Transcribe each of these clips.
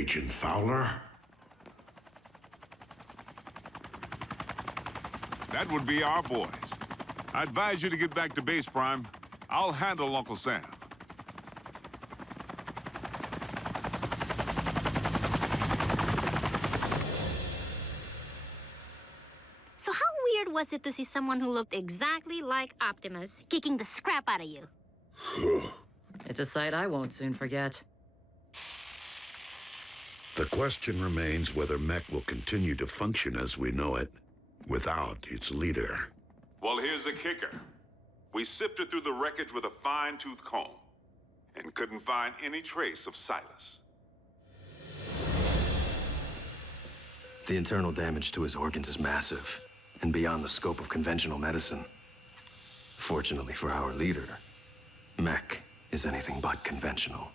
Agent Fowler? That would be our boys. I advise you to get back to base, Prime. I'll handle Uncle Sam. So how weird was it to see someone who looked exactly like Optimus kicking the scrap out of you? It's a sight I won't soon forget. The question remains whether mech will continue to function as we know it without its leader. Well, here's the kicker. We sifted through the wreckage with a fine-tooth comb and couldn't find any trace of Silas. The internal damage to his organs is massive and beyond the scope of conventional medicine. Fortunately for our leader, mech is anything but conventional.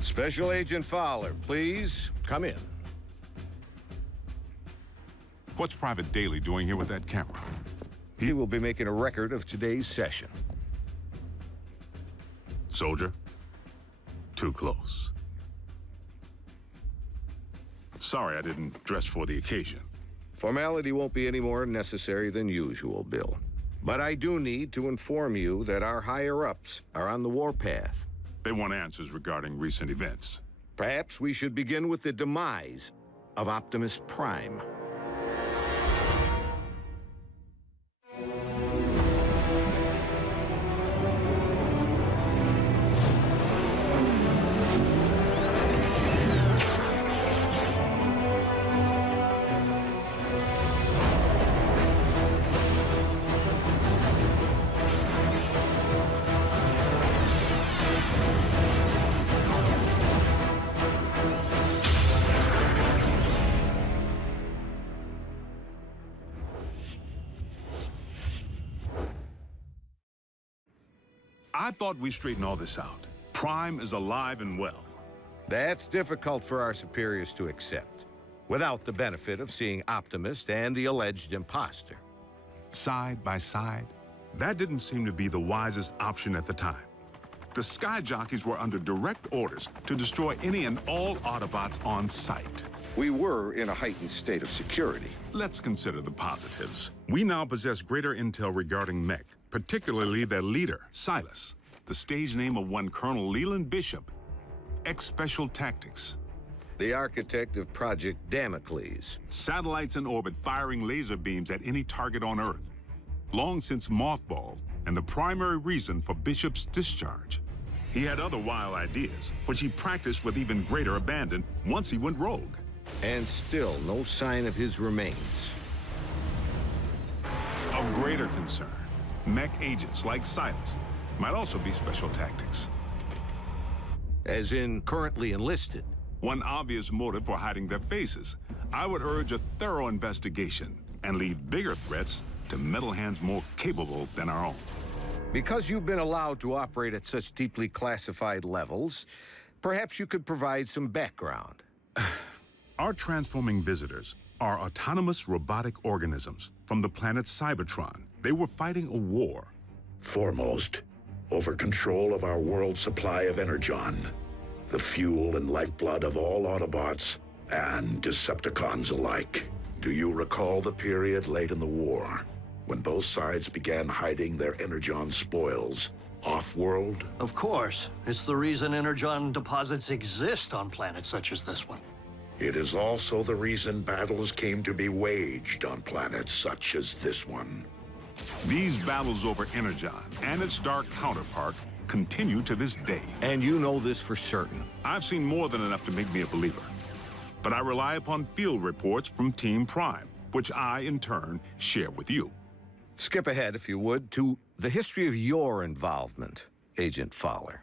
Special Agent Fowler, please come in. What's Private Daly doing here with that camera? He will be making a record of today's session. Soldier, too close. Sorry I didn't dress for the occasion. Formality won't be any more necessary than usual, Bill. But I do need to inform you that our higher-ups are on the warpath. They want answers regarding recent events. Perhaps we should begin with the demise of Optimus Prime. I thought we straightened all this out. Prime is alive and well. That's difficult for our superiors to accept, without the benefit of seeing Optimus and the alleged imposter. Side by side, that didn't seem to be the wisest option at the time. The sky jockeys were under direct orders to destroy any and all Autobots on sight. We were in a heightened state of security. Let's consider the positives. We now possess greater intel regarding mech, particularly their leader, Silas, the stage name of one Colonel Leland Bishop, ex-Special Tactics. The architect of Project Damocles. Satellites in orbit firing laser beams at any target on Earth. Long since mothballed, and the primary reason for Bishop's discharge. He had other wild ideas, which he practiced with even greater abandon once he went rogue. And still no sign of his remains. Of greater concern, mech agents like Silas might also be Special Tactics. As in currently enlisted. One obvious motive for hiding their faces. I would urge a thorough investigation and leave bigger threats to metal hands more capable than our own. Because you've been allowed to operate at such deeply classified levels, perhaps you could provide some background. Our transforming visitors are autonomous robotic organisms from the planet Cybertron. They were fighting a war. Foremost, over control of our world's supply of Energon, the fuel and lifeblood of all Autobots and Decepticons alike. Do you recall the period late in the war, when both sides began hiding their Energon spoils off-world? Of course. It's the reason Energon deposits exist on planets such as this one. It is also the reason battles came to be waged on planets such as this one. These battles over Energon and its dark counterpart continue to this day. And you know this for certain. I've seen more than enough to make me a believer. but I rely upon field reports from Team Prime, which I, in turn, share with you. Skip ahead, if you would, to the history of your involvement, Agent Fowler.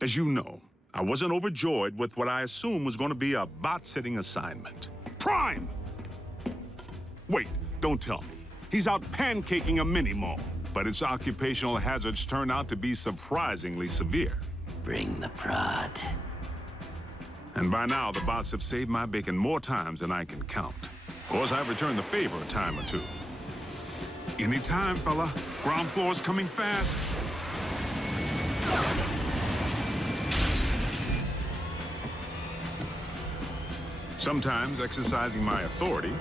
As you know, I wasn't overjoyed with what I assumed was going to be a bot-sitting assignment. Prime! Wait, don't tell me. He's out pancaking a mini-mall, but its occupational hazards turn out to be surprisingly severe. Bring the prod. And by now, the bots have saved my bacon more times than I can count. Of course, I've returned the favor a time or two. Anytime, fella. Ground floor's coming fast. Sometimes, exercising my authority,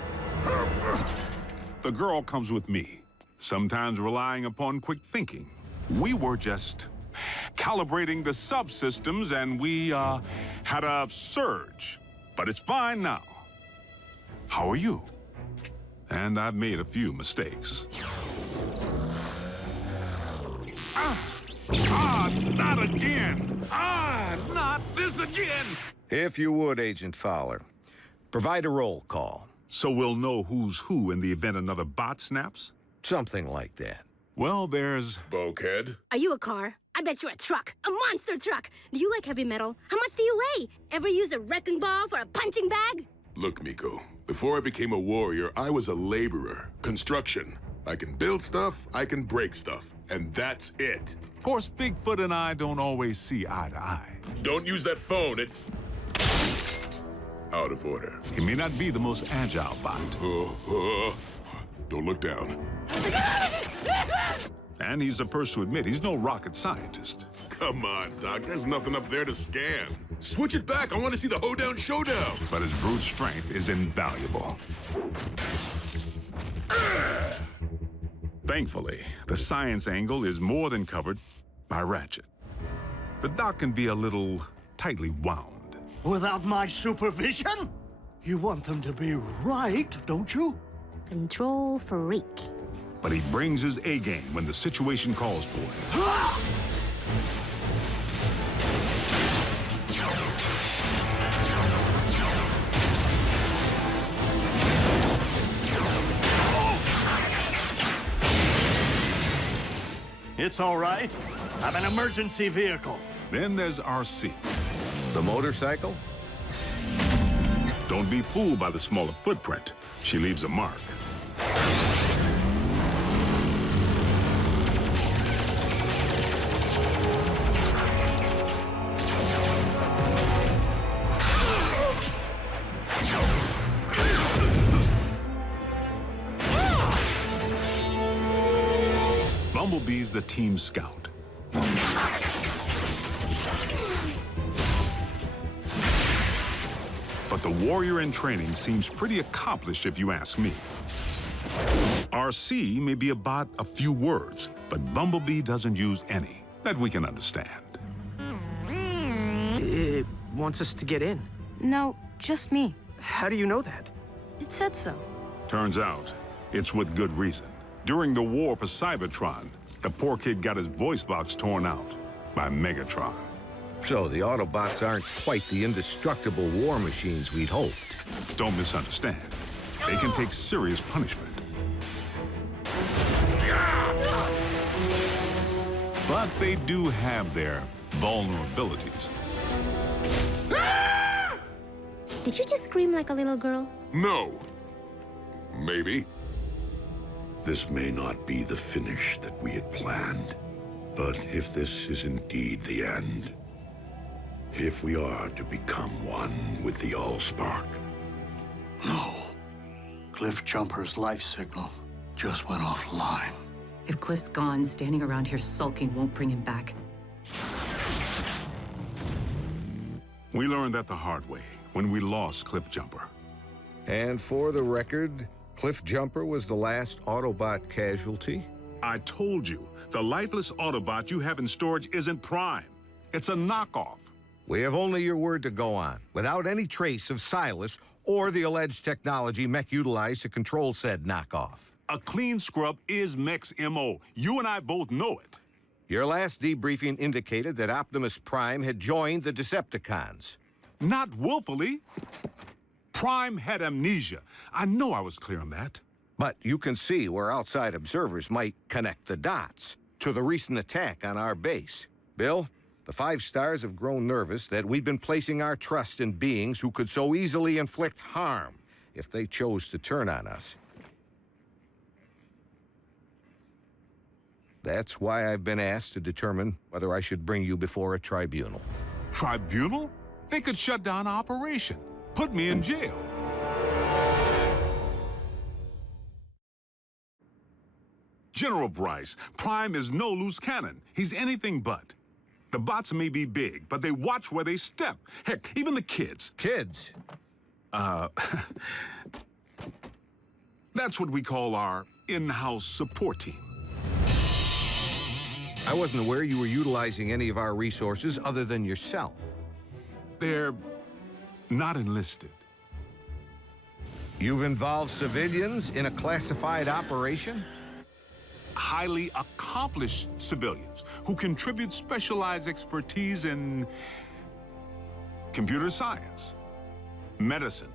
the girl comes with me. Sometimes relying upon quick thinking. We were just calibrating the subsystems and we had a surge. But it's fine now. How are you? And I've made a few mistakes. Not again! Not this again! If you would, Agent Fowler, provide a roll call. So we'll know who's who in the event another bot snaps? Something like that. Well, there's... Bulkhead? Are you a car? I bet you're a truck. A monster truck. Do you like heavy metal? How much do you weigh? Ever use a wrecking ball for a punching bag? Look, Miko, before I became a warrior, I was a laborer. Construction. I can build stuff, I can break stuff, and that's it. Of course, Bigfoot and I don't always see eye to eye. Don't use that phone, it's... out of order. He may not be the most agile bot. Don't look down. And he's the first to admit he's no rocket scientist. Come on, Doc, there's nothing up there to scan. Switch it back, I want to see the hoedown showdown. But his brute strength is invaluable. Thankfully, the science angle is more than covered by Ratchet. The doc can be a little tightly wound. Without my supervision? You want them to be right, don't you? Control freak. But he brings his A-game when the situation calls for it. It's all right. I'm an emergency vehicle. Then there's RC. The motorcycle? Don't be fooled by the smaller footprint. She leaves a mark. Bumblebee's the team scout. But the warrior in training seems pretty accomplished if you ask me. RC may be about a few words, but Bumblebee doesn't use any that we can understand. It wants us to get in. No, just me. How do you know that? It said so. Turns out, it's with good reason. During the war for Cybertron, the poor kid got his voice box torn out by Megatron. So the Autobots aren't quite the indestructible war machines we'd hoped. Don't misunderstand. They can take serious punishment. But they do have their vulnerabilities. Did you just scream like a little girl? No. Maybe. This may not be the finish that we had planned, but if this is indeed the end, if we are to become one with the Allspark. No. Cliff Jumper's life signal just went offline. If Cliff's gone, standing around here sulking won't bring him back. We learned that the hard way when we lost Cliff Jumper. And for the record, Cliff Jumper was the last Autobot casualty? I told you, the lifeless Autobot you have in storage isn't Prime. It's a knockoff. We have only your word to go on, without any trace of Silas or the alleged technology Mech utilized to control said knockoff. A clean scrub is Mech's MO. You and I both know it. Your last debriefing indicated that Optimus Prime had joined the Decepticons. Not willfully. Prime had amnesia. I know I was clear on that. But you can see where outside observers might connect the dots to the recent attack on our base. Bill, the 5 stars have grown nervous that we've been placing our trust in beings who could so easily inflict harm if they chose to turn on us. That's why I've been asked to determine whether I should bring you before a tribunal. Tribunal? They could shut down operation. Put me in jail. General Bryce, Prime is no loose cannon. He's anything but. The bots may be big, but they watch where they step. Heck, even the kids. Kids? That's what we call our in-house support team. I wasn't aware you were utilizing any of our resources other than yourself. They're not enlisted. You've involved civilians in a classified operation? Highly accomplished civilians who contribute specialized expertise in computer science, medicine,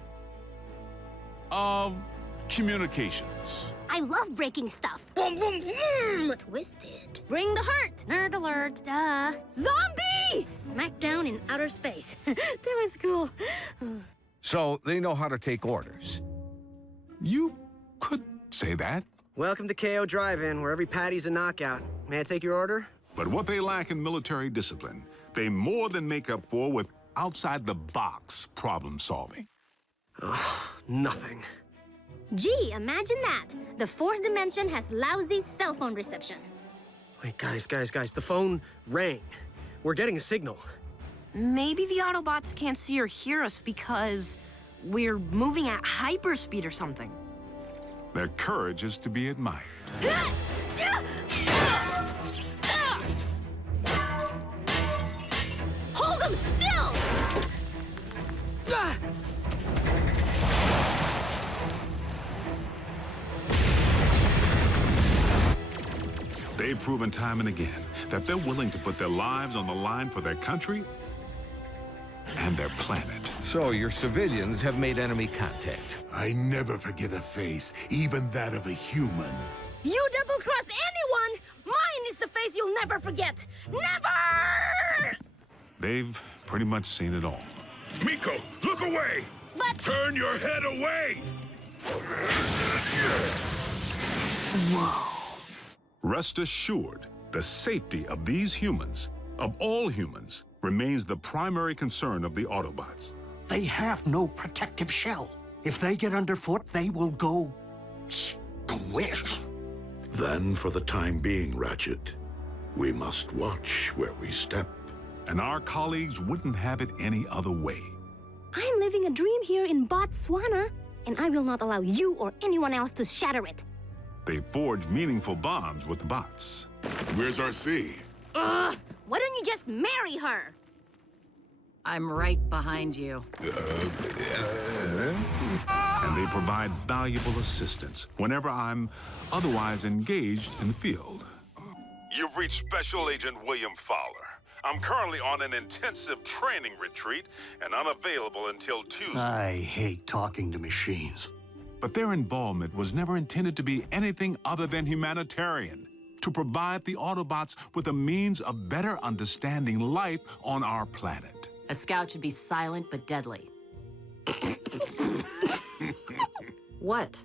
communications. I love breaking stuff. Boom, boom, boom! Twisted. Bring the hurt. Nerd alert. Duh. Zombie! Smackdown in outer space. That was cool. So they know how to take orders. You could say that. Welcome to KO Drive-In, where every patty's a knockout. May I take your order? But what they lack in military discipline, they more than make up for with outside-the-box problem solving. Oh, nothing. Gee, imagine that. The 4th dimension has lousy cell phone reception. Wait, guys, the phone rang. We're getting a signal. Maybe the Autobots can't see or hear us because we're moving at hyperspeed or something. Their courage is to be admired. Hold them still! They've proven time and again that they're willing to put their lives on the line for their country and their planet. So your civilians have made enemy contact. I never forget a face, even that of a human. You double-cross anyone, mine is the face you'll never forget. Never! They've pretty much seen it all. Miko, look away! But... Turn your head away! Whoa. Rest assured, the safety of these humans, of all humans, remains the primary concern of the Autobots. They have no protective shell. If they get underfoot, they will go... squish. Then, for the time being, Ratchet, we must watch where we step. And our colleagues wouldn't have it any other way. I'm living a dream here in Botswana, and I will not allow you or anyone else to shatter it. They forged meaningful bonds with the bots. Where's RC? Why don't you just marry her? I'm right behind you. And they provide valuable assistance whenever I'm otherwise engaged in the field. You've reached Special Agent William Fowler. I'm currently on an intensive training retreat and unavailable until Tuesday. I hate talking to machines. But their involvement was never intended to be anything other than humanitarian, to provide the Autobots with a means of better understanding life on our planet. A scout should be silent but deadly. What?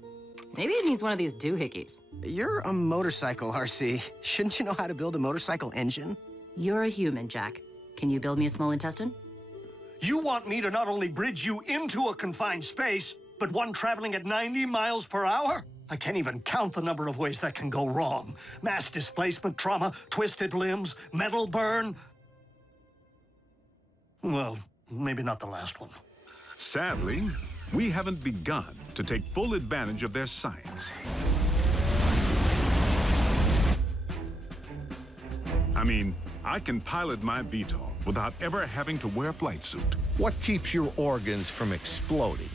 Maybe it needs one of these doohickeys. You're a motorcycle, RC. Shouldn't you know how to build a motorcycle engine? You're a human, Jack. Can you build me a small intestine? You want me to not only bridge you into a confined space, but one traveling at 90 miles per hour? I can't even count the number of ways that can go wrong. Mass displacement trauma, twisted limbs, metal burn. Well, maybe not the last one. Sadly, we haven't begun to take full advantage of their science. I mean, I can pilot my VTOL without ever having to wear a flight suit. What keeps your organs from exploding?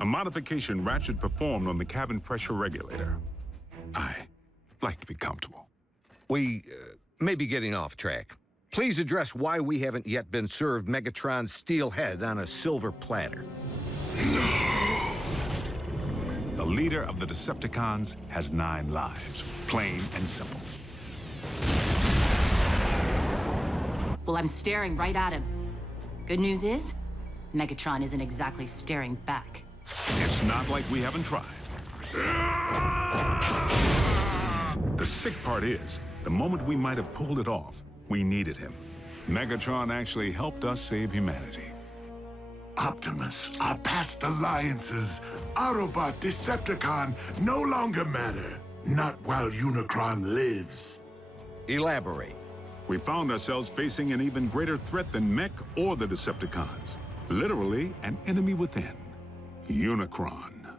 A modification Ratchet performed on the cabin pressure regulator. I like to be comfortable. We may be getting off track. Please address why we haven't yet been served Megatron's steel head on a silver platter. No. The leader of the Decepticons has 9 lives, plain and simple. Well, I'm staring right at him. Good news is, Megatron isn't exactly staring back. It's not like we haven't tried. The sick part is, the moment we might have pulled it off, we needed him. Megatron actually helped us save humanity. Optimus, our past alliances, Autobot, Decepticon, no longer matter. Not while Unicron lives. Elaborate. We found ourselves facing an even greater threat than Mech or the Decepticons. Literally, an enemy within. Unicron.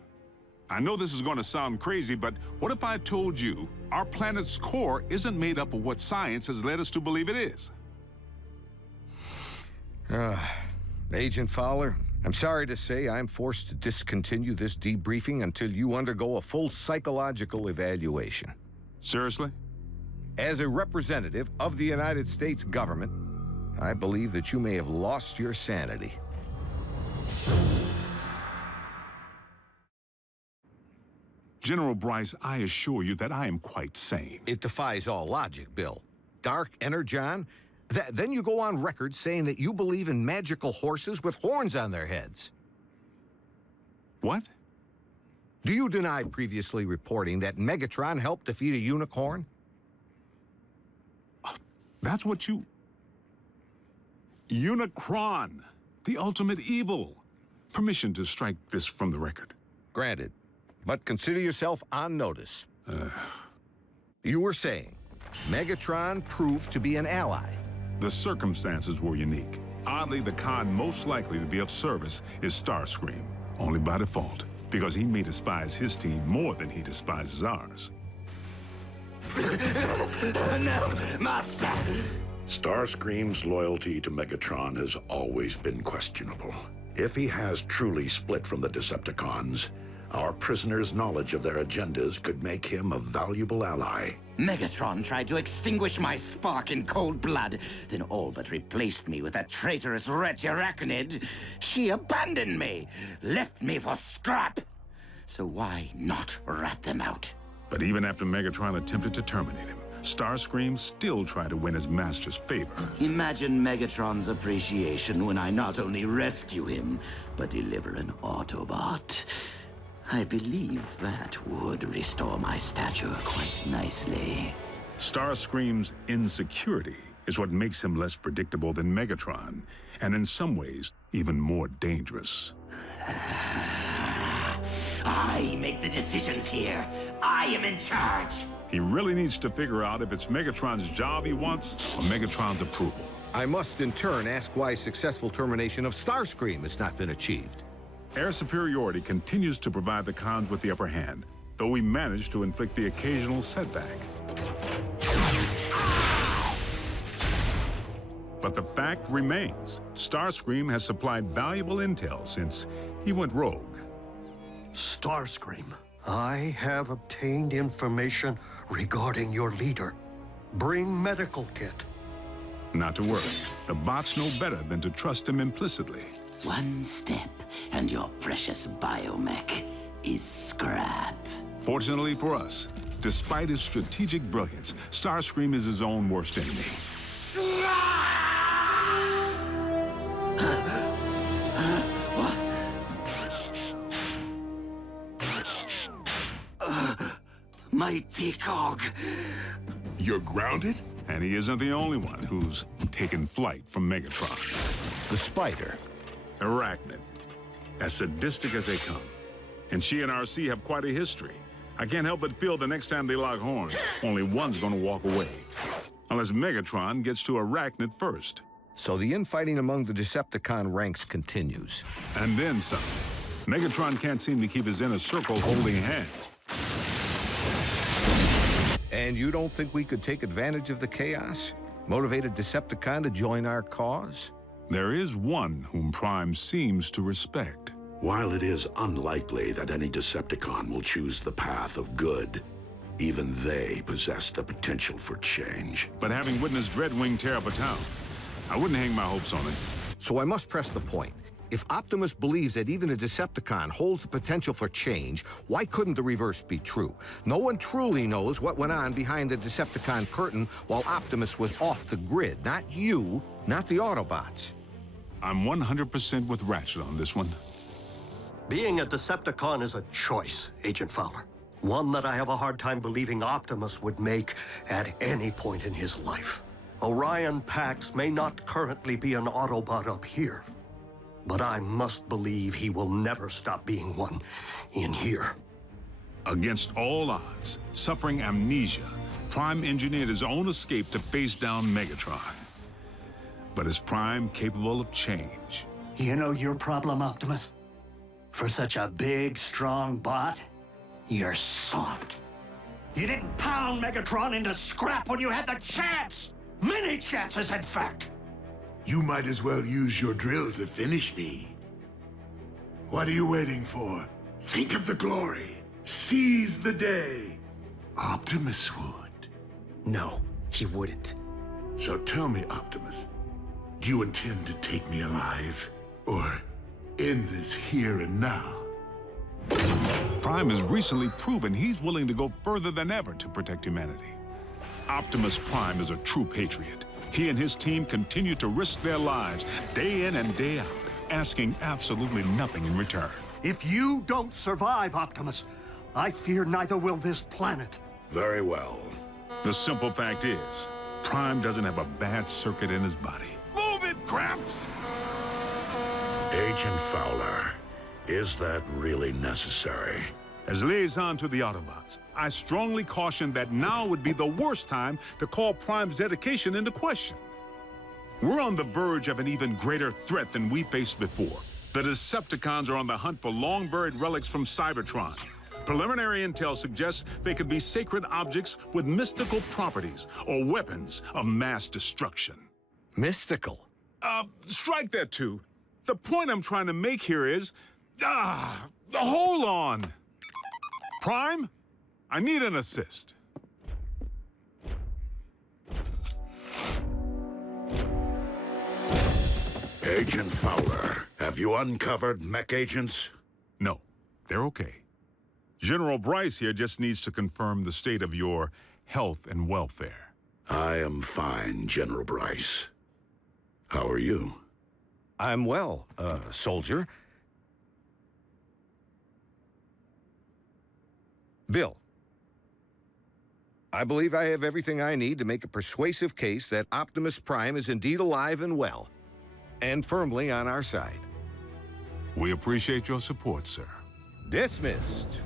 I know this is going to sound crazy, but what if I told you our planet's core isn't made up of what science has led us to believe it is? Agent Fowler, I'm sorry to say I'm forced to discontinue this debriefing until you undergo a full psychological evaluation. Seriously? As a representative of the United States government, I believe that you may have lost your sanity. General Bryce, I assure you that I am quite sane. It defies all logic, Bill. Dark Energon? Then you go on record saying that you believe in magical horses with horns on their heads. What? Do you deny previously reporting that Megatron helped defeat a unicorn? That's what you... Unicron, the ultimate evil. Permission to strike this from the record. Granted, but consider yourself on notice. You were saying Megatron proved to be an ally. The circumstances were unique. Oddly, the con most likely to be of service is Starscream, only by default, because he may despise his team more than he despises ours. No, Master! Starscream's loyalty to Megatron has always been questionable. If he has truly split from the Decepticons, our prisoner's knowledge of their agendas could make him a valuable ally. Megatron tried to extinguish my spark in cold blood, then all but replaced me with that traitorous wretch Arachnid. She abandoned me, left me for scrap. So why not rat them out? But even after Megatron attempted to terminate him, Starscream still tried to win his master's favor. Imagine Megatron's appreciation when I not only rescue him, but deliver an Autobot. I believe that would restore my stature quite nicely. Starscream's insecurity is what makes him less predictable than Megatron, and in some ways, even more dangerous. I make the decisions here. I am in charge. He really needs to figure out if it's Megatron's job he wants or Megatron's approval. I must in turn ask why successful termination of Starscream has not been achieved. Air superiority continues to provide the cons with the upper hand, though we manage to inflict the occasional setback. But the fact remains, Starscream has supplied valuable intel since he went rogue. Starscream, I have obtained information regarding your leader. Bring medical kit. Not to worry, the bots know better than to trust him implicitly. One step, and your precious biomech is scrap. Fortunately for us, despite his strategic brilliance, Starscream is his own worst enemy. Mighty Cog. You're grounded? And he isn't the only one who's taken flight from Megatron. The Spider. Arachnid. As sadistic as they come. And she and RC have quite a history. I can't help but feel the next time they lock horns, only one's gonna walk away. Unless Megatron gets to Arachnid first. So the infighting among the Decepticon ranks continues. And then some. Megatron can't seem to keep his inner circle holding hands. And you don't think we could take advantage of the chaos? Motivate a Decepticon to join our cause? There is one whom Prime seems to respect. While it is unlikely that any Decepticon will choose the path of good, even they possess the potential for change. But having witnessed Dreadwing tear up a town, I wouldn't hang my hopes on it. So I must press the point. If Optimus believes that even a Decepticon holds the potential for change, why couldn't the reverse be true? No one truly knows what went on behind the Decepticon curtain while Optimus was off the grid. Not you, not the Autobots. I'm 100% with Ratchet on this one. Being a Decepticon is a choice, Agent Fowler. One that I have a hard time believing Optimus would make at any point in his life. Orion Pax may not currently be an Autobot up here, but I must believe he will never stop being one in here. Against all odds, suffering amnesia, Prime engineered his own escape to face down Megatron. But is Prime capable of change? You know your problem, Optimus? For such a big, strong bot, you're soft. You didn't pound Megatron into scrap when you had the chance! Many chances, in fact! You might as well use your drill to finish me. What are you waiting for? Think of the glory. Seize the day. Optimus would. No, he wouldn't. So tell me, Optimus, do you intend to take me alive? Or end this here and now? Prime has recently proven he's willing to go further than ever to protect humanity. Optimus Prime is a true patriot. He and his team continue to risk their lives day in and day out, asking absolutely nothing in return. If you don't survive, Optimus, I fear neither will this planet. Very well. The simple fact is, Prime doesn't have a bad circuit in his body. Move it, Gramps! Agent Fowler, is that really necessary? As liaison to the Autobots, I strongly caution that now would be the worst time to call Prime's dedication into question. We're on the verge of an even greater threat than we faced before. The Decepticons are on the hunt for long-buried relics from Cybertron. Preliminary intel suggests they could be sacred objects with mystical properties or weapons of mass destruction. Mystical? Strike that too. The point I'm trying to make here is... hold on! Prime, I need an assist. Agent Fowler, have you uncovered mech agents? No, they're okay. General Bryce here just needs to confirm the state of your health and welfare. I am fine, General Bryce. How are you? I'm well, soldier. Bill, I believe I have everything I need to make a persuasive case that Optimus Prime is indeed alive and well, and firmly on our side. We appreciate your support, sir. Dismissed.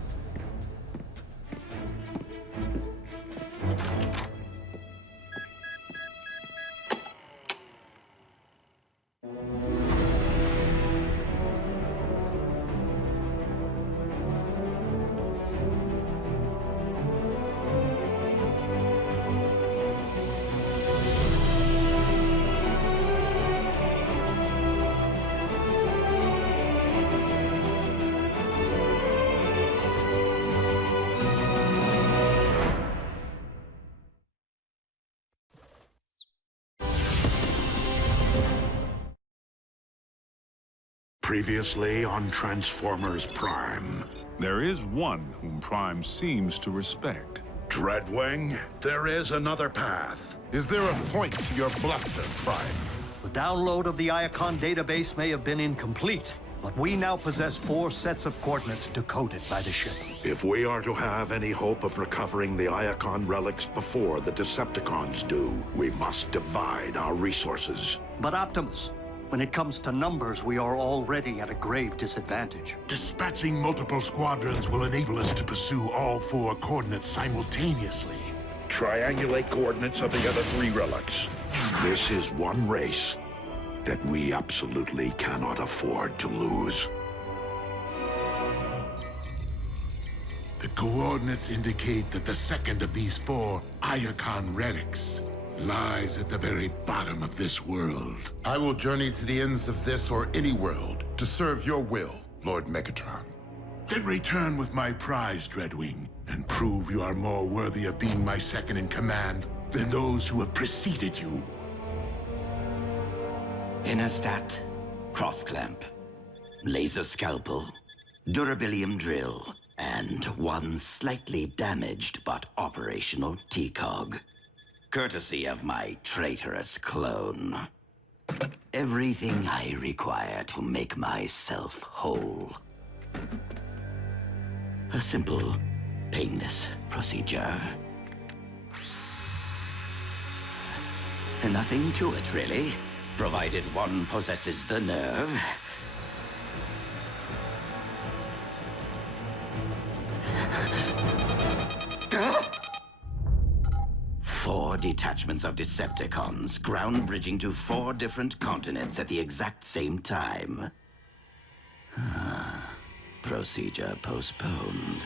Previously on Transformers Prime. There is one whom Prime seems to respect. Dreadwing, there is another path. Is there a point to your bluster, Prime? The download of the Iacon database may have been incomplete, but we now possess 4 sets of coordinates decoded by the ship. If we are to have any hope of recovering the Iacon relics before the Decepticons do, we must divide our resources. But Optimus, when it comes to numbers, we are already at a grave disadvantage. Dispatching multiple squadrons will enable us to pursue all 4 coordinates simultaneously. Triangulate coordinates of the other 3 relics. This is one race that we absolutely cannot afford to lose. The coordinates indicate that the second of these 4 Iacon relics lies at the very bottom of this world. I will journey to the ends of this or any world to serve your will, Lord Megatron. Then return with my prize, Dreadwing, and prove you are more worthy of being my second in command than those who have preceded you. Inner stat, cross clamp. laser scalpel, durabilium drill, and one slightly damaged but operational T-cog. Courtesy of my traitorous clone. Everything I require to make myself whole. A simple, painless procedure. Nothing to it, really, provided one possesses the nerve. 4 detachments of Decepticons, ground bridging to 4 different continents at the exact same time. Procedure postponed.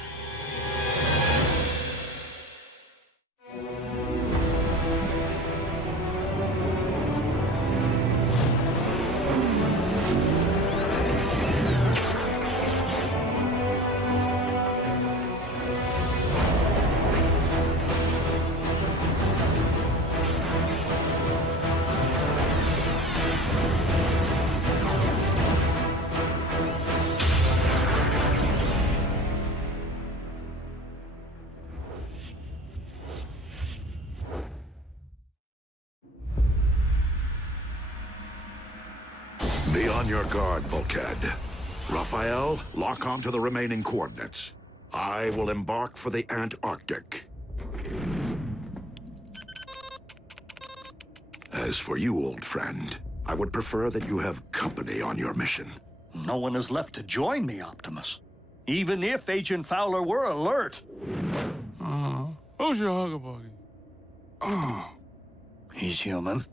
Be on your guard, Bulkhead. Raphael, lock on to the remaining coordinates. I will embark for the Antarctic. As for you, old friend, I would prefer that you have company on your mission. No one is left to join me, Optimus. Even if Agent Fowler were alert. Who's your hugger buddy? Oh, he's human.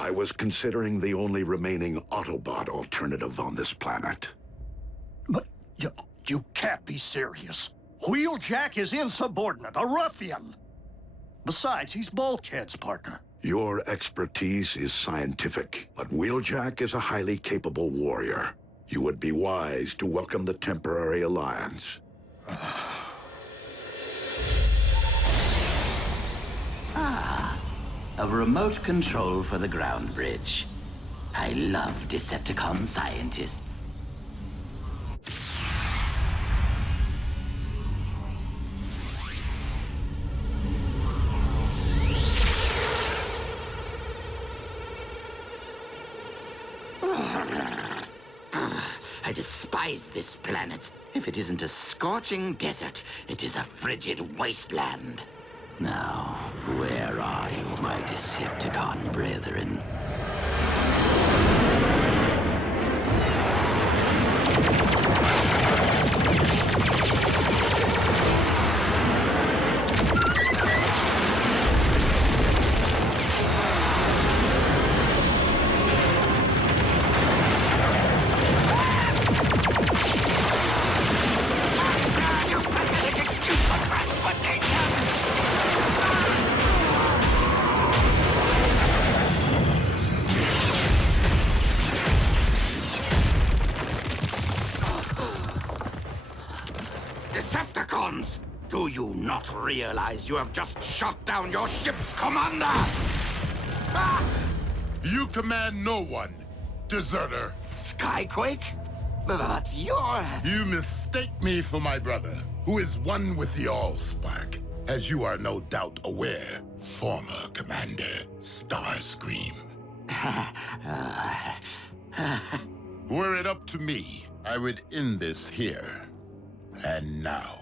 I was considering the only remaining Autobot alternative on this planet. But you can't be serious. Wheeljack is insubordinate, a ruffian. Besides, he's Bulkhead's partner. Your expertise is scientific, but Wheeljack is a highly capable warrior. You would be wise to welcome the temporary alliance. A remote control for the ground bridge. I love Decepticon scientists. I despise this planet. If it isn't a scorching desert, it is a frigid wasteland. Now, where are you, my Decepticon brethren? Decepticons! Do you not realize you have just shot down your ship's commander? You command no one, deserter. Skyquake? But you're... You mistake me for my brother, who is one with the Allspark, as you are no doubt aware, former Commander Starscream. Were it up to me, I would end this here. And now.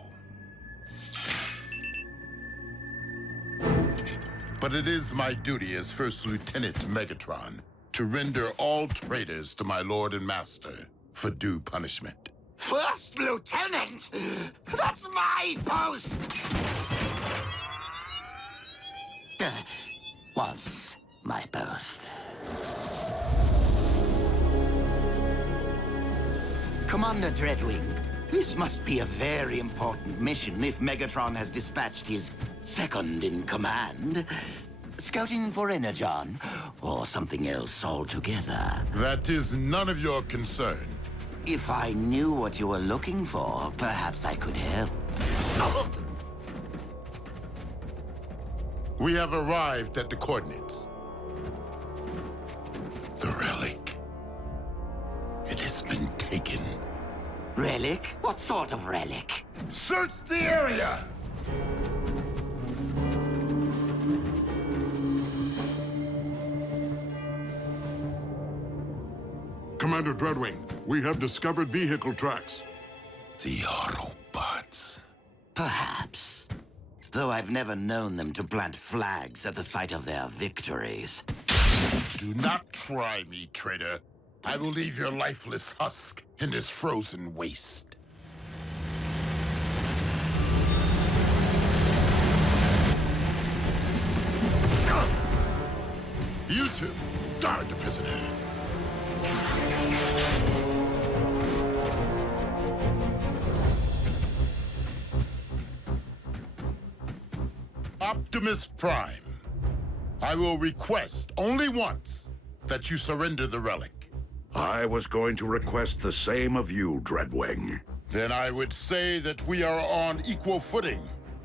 But it is my duty as First Lieutenant Megatron to render all traitors to my Lord and Master for due punishment. First Lieutenant? That's my post! Was my post. Commander Dreadwing, this must be a very important mission if Megatron has dispatched his second-in-command. Scouting for Energon, or something else altogether. That is none of your concern. If I knew what you were looking for, perhaps I could help. We have arrived at the coordinates. The relic. It has been Relic? What sort of relic? Search the area! Commander Dreadwing, we have discovered vehicle tracks. The Autobots. Perhaps. Though I've never known them to plant flags at the site of their victories. Do not try me, traitor. I will leave your lifeless husk in this frozen waste. You two, guard the prisoner. Optimus Prime, I will request only once that you surrender the relic. I was going to request the same of you, Dreadwing. Then I would say that we are on equal footing,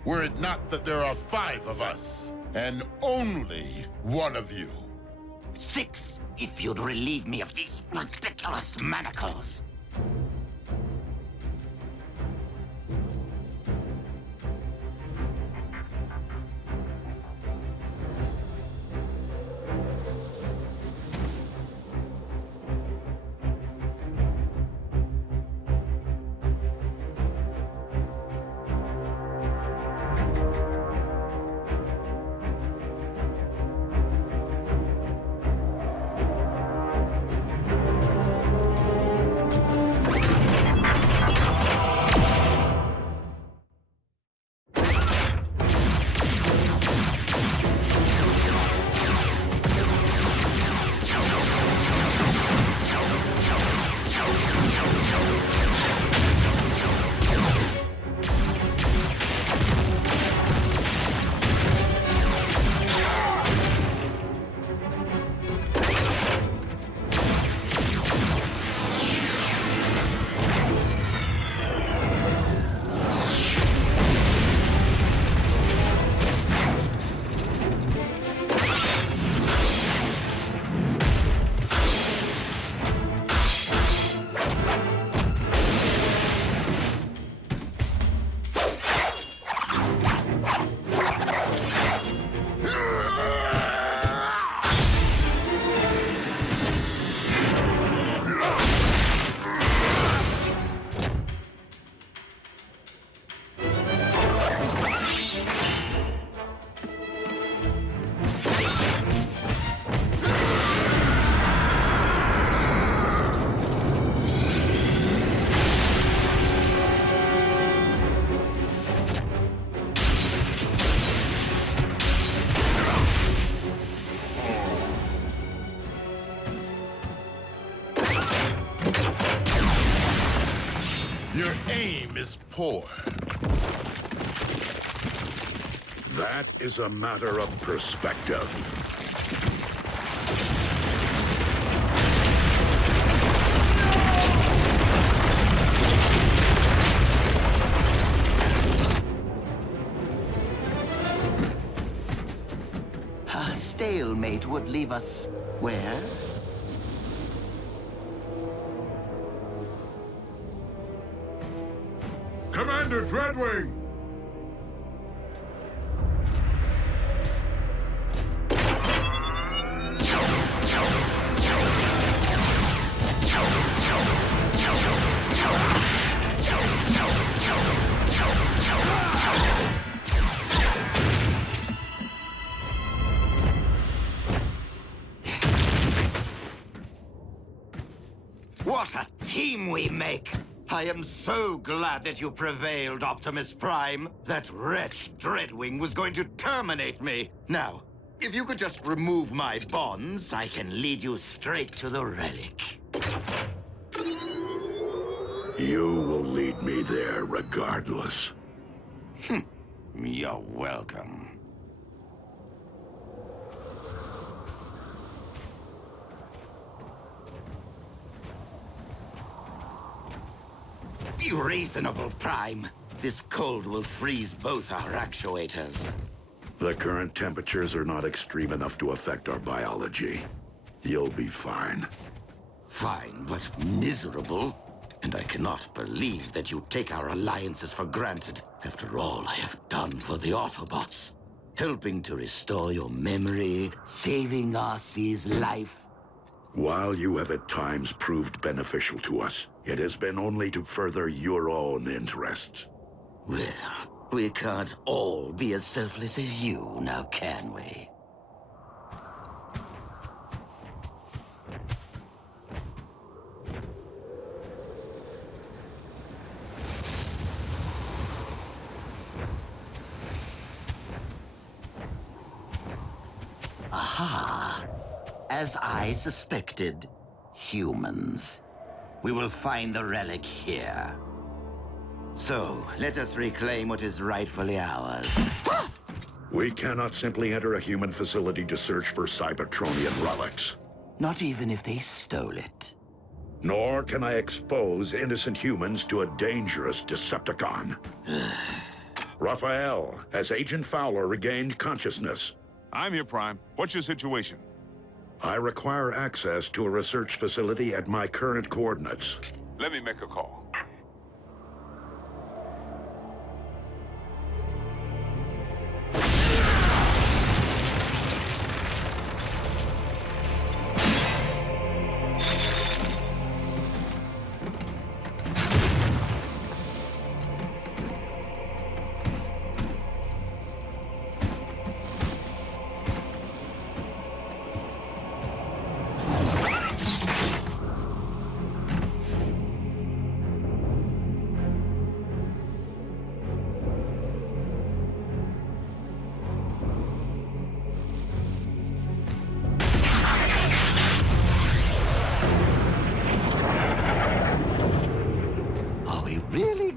were it not that there are 5 of us, and only one of you. 6, if you'd relieve me of these ridiculous manacles. Your aim is poor. That is a matter of perspective. A stalemate would leave us where? Commander Dreadwing! What a team we make! I am so glad that you prevailed, Optimus Prime. That wretch Dreadwing was going to terminate me. Now, if you could just remove my bonds, I can lead you straight to the relic. You will lead me there regardless. You're welcome. Be reasonable, Prime. This cold will freeze both our actuators. The current temperatures are not extreme enough to affect our biology. You'll be fine. Fine, but miserable. And I cannot believe that you take our alliances for granted after all I have done for the Autobots. Helping to restore your memory, saving Arcee's life. While you have at times proved beneficial to us, it has been only to further your own interests. Well, we can't all be as selfless as you, now can we? Aha! As I suspected, humans. We will find the relic here. So, let us reclaim what is rightfully ours. We cannot simply enter a human facility to search for Cybertronian relics. Not even if they stole it. Nor can I expose innocent humans to a dangerous Decepticon. Raphael, has Agent Fowler regained consciousness? I'm here, Prime. What's your situation? I require access to a research facility at my current coordinates. Let me make a call.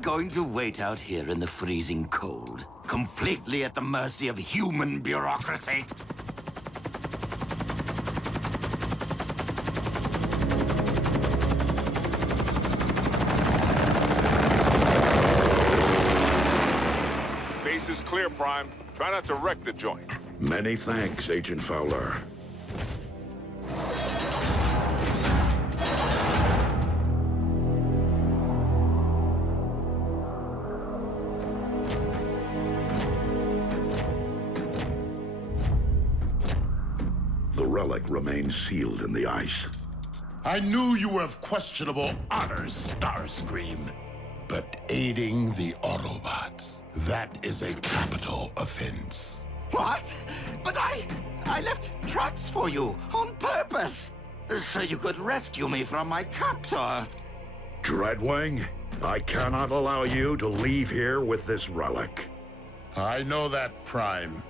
Going to wait out here in the freezing cold, completely at the mercy of human bureaucracy? Base is clear, Prime. Try not to wreck the joint. Many thanks, Agent Fowler. The relic remains sealed in the ice. I knew you were of questionable honor, Starscream. But aiding the Autobots, that is a capital offense. What? But I left tracks for you on purpose, so you could rescue me from my captor. Dreadwing, I cannot allow you to leave here with this relic. I know that, Prime.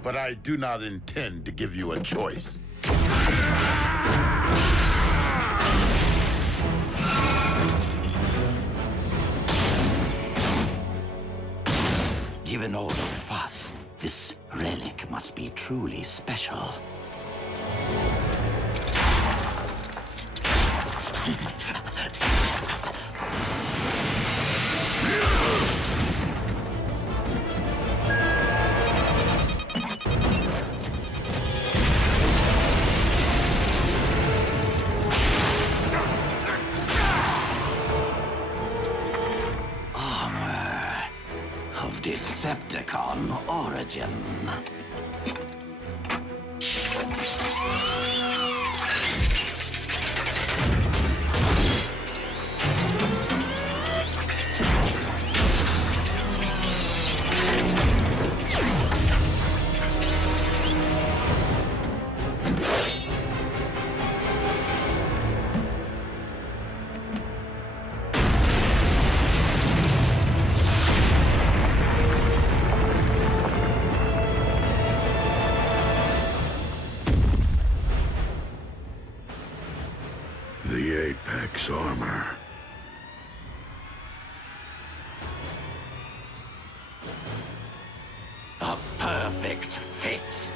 But I do not intend to give you a choice. Given all the fuss, this relic must be truly special. Decepticon origin. The Apex armor. A perfect fit.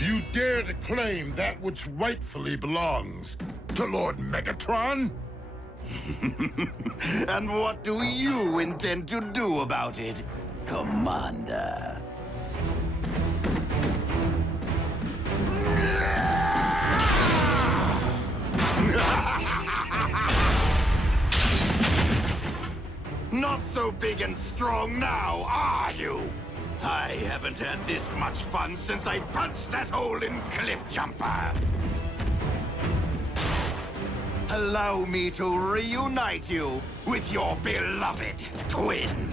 You dare to claim that which rightfully belongs to Lord Megatron? And what do you intend to do about it, Commander? Not so big and strong now, are you? I haven't had this much fun since I punched that hole in Cliff Jumper. Allow me to reunite you with your beloved twin.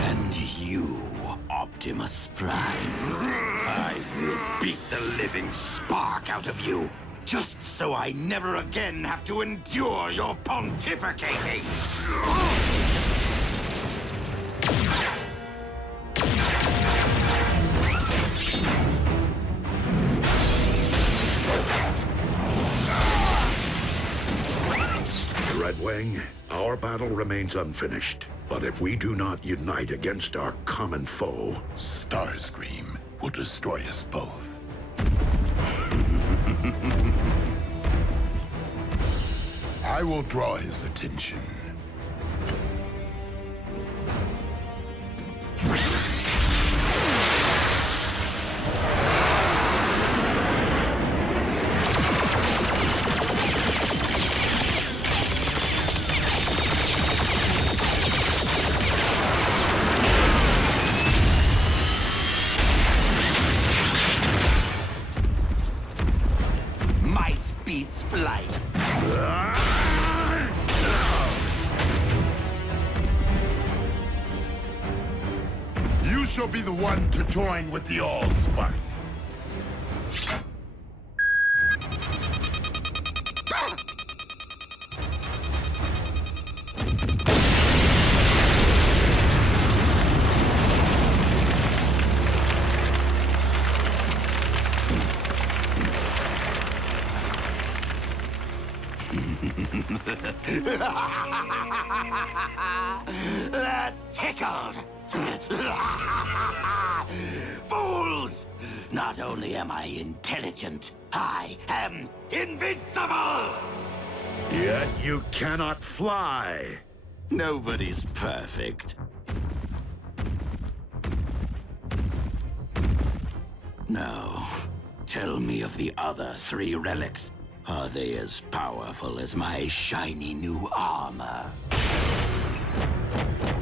And you, Optimus Prime, I will beat the living spark out of you, just so I never again have to endure your pontificating. Dreadwing, our battle remains unfinished. But if we do not unite against our common foe, Starscream will destroy us both. I will draw his attention. Might beats flight. You shall be the one to join with the Allspark. That tickled. Fools! Not only am I intelligent, I am invincible! yet you cannot fly. Nobody's perfect. Now, tell me of the other 3 relics. Are they as powerful as my shiny new armor?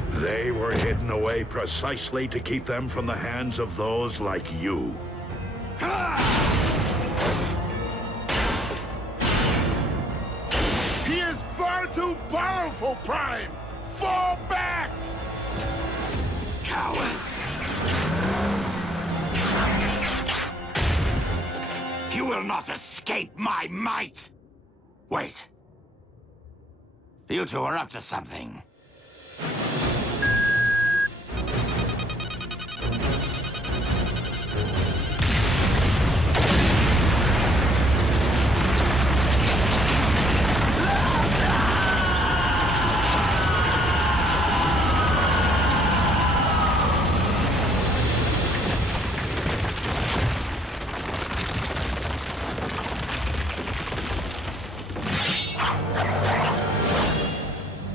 They were hidden away precisely to keep them from the hands of those like you. He is far too powerful, Prime! Fall back! Cowards! You will not escape my might! Wait. You two are up to something.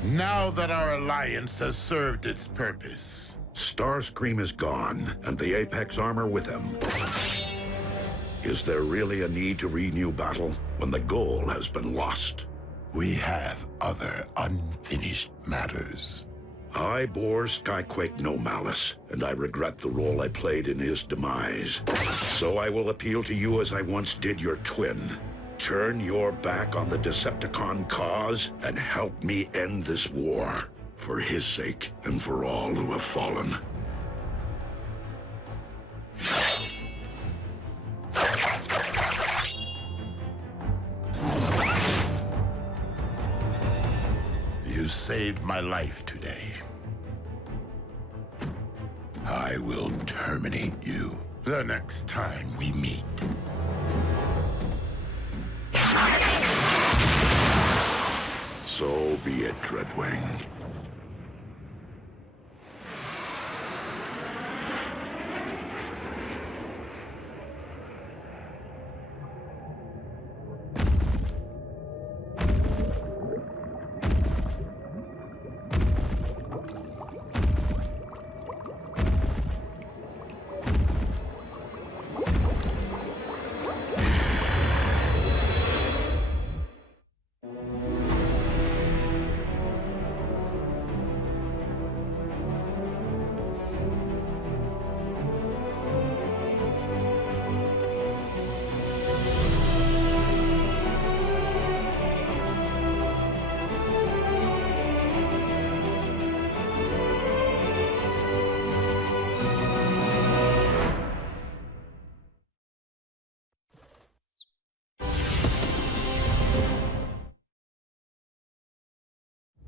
Now that our alliance has served its purpose. Starscream is gone, and the Apex armor with him. Is there really a need to renew battle when the goal has been lost? We have other unfinished matters. I bore Skyquake no malice, and I regret the role I played in his demise. So I will appeal to you as I once did your twin. Turn your back on the Decepticon cause and help me end this war. For his sake and for all who have fallen. You saved my life today. I will terminate you the next time we meet. So be it, Dreadwing.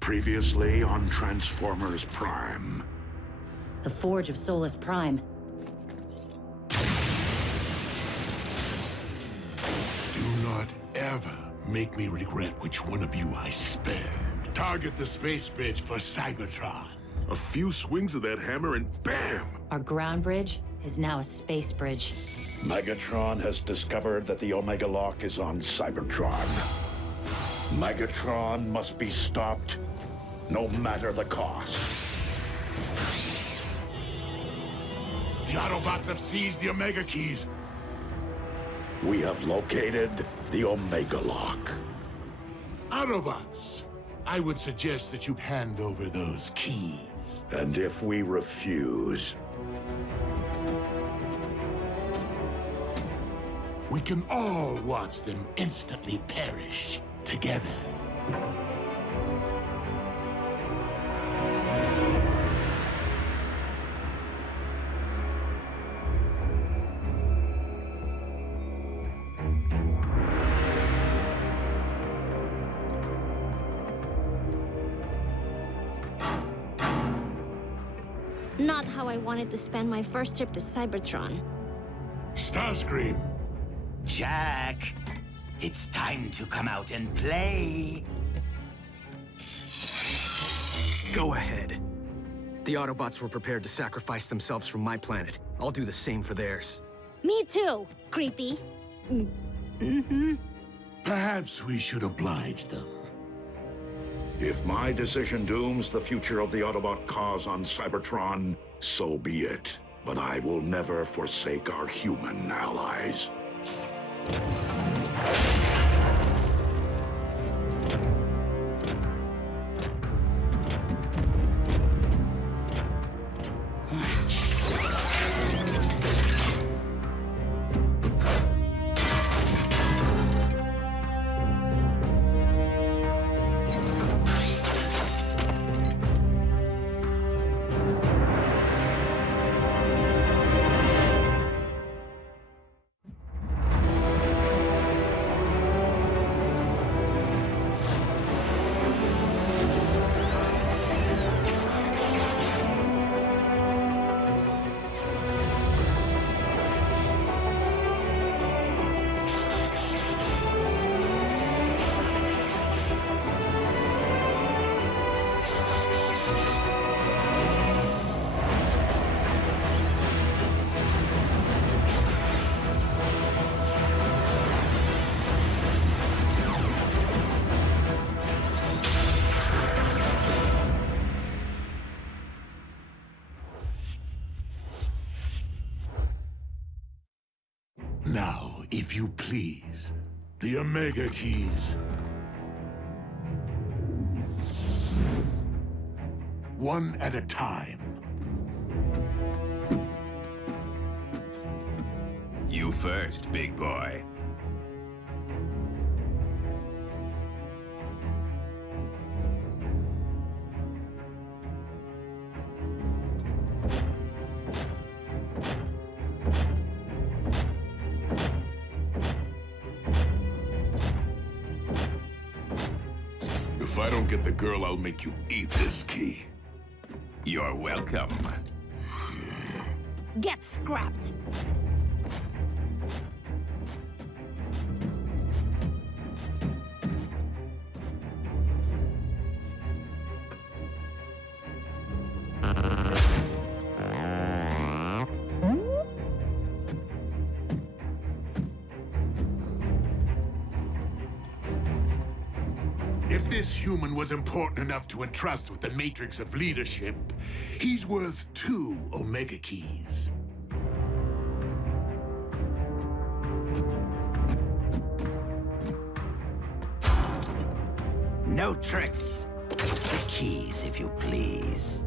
Previously on Transformers Prime. The Forge of Solus Prime. Do not ever make me regret which one of you I spared. Target the space bridge for Cybertron. A few swings of that hammer and bam! Our ground bridge is now a space bridge. Megatron has discovered that the Omega Lock is on Cybertron. Megatron must be stopped, no matter the cost. The Autobots have seized the Omega Keys. We have located the Omega Lock. Autobots, I would suggest that you hand over those keys. And if we refuse, we can all watch them instantly perish together. Not how I wanted to spend my first trip to Cybertron. Starscream. Jack, it's time to come out and play. Go ahead. The Autobots were prepared to sacrifice themselves for my planet. I'll do the same for theirs. Me too, creepy. Perhaps we should oblige them. if my decision dooms the future of the Autobot cause on Cybertron, so be it. But I will never forsake our human allies. Now, if you please, the Omega Keys. One at a time. You first, big boy. If I don't get the girl, I'll make you eat this key. You're welcome. Get scrapped. If this human was important enough to entrust with the matrix of leadership, he's worth 2 Omega Keys. No tricks. The keys, if you please.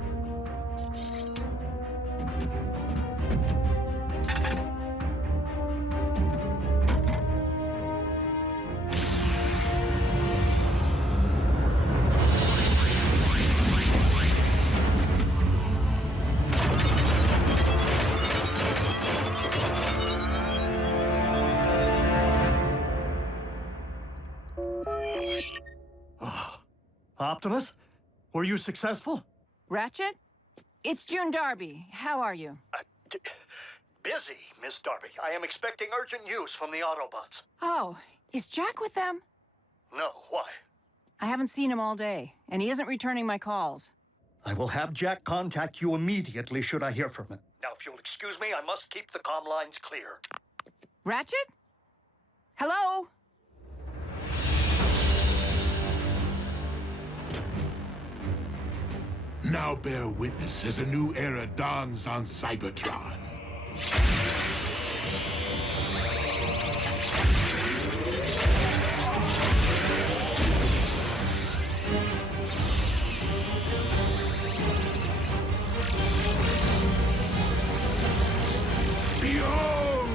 Optimus? Were you successful? Ratchet? It's June Darby. How are you? Busy, Miss Darby. I am expecting urgent news from the Autobots. Oh, is Jack with them? No, why? I haven't seen him all day, and he isn't returning my calls. I will have Jack contact you immediately should I hear from him. Now, if you'll excuse me, I must keep the comm lines clear. Ratchet? Hello? Now bear witness as a new era dawns on Cybertron. Behold,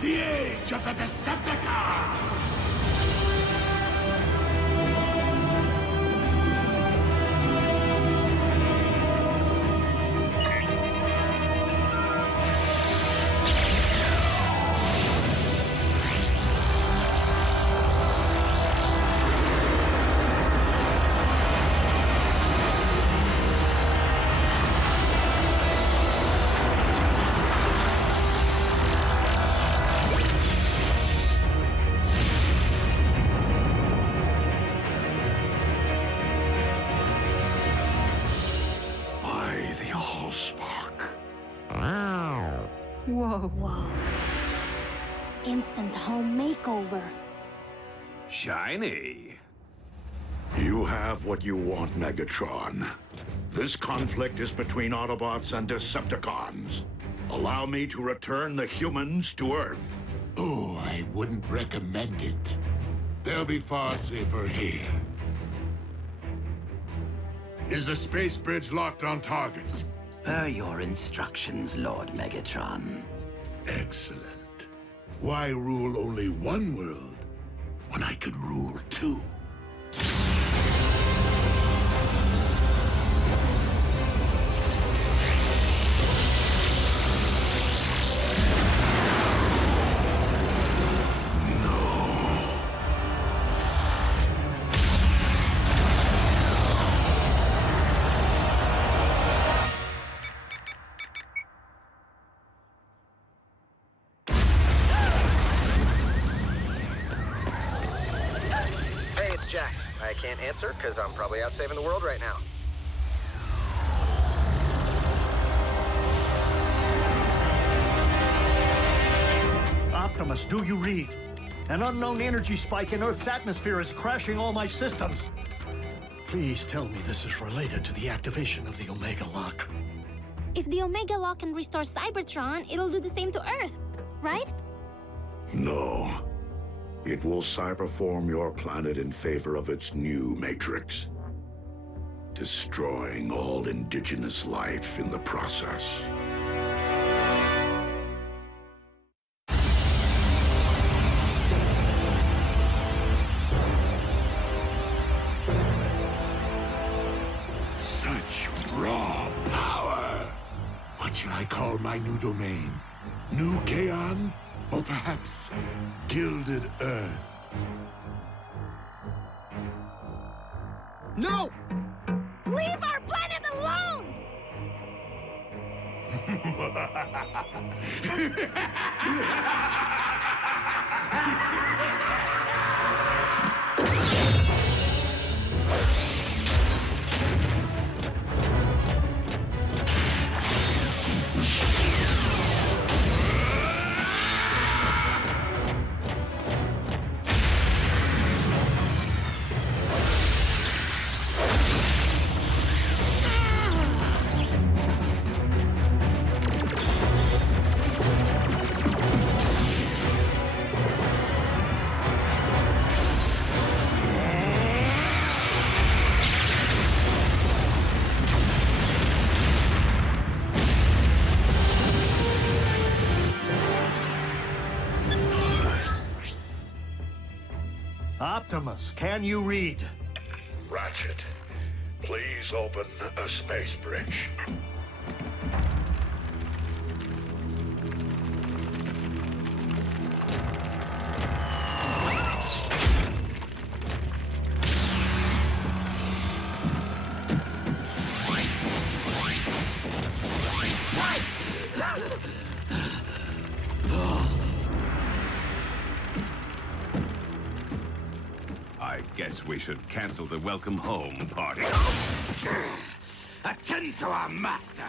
the age of the Decepticons! Whoa. Instant home makeover. Shiny. You have what you want, Megatron. This conflict is between Autobots and Decepticons. Allow me to return the humans to Earth. Oh, I wouldn't recommend it. They'll be far safer here. Is the space bridge locked on target? Per your instructions, Lord Megatron. Excellent. Why rule only one world when I could rule two? Jack. I can't answer because I'm probably out saving the world right now. Optimus, do you read? An unknown energy spike in Earth's atmosphere is crashing all my systems. Please tell me this is related to the activation of the Omega Lock. If the Omega Lock can restore Cybertron, it'll do the same to Earth, right? No. It will cyberform your planet in favor of its new matrix, destroying all indigenous life in the process. Such raw power! What should I call my new domain? New Kaon? Or perhaps Gilded Earth? No! Leave our planet alone! Optimus, can you read? Ratchet, please open a space bridge. Perhaps we should cancel the welcome home party. Attend to our master.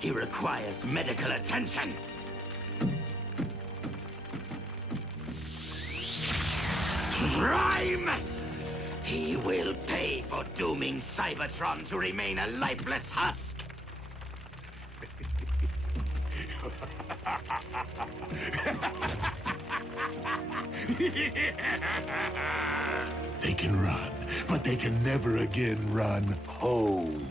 He requires medical attention. Prime! He will pay for dooming Cybertron to remain a lifeless husk. They can run, but they can never again run home.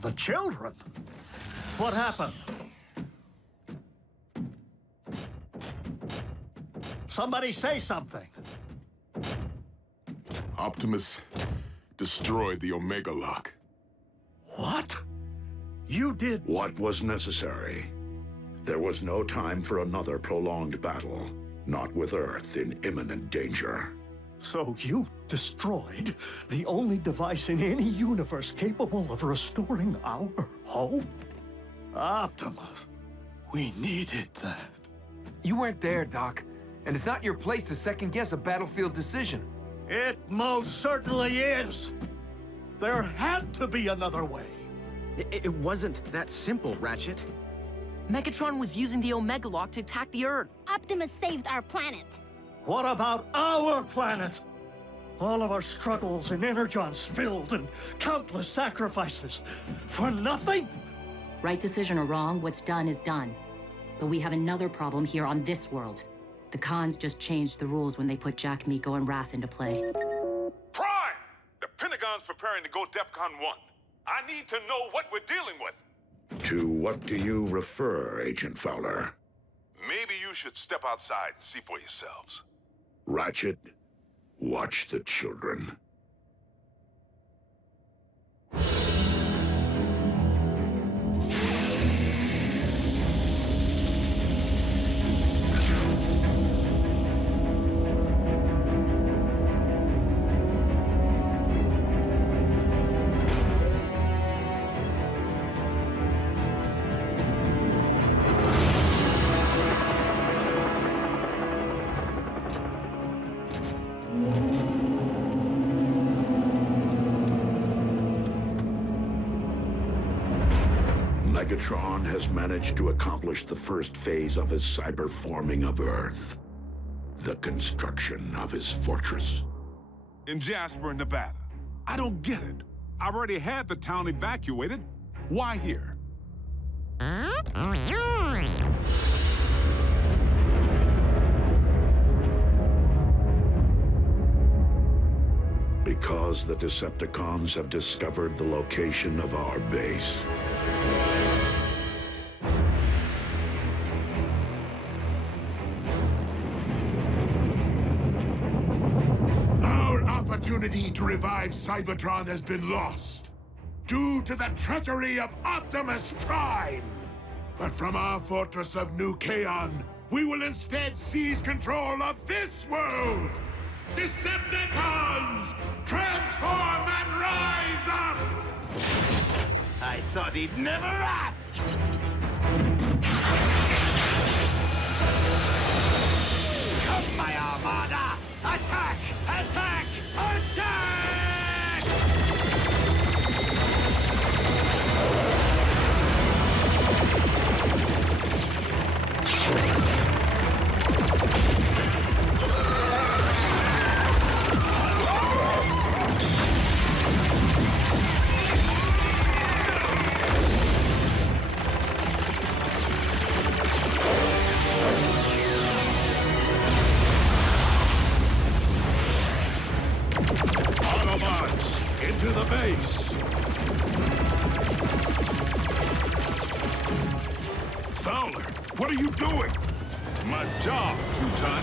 The children? What happened? Somebody say something. Optimus destroyed the Omega Lock. What? You did... What was necessary? There was no time for another prolonged battle, not with Earth in imminent danger. So you destroyed the only device in any universe capable of restoring our home? Optimus, we needed that. You weren't there, Doc. And it's not your place to second-guess a battlefield decision. It most certainly is. There had to be another way. It wasn't that simple, Ratchet. Megatron was using the Omega Lock to attack the Earth. Optimus saved our planet. What about our planet? All of our struggles and Energon spilled and countless sacrifices. For nothing? Right decision or wrong, what's done is done. But we have another problem here on this world. The Khans just changed the rules when they put Jack, Miko, and Wrath into play. Prime! The Pentagon's preparing to go DEFCON 1. I need to know what we're dealing with. To what do you refer, Agent Fowler? Maybe you should step outside and see for yourselves. Ratchet, watch the children. Megatron has managed to accomplish the first phase of his cyber-forming of Earth. The construction of his fortress. In Jasper, Nevada. I don't get it. I've already had the town evacuated. Why here? Because the Decepticons have discovered the location of our base. Our opportunity to revive Cybertron has been lost due to the treachery of Optimus Prime. But from our fortress of New Kaon, we will instead seize control of this world! Decepticons! Transform and rise up! I thought he'd never ask! Come, my Armada! Attack! Attack! Attack! Autobots, into the base! Fowler, what are you doing? My job, Two-Ton.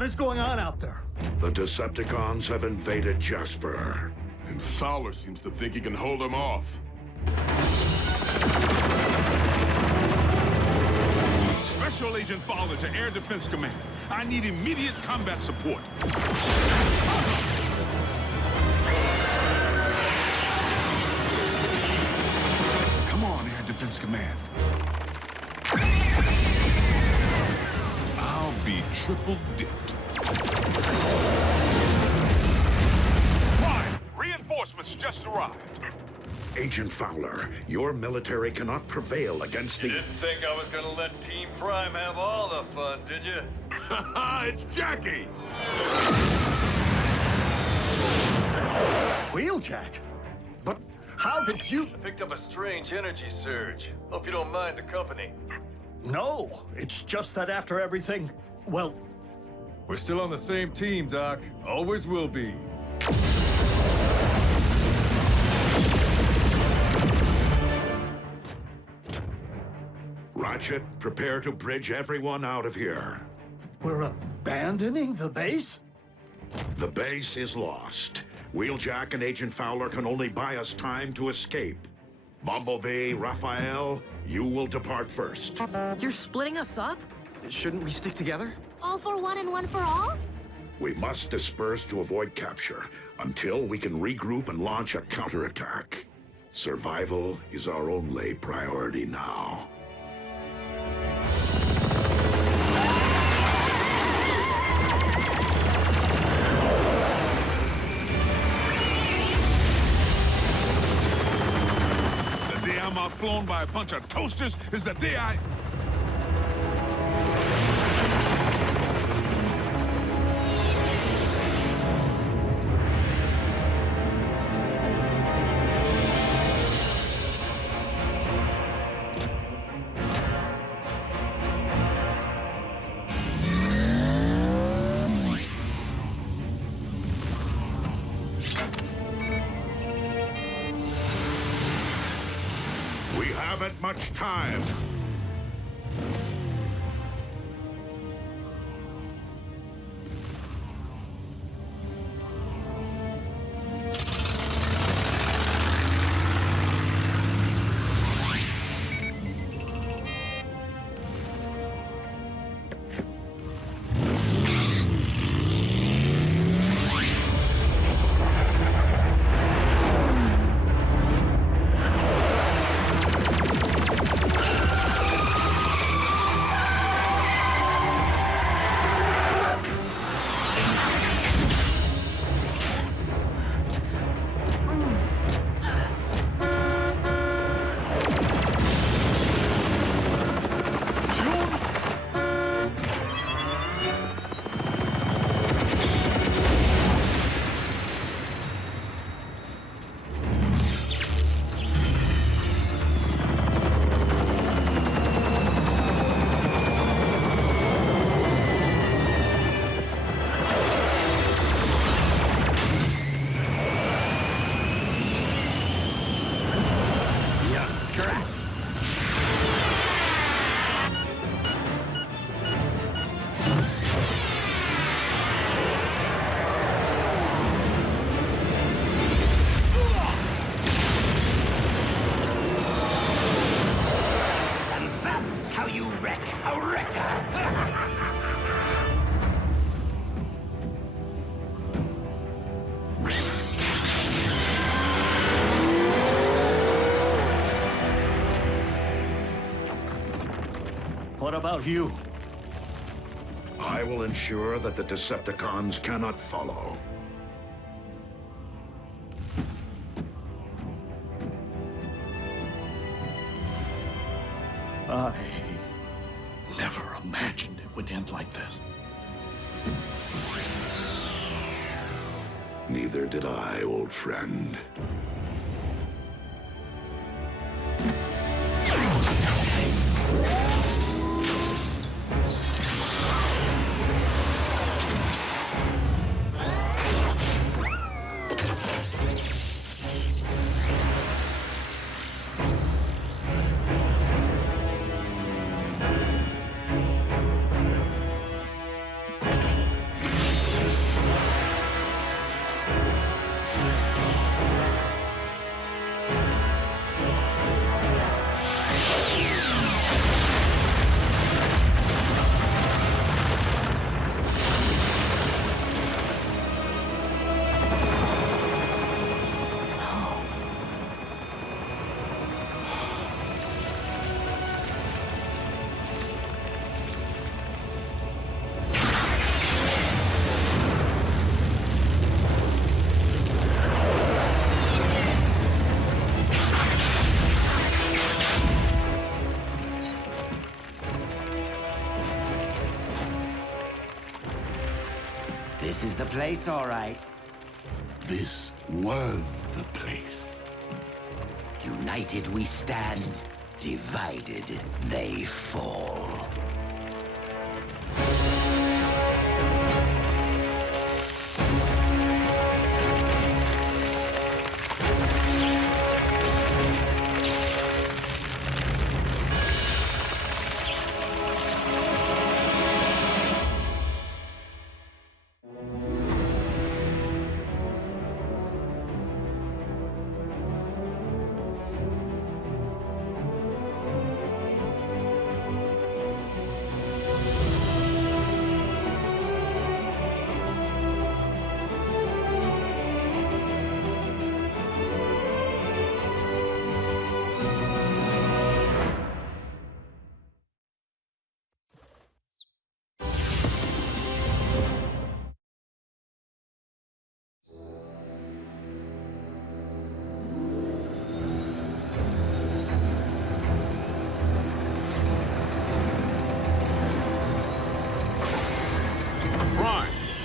What is going on out there? The Decepticons have invaded Jasper. And Fowler seems to think he can hold them off. Special Agent Fowler to Air Defense Command. I need immediate combat support. Come on, Air Defense Command. I'll be triple dipped. Prime, reinforcements just arrived. Agent Fowler, your military cannot prevail against the... You didn't think I was gonna let Team Prime have all the fun, did you? It's Jackie! Wheeljack? But how did you... I picked up a strange energy surge. Hope you don't mind the company. No, it's just that after everything, well... We're still on the same team, Doc. Always will be. Ratchet, prepare to bridge everyone out of here. We're abandoning the base? The base is lost. Wheeljack and Agent Fowler can only buy us time to escape. Bumblebee, Raphael, you will depart first. You're splitting us up? Shouldn't we stick together? All for one and one for all? We must disperse to avoid capture until we can regroup and launch a counterattack. Survival is our only priority now. The day I'm outflown by a bunch of toasters is the day I... Haven't much time. What about you? I will ensure that the Decepticons cannot follow. I never imagined it would end like this. Neither did I, old friend. the place, all right. This was the place. United we stand, divided they fall.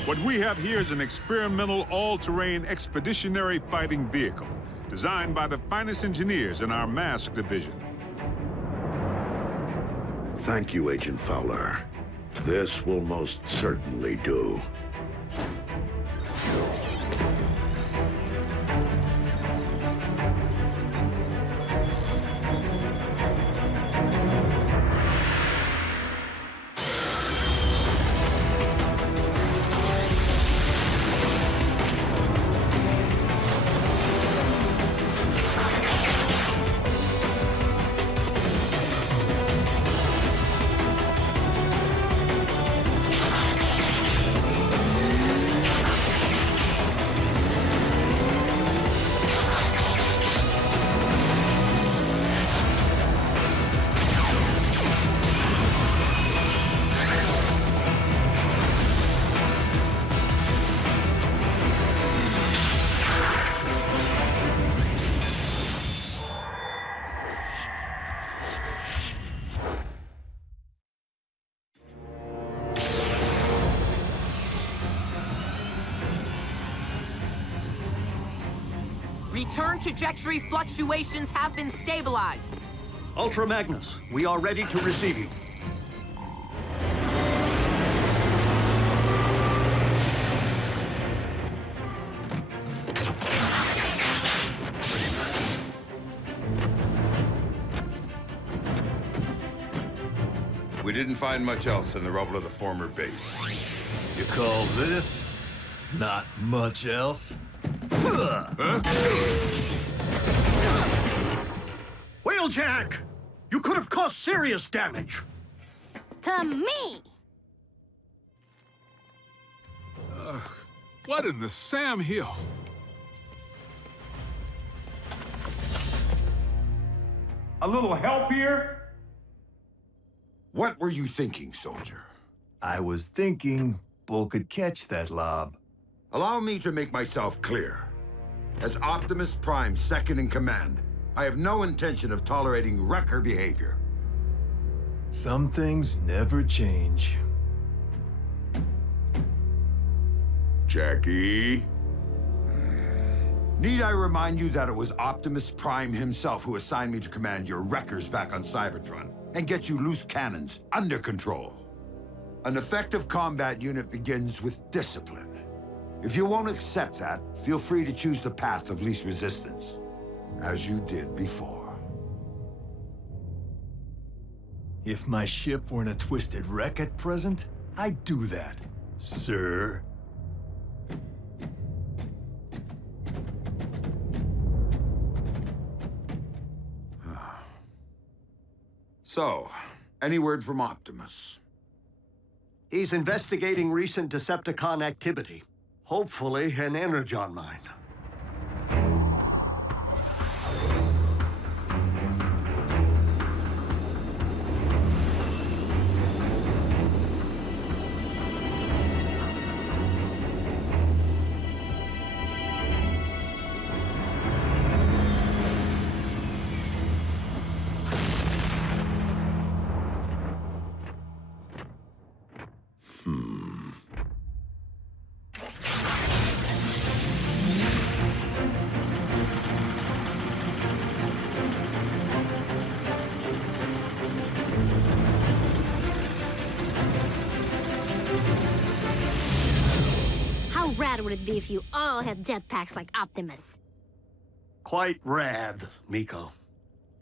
What we have here is an experimental all-terrain expeditionary fighting vehicle designed by the finest engineers in our mask division. Thank you, Agent Fowler. This will most certainly do. Return trajectory fluctuations have been stabilized. Ultra Magnus, we are ready to receive you. We didn't find much else in the rubble of the former base. You call this not much else? Wheeljack! You could have caused serious damage. To me! What in the Sam Hill? A little help here? What were you thinking, soldier? I was thinking Bull could catch that lob. Allow me to make myself clear. As Optimus Prime's second in command, I have no intention of tolerating wrecker behavior. Some things never change. Jackie? Need I remind you that it was Optimus Prime himself who assigned me to command your wreckers back on Cybertron and get you loose cannons under control? An effective combat unit begins with discipline. If you won't accept that, feel free to choose the path of least resistance, as you did before. If my ship weren't a twisted wreck at present, I'd do that, sir. So, any word from Optimus? He's investigating recent Decepticon activity. Hopefully, an Energon mine. it'd be if you all had jetpacks like Optimus. Quite rad, Miko.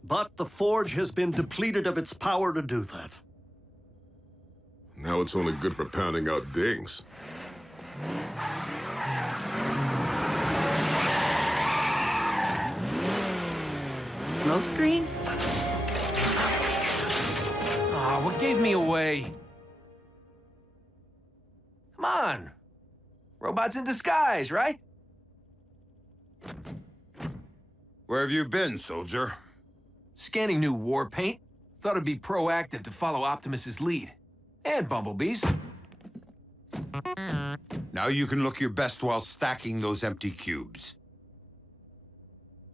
But the Forge has been depleted of its power to do that. Now it's only good for pounding out dings. Smokescreen? Ah, what gave me away? Come on. Robots in disguise, right? Where have you been, soldier? Scanning new war paint. Thought it'd be proactive to follow Optimus's lead. And Bumblebee's. Now you can look your best while stacking those empty cubes.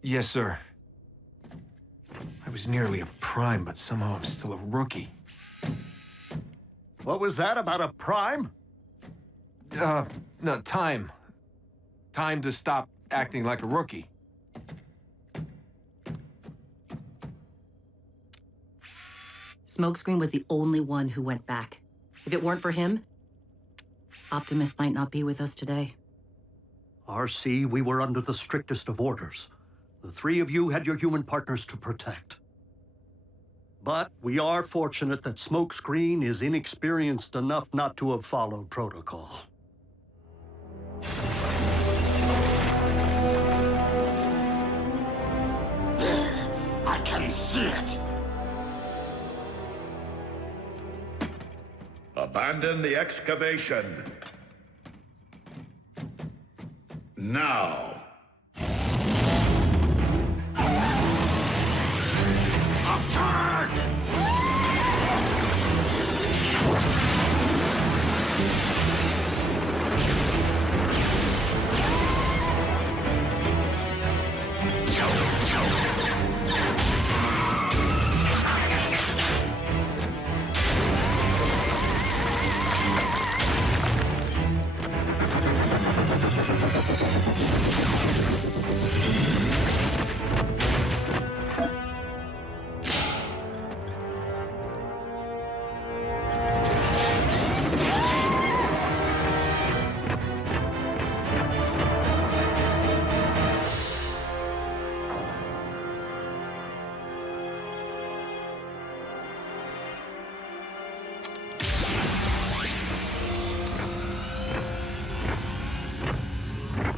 Yes, sir. I was nearly a Prime, but somehow I'm still a rookie. What was that about a Prime? No, time. Time to stop acting like a rookie. Smokescreen was the only one who went back. If it weren't for him, Optimus might not be with us today. RC, we were under the strictest of orders. The three of you had your human partners to protect. But we are fortunate that Smokescreen is inexperienced enough not to have followed protocol. There, I can see it. Abandon the excavation. Now. Attack!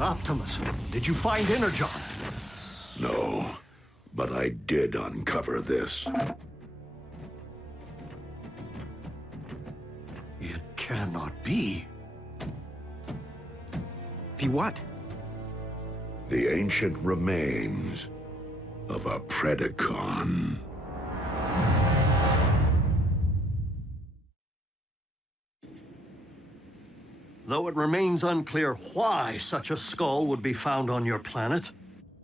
Optimus, did you find Energon? No, but I did uncover this. It cannot be. The what? The ancient remains of a Predacon. Though it remains unclear why such a skull would be found on your planet,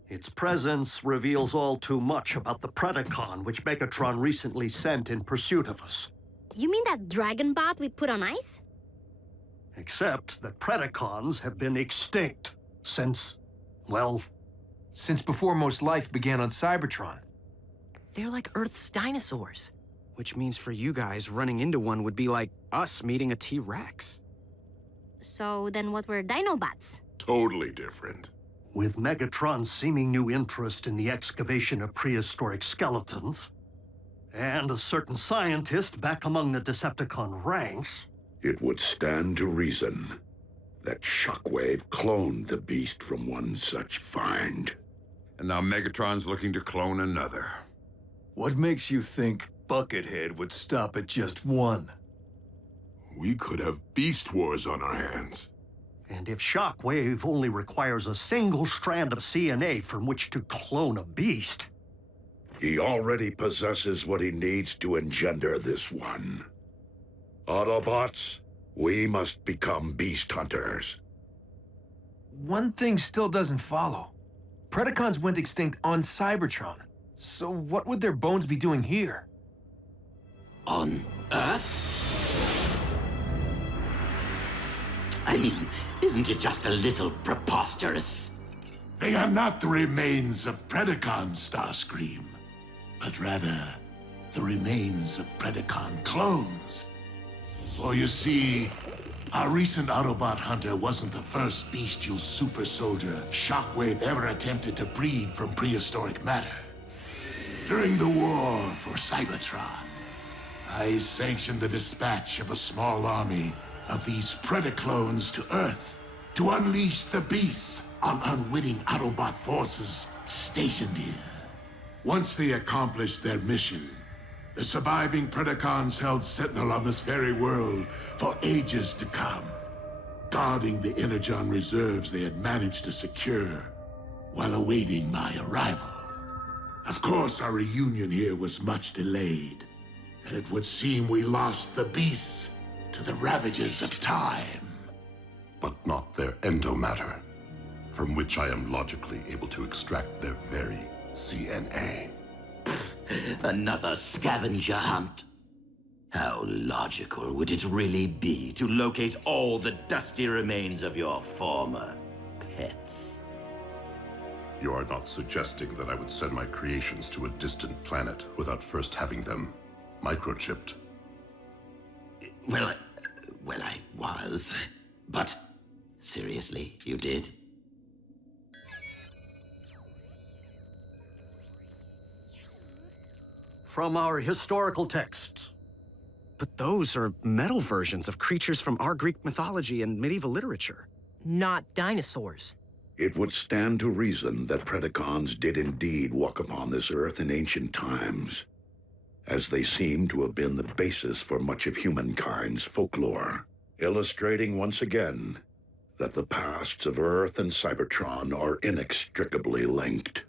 its presence reveals all too much about the Predacon which Megatron recently sent in pursuit of us. You mean that dragon bot we put on ice? Except that Predacons have been extinct since, well... Since before most life began on Cybertron. They're like Earth's dinosaurs. Which means for you guys, running into one would be like us meeting a T-Rex. So then what were Dinobots? Totally different. With Megatron's seeming new interest in the excavation of prehistoric skeletons, and a certain scientist back among the Decepticon ranks... It would stand to reason that Shockwave cloned the beast from one such find. And now Megatron's looking to clone another. What makes you think Buckethead would stop at just one? We could have beast wars on our hands. And if Shockwave only requires a single strand of CNA from which to clone a beast... He already possesses what he needs to engender this one. Autobots, we must become beast hunters. One thing still doesn't follow. Predacons went extinct on Cybertron. So what would their bones be doing here? On Earth? I mean, isn't it just a little preposterous? They are not the remains of Predacons, Starscream, but rather the remains of Predacon clones. For you see, Our recent Autobot hunter wasn't the first bestial super soldier Shockwave ever attempted to breed from prehistoric matter. During the war for Cybertron, I sanctioned the dispatch of a small army of these Predacons to Earth to unleash the beasts on unwitting Autobot forces stationed here. Once they accomplished their mission, the surviving Predacons held sentinel on this very world for ages to come, guarding the Energon reserves they had managed to secure while awaiting my arrival. Of course, our reunion here was much delayed, and it would seem we lost the beasts to the ravages of time. But not their endomatter, from which I am logically able to extract their very CNA. Another scavenger hunt? How logical would it really be to locate all the dusty remains of your former pets? You are not suggesting that I would send my creations to a distant planet without first having them microchipped? Well, I was. But seriously, you did? From our historical texts. But those are metal versions of creatures from our Greek mythology and medieval literature. Not dinosaurs. It would stand to reason that Predacons did indeed walk upon this earth in ancient times, as they seem to have been the basis for much of humankind's folklore, illustrating once again that the pasts of Earth and Cybertron are inextricably linked.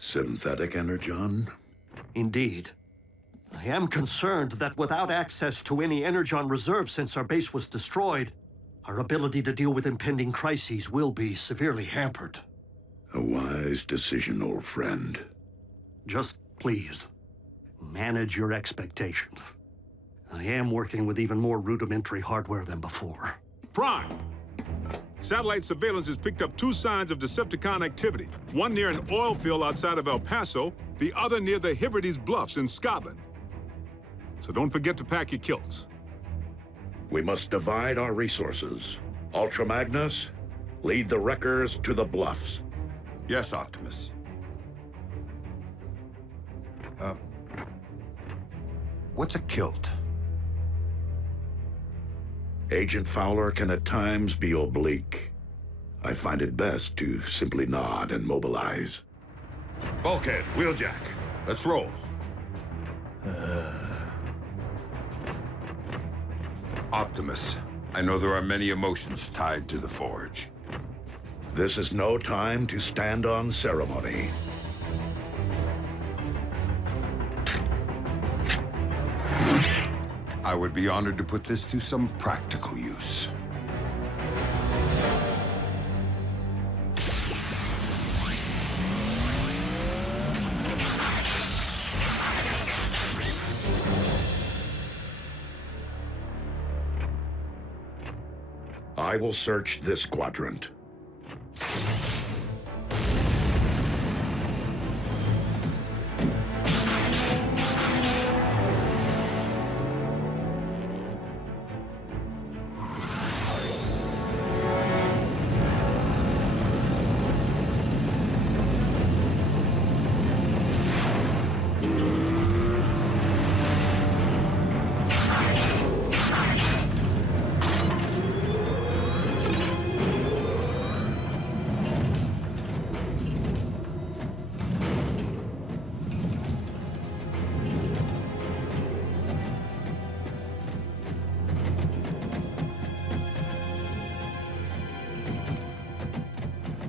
Synthetic Energon? Indeed. I am concerned that without access to any Energon reserve since our base was destroyed, our ability to deal with impending crises will be severely hampered. A wise decision, old friend. Just please, manage your expectations. I am working with even more rudimentary hardware than before. Prime! Satellite surveillance has picked up 2 signs of Decepticon activity. One near an oil field outside of El Paso, the other near the Hebrides Bluffs in Scotland. So don't forget to pack your kilts. We must divide our resources. Ultra Magnus, lead the wreckers to the bluffs. Yes, Optimus. What's a kilt? Agent Fowler can at times be oblique. I find it best to simply nod and mobilize. Bulkhead, wheeljack. Let's roll. Optimus, I know there are many emotions tied to the Forge. This is no time to stand on ceremony. I would be honored to put this to some practical use. I will search this quadrant.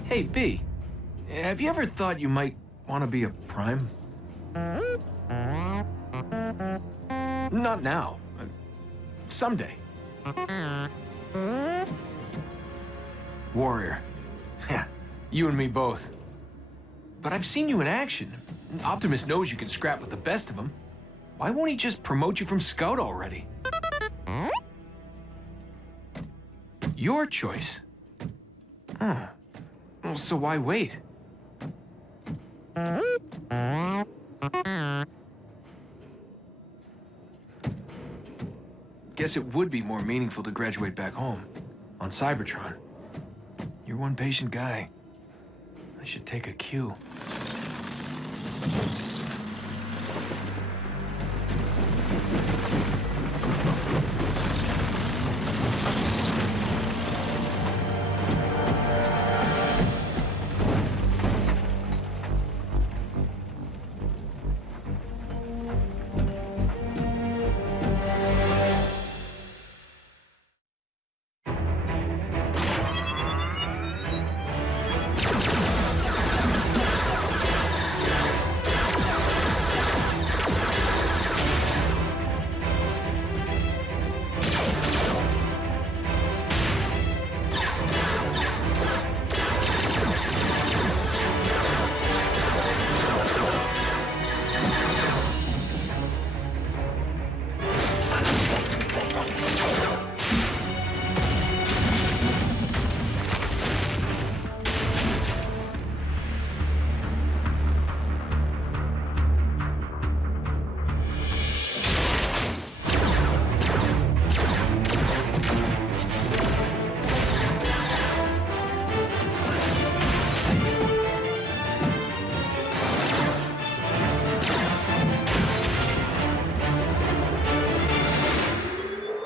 Hey, B, have you ever thought you might want to be a Prime? Not now. Someday. Warrior. Yeah, you and me both. But I've seen you in action. Optimus knows you can scrap with the best of them. Why won't he just promote you from Scout already? Your choice. Oh. Well, so why wait? Guess it would be more meaningful to graduate back home, on Cybertron. You're one patient guy. I should take a cue.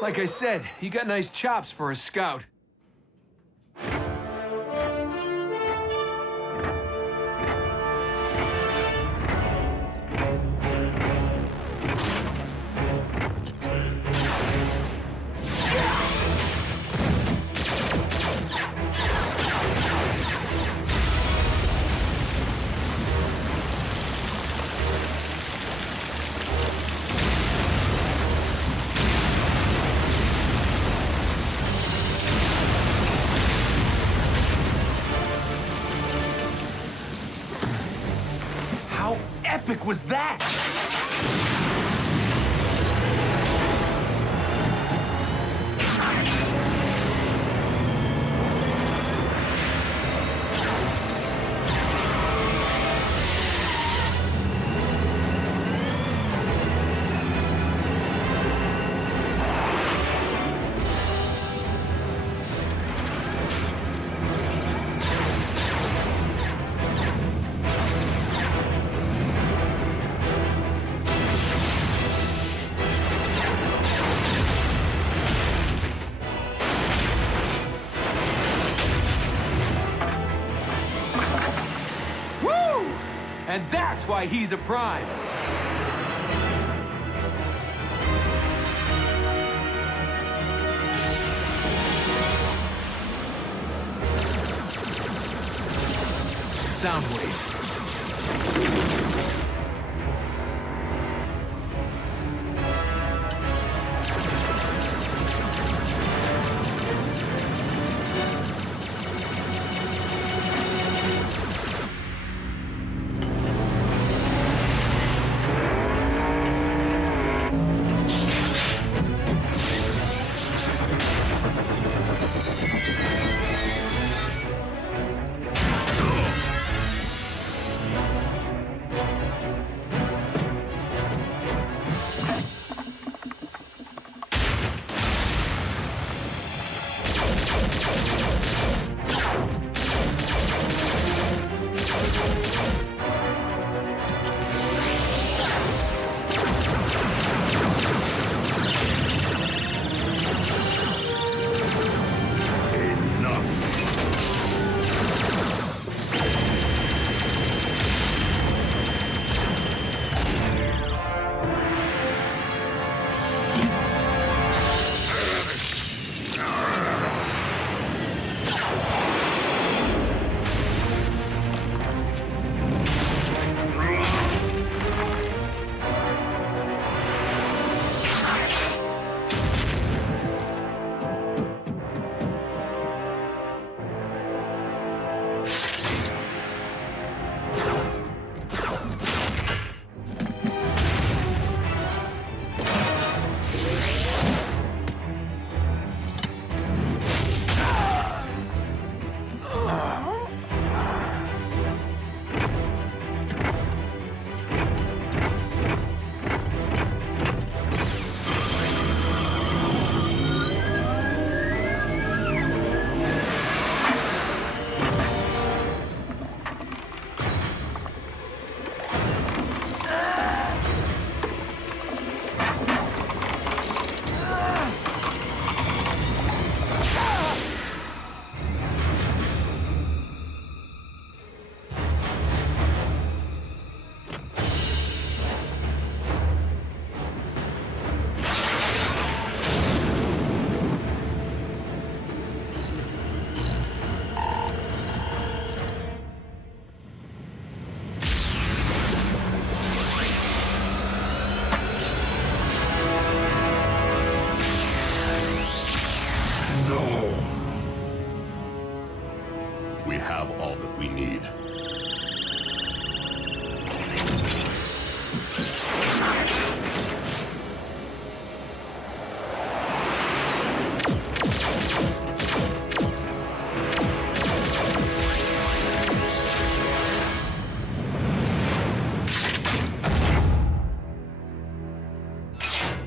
Like I said, you got nice chops for a scout. How epic was that? And that's why he's a Prime. Soundwave.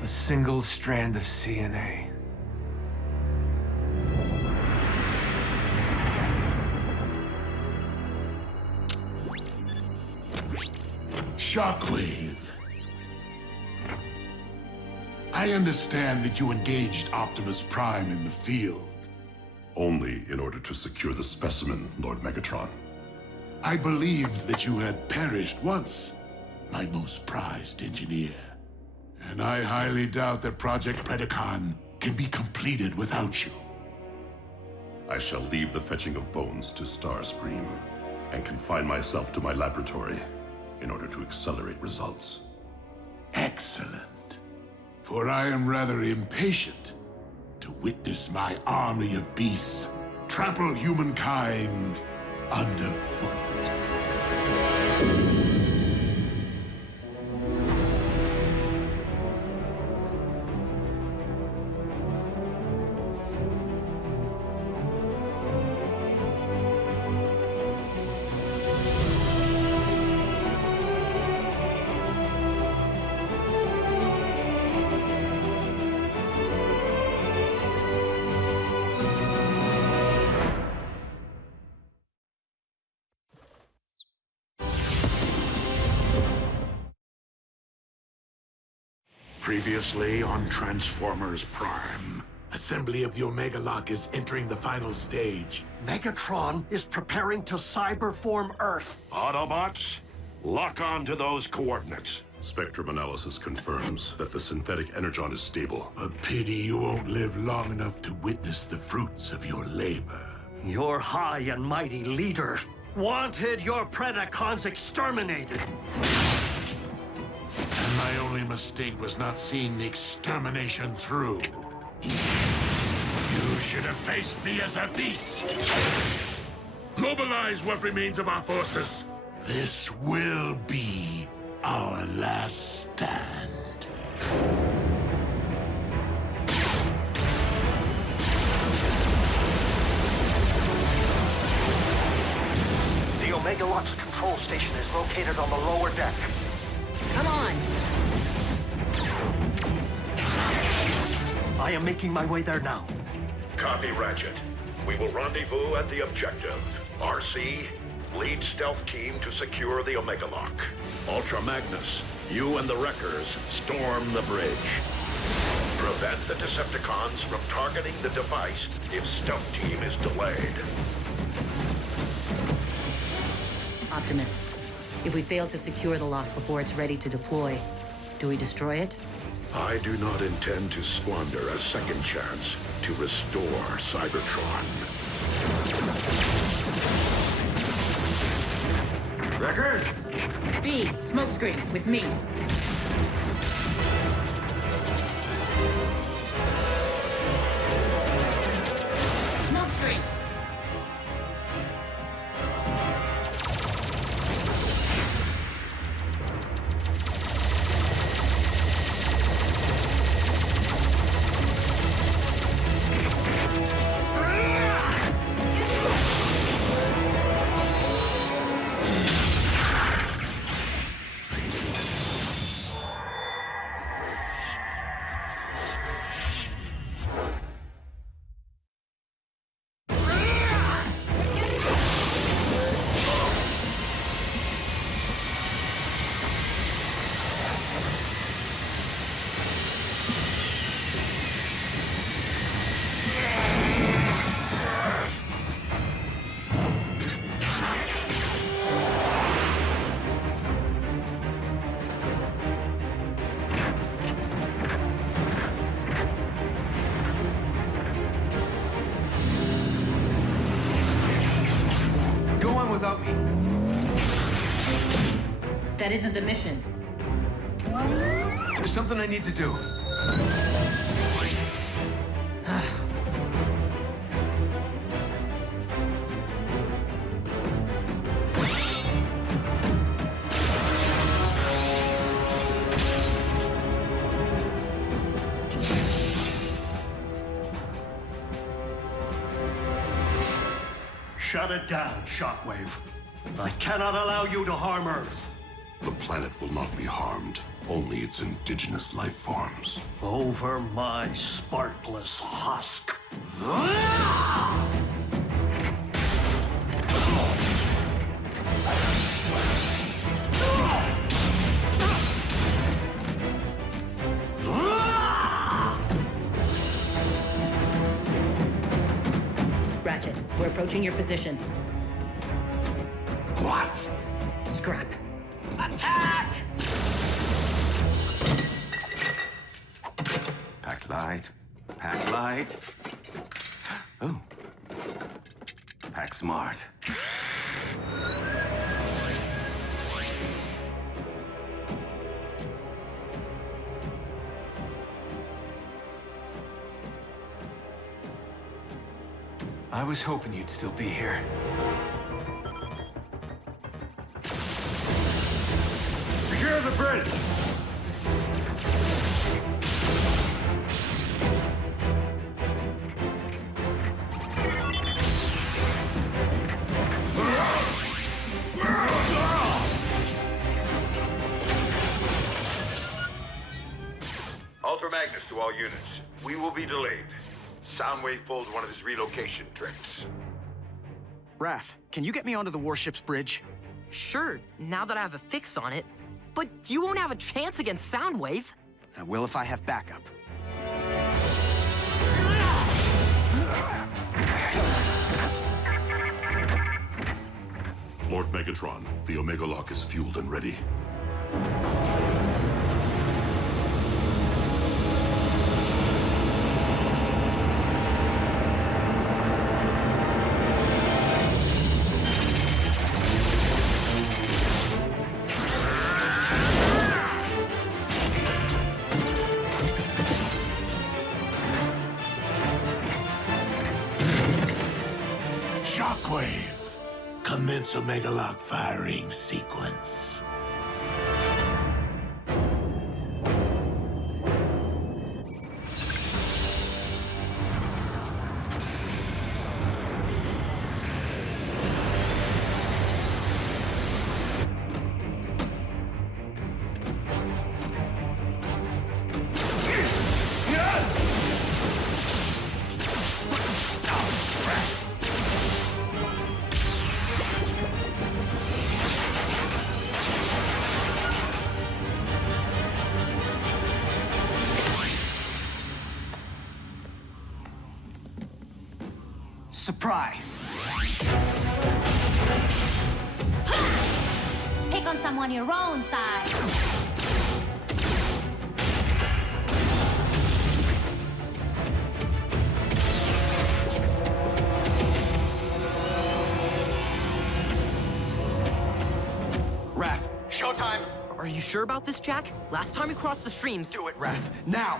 a single strand of CNA. Shockwave. I understand that you engaged Optimus Prime in the field. Only in order to secure the specimen, Lord Megatron. I believed that you had perished once, my most prized engineer. And I highly doubt that Project Predacon can be completed without you. I shall leave the fetching of bones to Starscream and confine myself to my laboratory in order to accelerate results. Excellent. For I am rather impatient to witness my army of beasts trample humankind underfoot. Previously on Transformers Prime. Assembly of the Omega Lock is entering the final stage. Megatron is preparing to cyberform Earth. Autobots, lock on to those coordinates. Spectrum analysis confirms that the synthetic Energon is stable. A pity you won't live long enough to witness the fruits of your labor. Your high and mighty leader wanted your Predacons exterminated. And my only mistake was not seeing the extermination through. You should have faced me as a beast. Mobilize what remains of our forces. This will be our last stand. The Omega Lock's control station is located on the lower deck. Come on! I am making my way there now. Copy, Ratchet. We will rendezvous at the objective. RC, lead stealth team to secure the Omega Lock. Ultra Magnus, you and the Wreckers storm the bridge. Prevent the Decepticons from targeting the device if stealth team is delayed. Optimus, if we fail to secure the lock before it's ready to deploy, do we destroy it? I do not intend to squander a second chance to restore Cybertron. Wreckers! B, smokescreen, with me. Smokescreen! Without me. That isn't the mission. There's something I need to do. Shut it down, Shockwave. I cannot allow you to harm Earth. The planet will not be harmed. only its indigenous life forms. Over my sparkless husk. Ratchet, we're approaching your position. What? Scrap. Attack! Pack light. Pack light. Oh. Pack smart. I was hoping you'd still be here. Secure the bridge! Ultra Magnus to all units. We will be delayed. Soundwave pulled one of his relocation tricks. Raph, can you get me onto the warship's bridge? Sure, now that I have a fix on it. But you won't have a chance against Soundwave. I will if I have backup. Lord Megatron, the Omega Lock is fueled and ready. Shockwave! Commence Omega Lock firing sequence. Surprise! Pick on someone your own size. Raph, showtime! Are you sure about this, Jack? Last time we crossed the streams... Do it, Raph, now!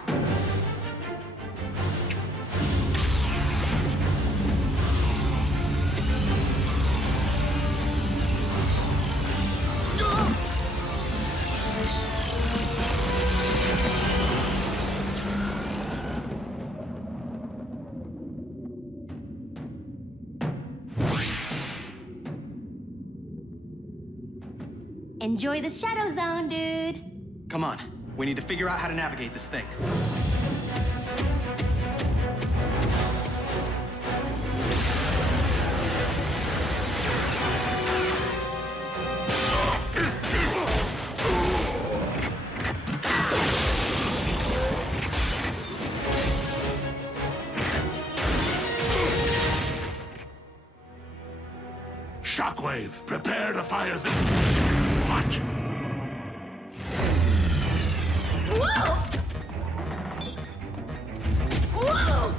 Enjoy the Shadow Zone, dude. Come on, we need to figure out how to navigate this thing. Shockwave, prepare to fire the... What? Whoa! Whoa!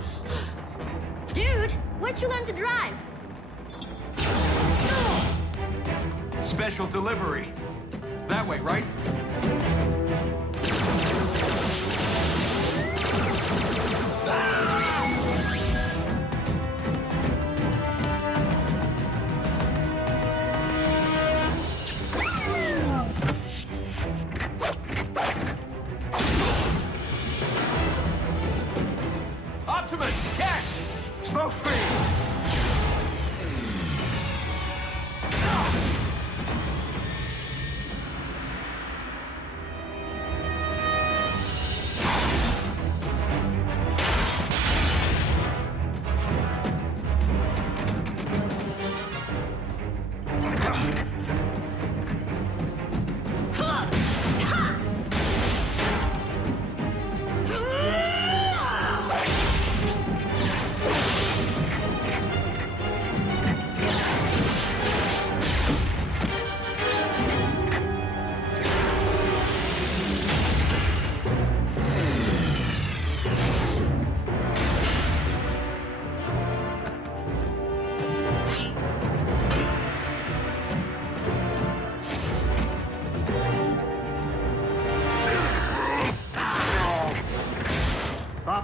Dude, where'd you learn to drive? Special delivery. That way, right? Optimus, catch! Smoke screen!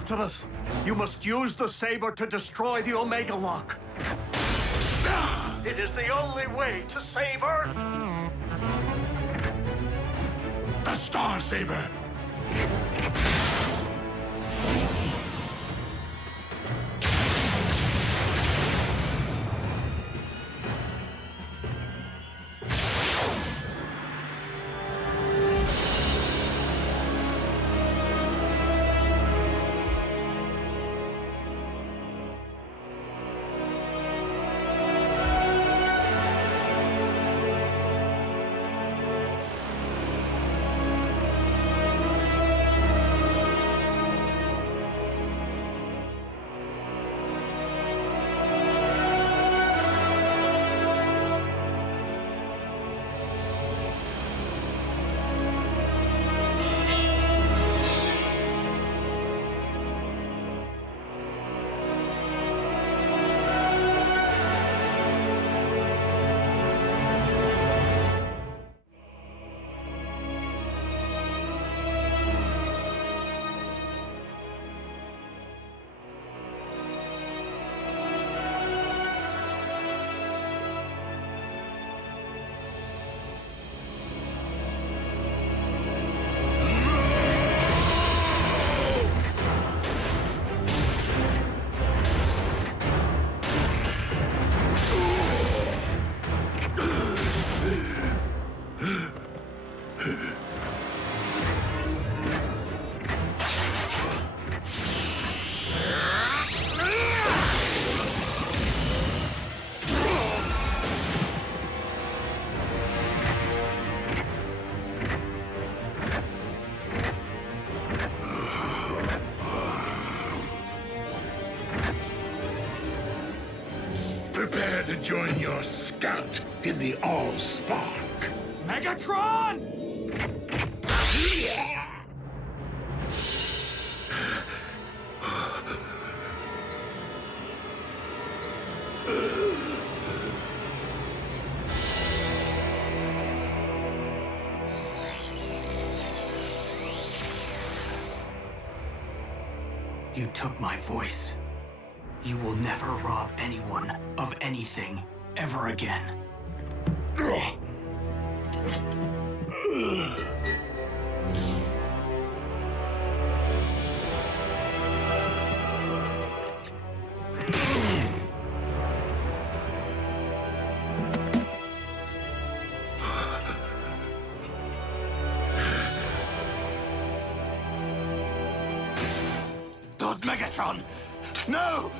Optimus, you must use the saber to destroy the Omega Lock. It is the only way to save Earth. The Star Saber! Prepare to join your scout in the All-Spark. Megatron! You took my voice. You will never rob anyone of anything ever again. Lord Megatron! No!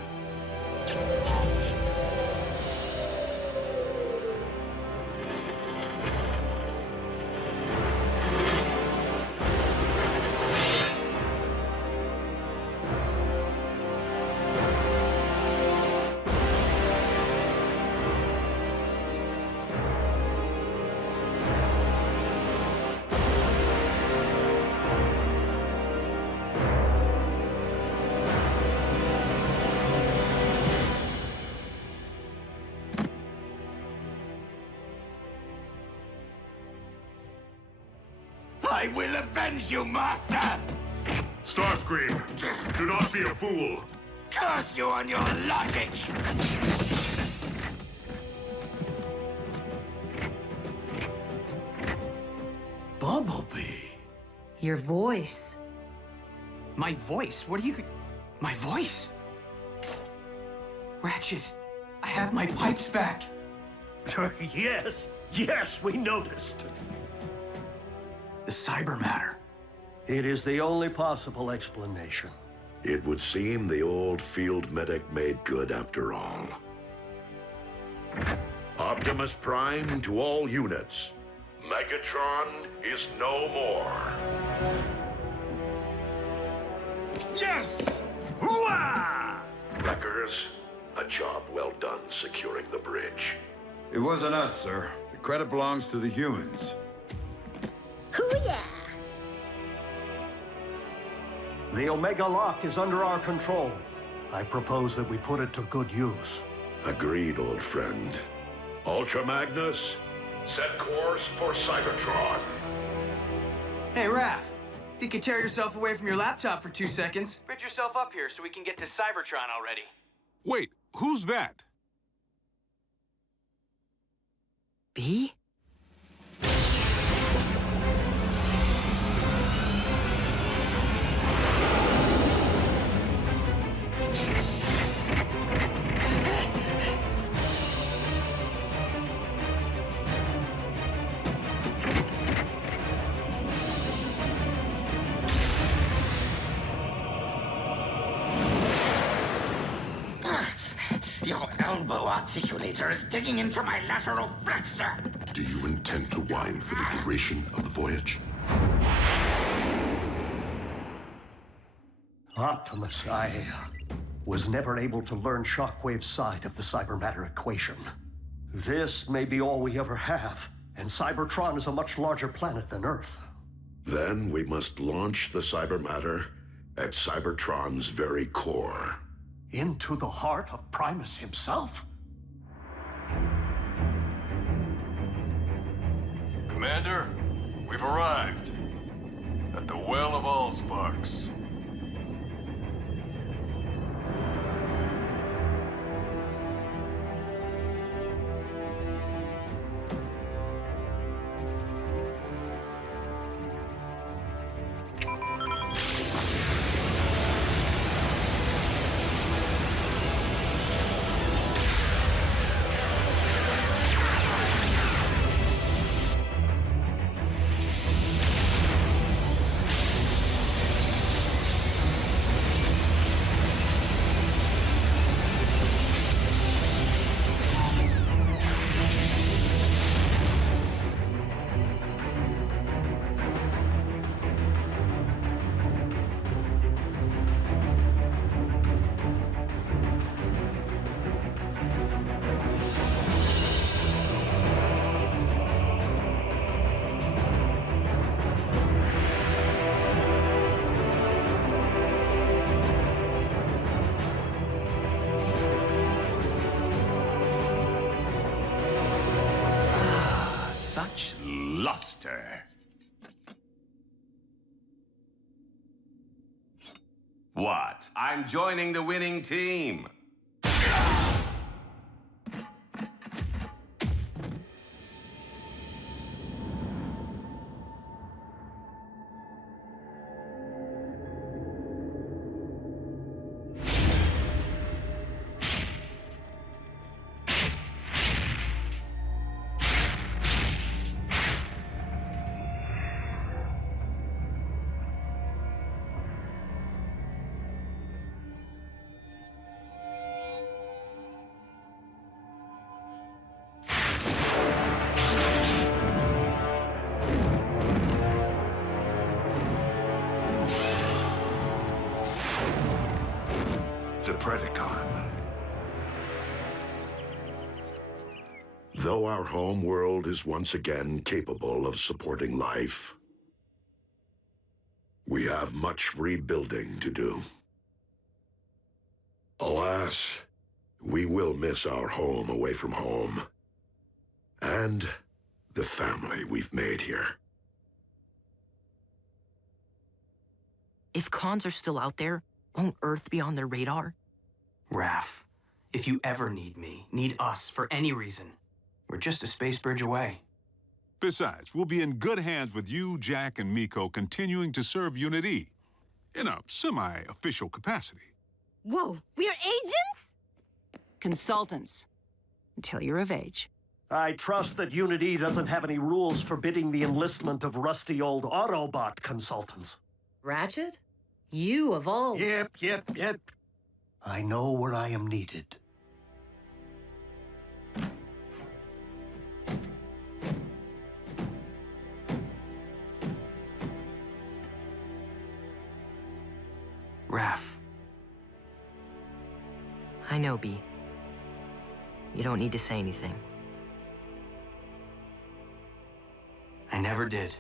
I will avenge you, Master! Starscream, do not be a fool. Curse you on your logic! Bumblebee. Your voice. My voice? What are you... My voice? Ratchet, I have my pipes back. Yes, we noticed. The cyber matter. It is the only possible explanation. It would seem the old field medic made good after all. Optimus Prime to all units. Megatron is no more. Yes! Hooah! Wreckers, a job well done securing the bridge. It wasn't us, sir. The credit belongs to the humans. Hoo-yeah! The Omega Lock is under our control. I propose that we put it to good use. Agreed, old friend. Ultra Magnus, set course for Cybertron. Hey, Raph. If you could tear yourself away from your laptop for 2 seconds, bridge yourself up here so we can get to Cybertron already. Wait, who's that? B? Your elbow articulator is digging into my lateral flexor. Do you intend to whine for the duration of the voyage? Optimus, I was never able to learn Shockwave's side of the cybermatter equation. This may be all we ever have, and Cybertron is a much larger planet than Earth. Then we must launch the cybermatter at Cybertron's very core. Into the heart of Primus himself? Commander, we've arrived at the Well of Allsparks. Such luster. What? I'm joining the winning team. The Predacon. Though our home world is once again capable of supporting life, we have much rebuilding to do. Alas, we will miss our home away from home, and the family we've made here. If cons are still out there, won't Earth be on their radar? Raph, if you ever need me, need us for any reason, we're just a space bridge away. Besides, we'll be in good hands with you, Jack, and Miko continuing to serve Unit E in a semi-official capacity. Whoa, we are agents? Consultants. Until you're of age. I trust that Unit E doesn't have any rules forbidding the enlistment of rusty old Autobot consultants. Ratchet? You of all... Yep. I know where I am needed. Raph. I know, B. You don't need to say anything. I never did.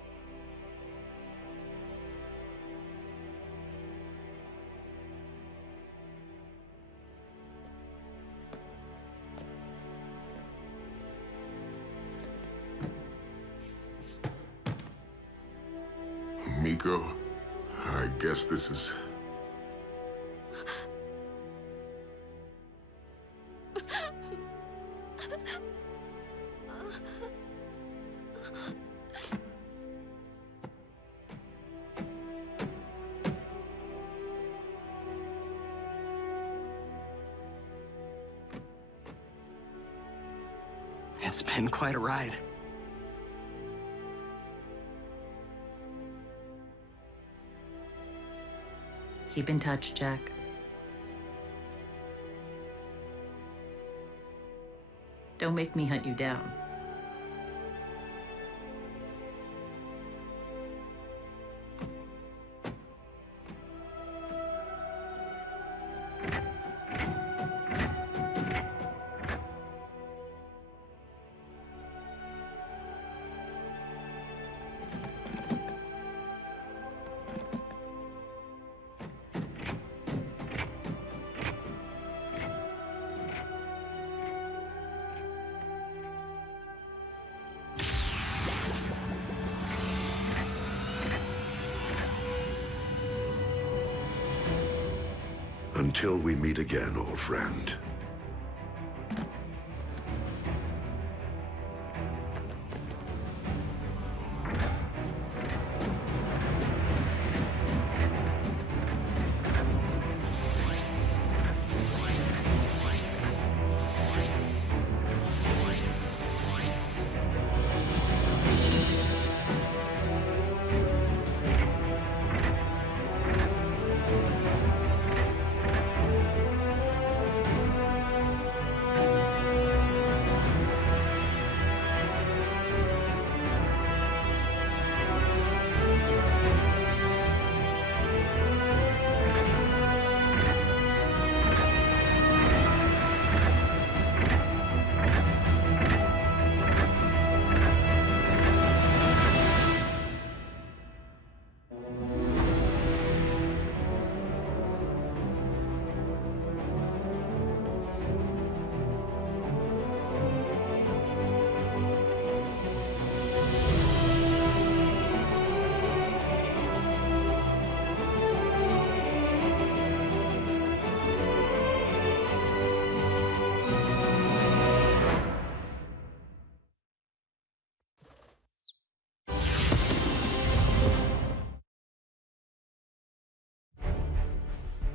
Miko, guess this is... It's been quite a ride. Keep in touch, Jack. Don't make me hunt you down. Until we meet again, old friend.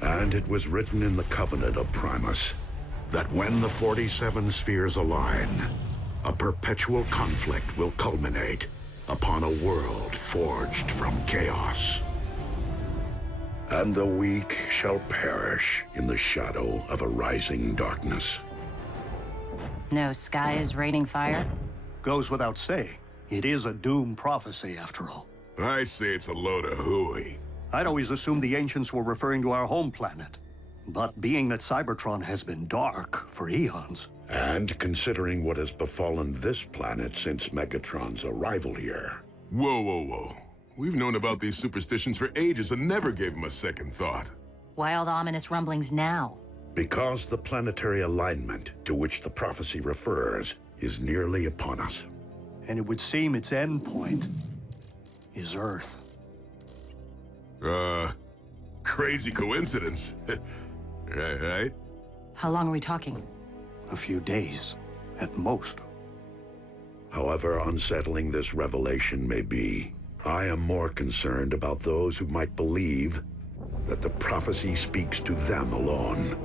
And it was written in the Covenant of Primus that when the 47 spheres align, a perpetual conflict will culminate upon a world forged from chaos. And the weak shall perish in the shadow of a rising darkness. No sky is raining fire? Goes without saying. It is a doom prophecy, after all. I say it's a load of hooey. I'd always assumed the ancients were referring to our home planet. But being that Cybertron has been dark for eons... And considering what has befallen this planet since Megatron's arrival here... Whoa, whoa, whoa. We've known about these superstitions for ages and never gave them a second thought. Why all the ominous rumblings now? Because the planetary alignment to which the prophecy refers is nearly upon us. And it would seem its end point is Earth. Crazy coincidence. Right? How long are we talking? A few days, at most. However unsettling this revelation may be, I am more concerned about those who might believe that the prophecy speaks to them alone.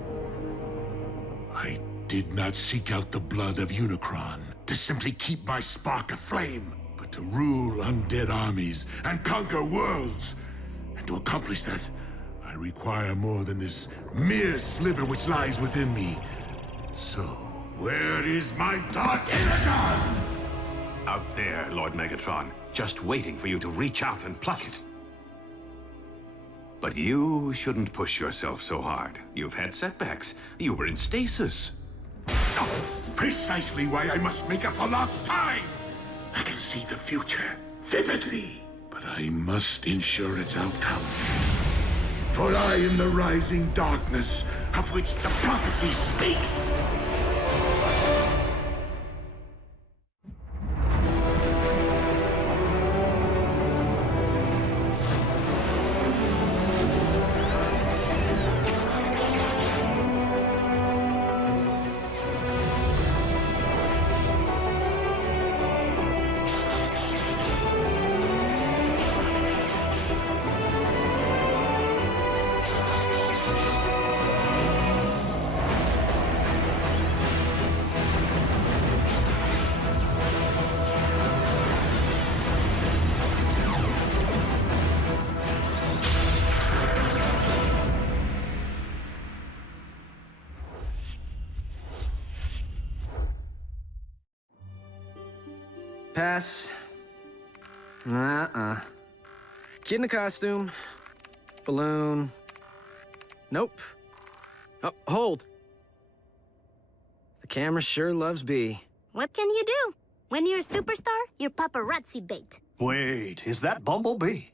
I did not seek out the blood of Unicron to simply keep my spark aflame, but to rule undead armies and conquer worlds. And to accomplish that, I require more than this mere sliver which lies within me. So, where is my dark Energon? Out there, Lord Megatron, just waiting for you to reach out and pluck it. But you shouldn't push yourself so hard. You've had setbacks. You were in stasis. Precisely why I must make up for lost time. I can see the future vividly, but I must ensure its outcome. For I am the rising darkness of which the prophecy speaks. Pass. Kid in a costume. Balloon. Nope. Oh, hold. The camera sure loves B. What can you do? When you're a superstar, you're paparazzi bait. Wait, is that Bumblebee?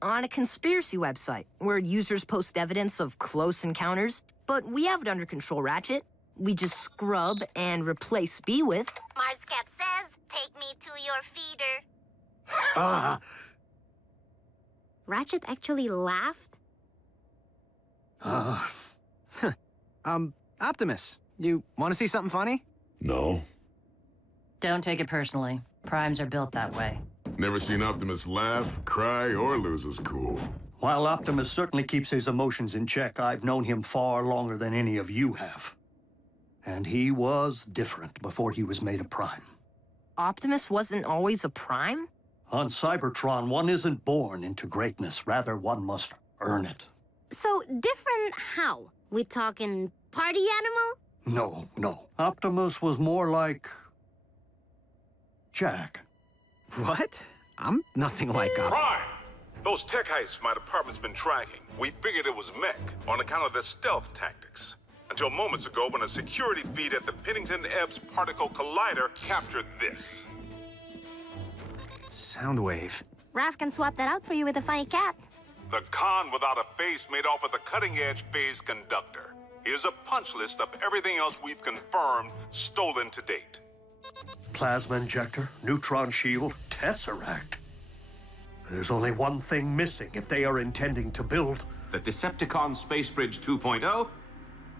On a conspiracy website, where users post evidence of close encounters, but we have it under control, Ratchet. We just scrub and replace B with... Marscat says, take me to your feeder. Ratchet actually laughed? Optimus, you want to see something funny? No. Don't take it personally. Primes are built that way. Never seen Optimus laugh, cry, or lose his cool. While Optimus certainly keeps his emotions in check, I've known him far longer than any of you have. And he was different before he was made a Prime. Optimus wasn't always a Prime? On Cybertron, one isn't born into greatness. Rather, one must earn it. So, different how? We talking party animal? No. Optimus was more like... Jack. What? I'm nothing like Optimus. Prime! Those tech heists my department's been tracking. We figured it was mech on account of their stealth tactics. Until moments ago when a security feed at the Pennington Ebbs Particle Collider captured this. Soundwave. Raph can swap that out for you with a funny cat. The con without a face made off with a cutting-edge phase conductor. Here's a punch list of everything else we've confirmed stolen to date. Plasma injector, neutron shield, Tesseract. There's only one thing missing if they are intending to build... The Decepticon Space Bridge 2.0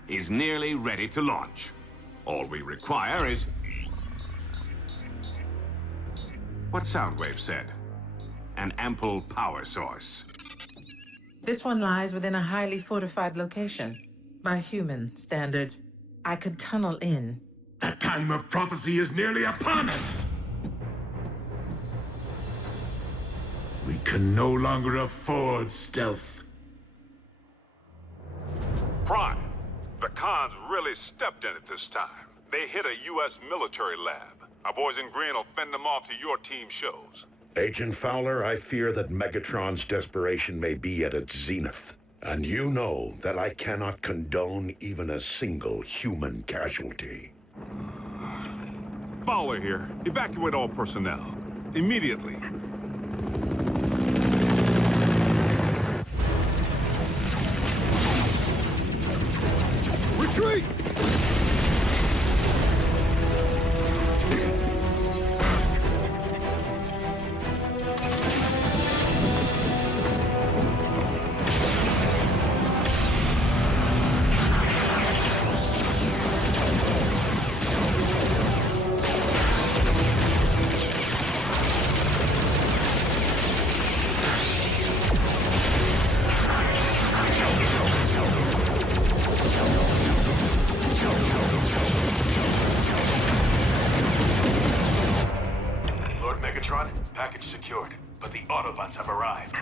is nearly ready to launch. All we require is... what Soundwave said. An ample power source. This one lies within a highly fortified location. By human standards, I could tunnel in. The time of prophecy is nearly upon us! We can no longer afford stealth. Prime, the cons really stepped in it this time. They hit a U.S. military lab. Our boys in green will fend them off to your team shows. Agent Fowler, I fear that Megatron's desperation may be at its zenith. And you know that I cannot condone even a single human casualty. Fowler here. Evacuate all personnel. Immediately. Retreat! Package secured, but the Autobots have arrived.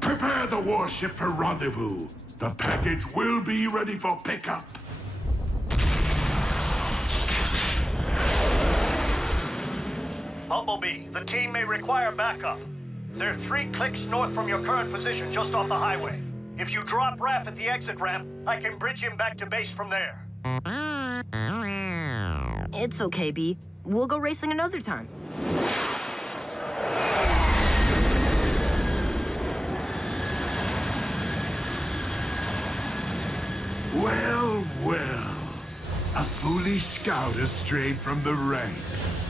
Prepare the warship for rendezvous. The package will be ready for pickup. Bumblebee, the team may require backup. They're 3 clicks north from your current position, just off the highway. If you drop Raph at the exit ramp, I can bridge him back to base from there. It's okay, B. We'll go racing another time. Well, well. A foolish scout has strayed from the ranks.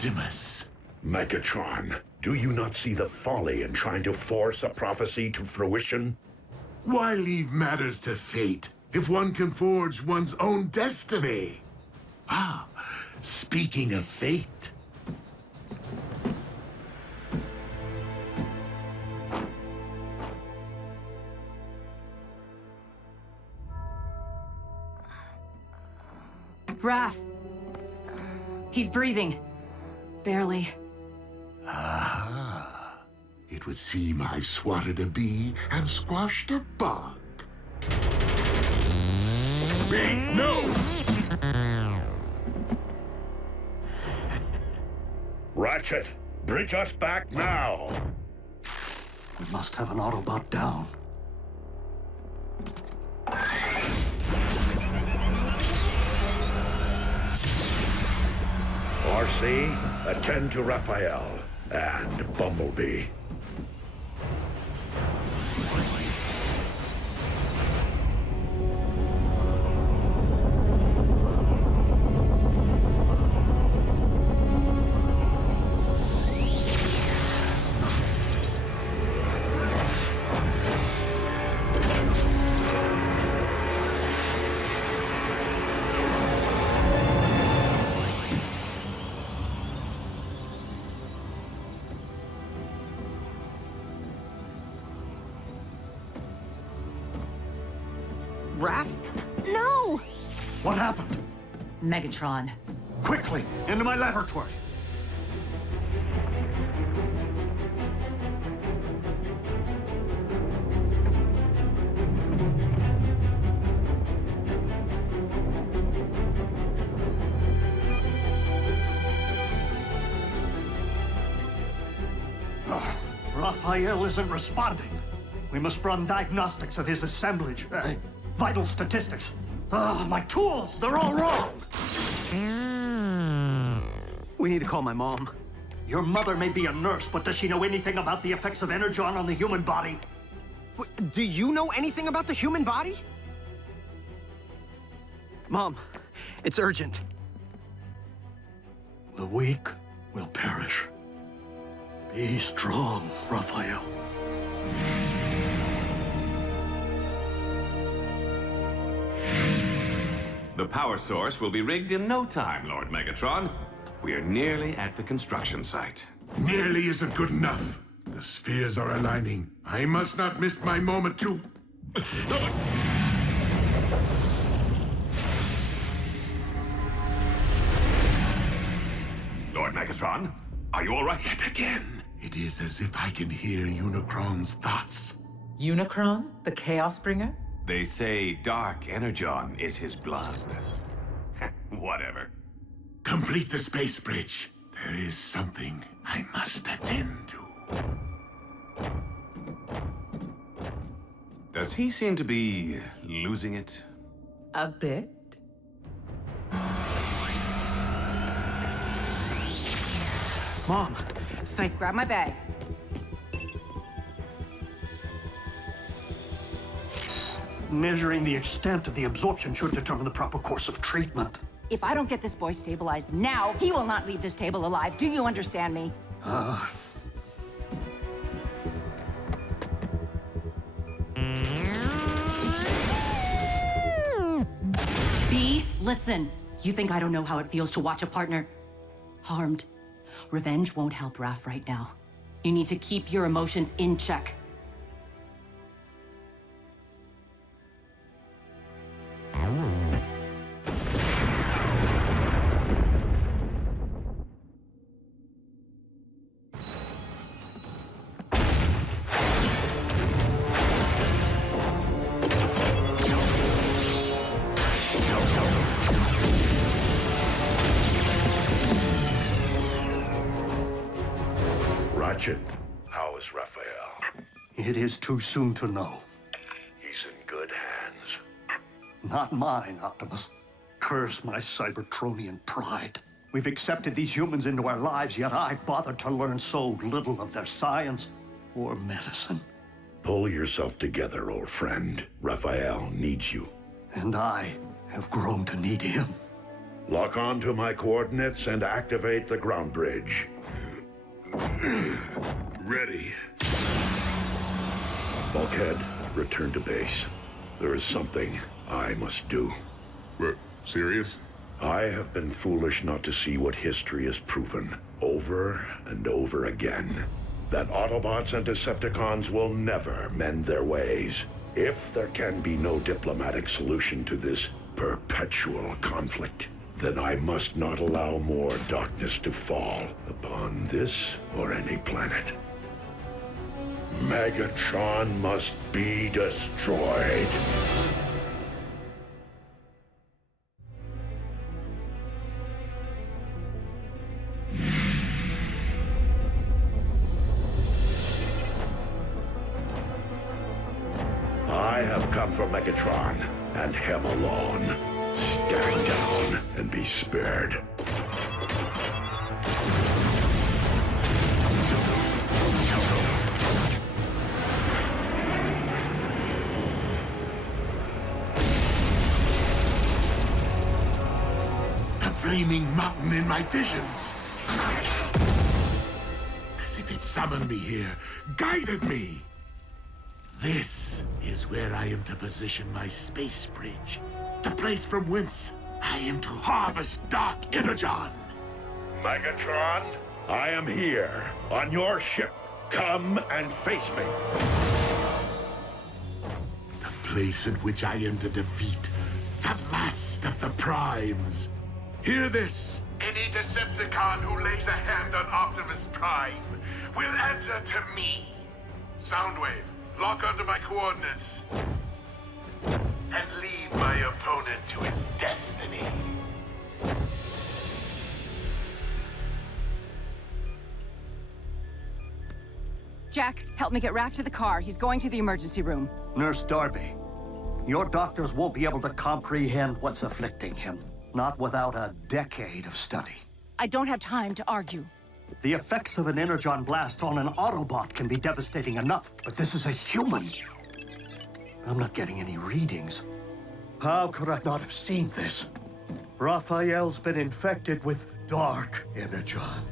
Optimus. Megatron, do you not see the folly in trying to force a prophecy to fruition? Why leave matters to fate if one can forge one's own destiny? Ah, speaking of fate. Raph. He's breathing. Barely. Ah, it would seem I've swatted a bee and squashed a bug. No! Ratchet, bridge us back now! We must have an Autobot down. RC, attend to Raphael and Bumblebee. Raph? No! What happened? Megatron. Quickly, into my laboratory. Raphael isn't responding. We must run diagnostics of his assemblage. Vital statistics. My tools, they're all wrong. We need to call my mom. Your mother may be a nurse, but does she know anything about the effects of Energon on the human body? Do you know anything about the human body? Mom, it's urgent. The weak will perish. Be strong, Raphael. The power source will be rigged in no time, Lord Megatron. We are nearly at the construction site. Nearly isn't good enough. The spheres are aligning. I must not miss my moment to... Lord Megatron, are you all right? Yet again, it is as if I can hear Unicron's thoughts. Unicron, the Chaos Bringer? They say Dark Energon is his blood. Whatever. Complete the space bridge. There is something I must attend to. Does he seem to be losing it? A bit. Mom, Grab my bag. Measuring the extent of the absorption should determine the proper course of treatment. If I don't get this boy stabilized now, he will not leave this table alive. Do you understand me? B, listen. You think I don't know how it feels to watch a partner harmed? Revenge won't help Raph right now. You need to keep your emotions in check. Ratchet, how is Raphael? It is too soon to know. He's in good hands. Not mine, Optimus. Curse my Cybertronian pride. We've accepted these humans into our lives, yet I've bothered to learn so little of their science or medicine. Pull yourself together, old friend. Raphael needs you. And I have grown to need him. Lock on to my coordinates and activate the ground bridge. Ready. Bulkhead, return to base. There is something I must do. Serious? I have been foolish not to see what history has proven, over and over again. That Autobots and Decepticons will never mend their ways. If there can be no diplomatic solution to this perpetual conflict, then I must not allow more darkness to fall upon this or any planet. Megatron must be destroyed. I have come for Megatron, and him alone. Stand down and be spared. The flaming mountain in my visions. As if it summoned me here, guided me. This is where I am to position my space bridge. The place from whence I am to harvest Dark Energon. Megatron, I am here, on your ship. Come and face me. The place in which I am to defeat the last of the Primes. Hear this. Any Decepticon who lays a hand on Optimus Prime will answer to me. Soundwave, lock onto my coordinates. And lead my opponent to his destiny. Jack, help me get Raph to the car. He's going to the emergency room. Nurse Darby, your doctors won't be able to comprehend what's afflicting him. Not without a decade of study. I don't have time to argue. The effects of an Energon blast on an Autobot can be devastating enough, but this is a human. I'm not getting any readings. How could I not have seen this? Raphael's been infected with Dark Energon.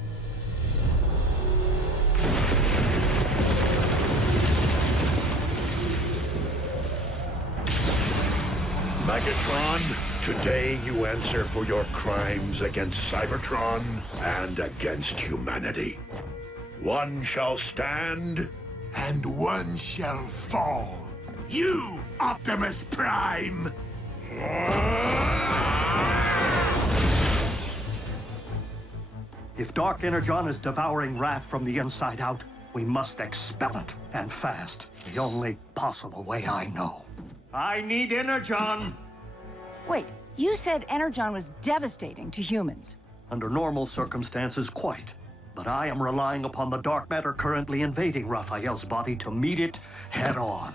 Megatron, today you answer for your crimes against Cybertron and against humanity. One shall stand, and one shall fall. You, Optimus Prime! If Dark Energon is devouring Raph from the inside out, we must expel it, and fast. The only possible way I know. I need Energon! Wait, you said Energon was devastating to humans. Under normal circumstances, quite. But I am relying upon the dark matter currently invading Raphael's body to meet it head-on.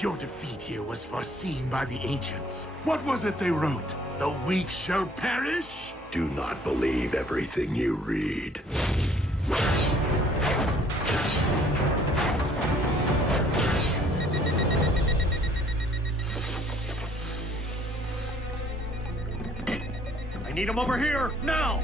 Your defeat here was foreseen by the ancients. What was it they wrote? The weak shall perish? Do not believe everything you read. I need him over here, now!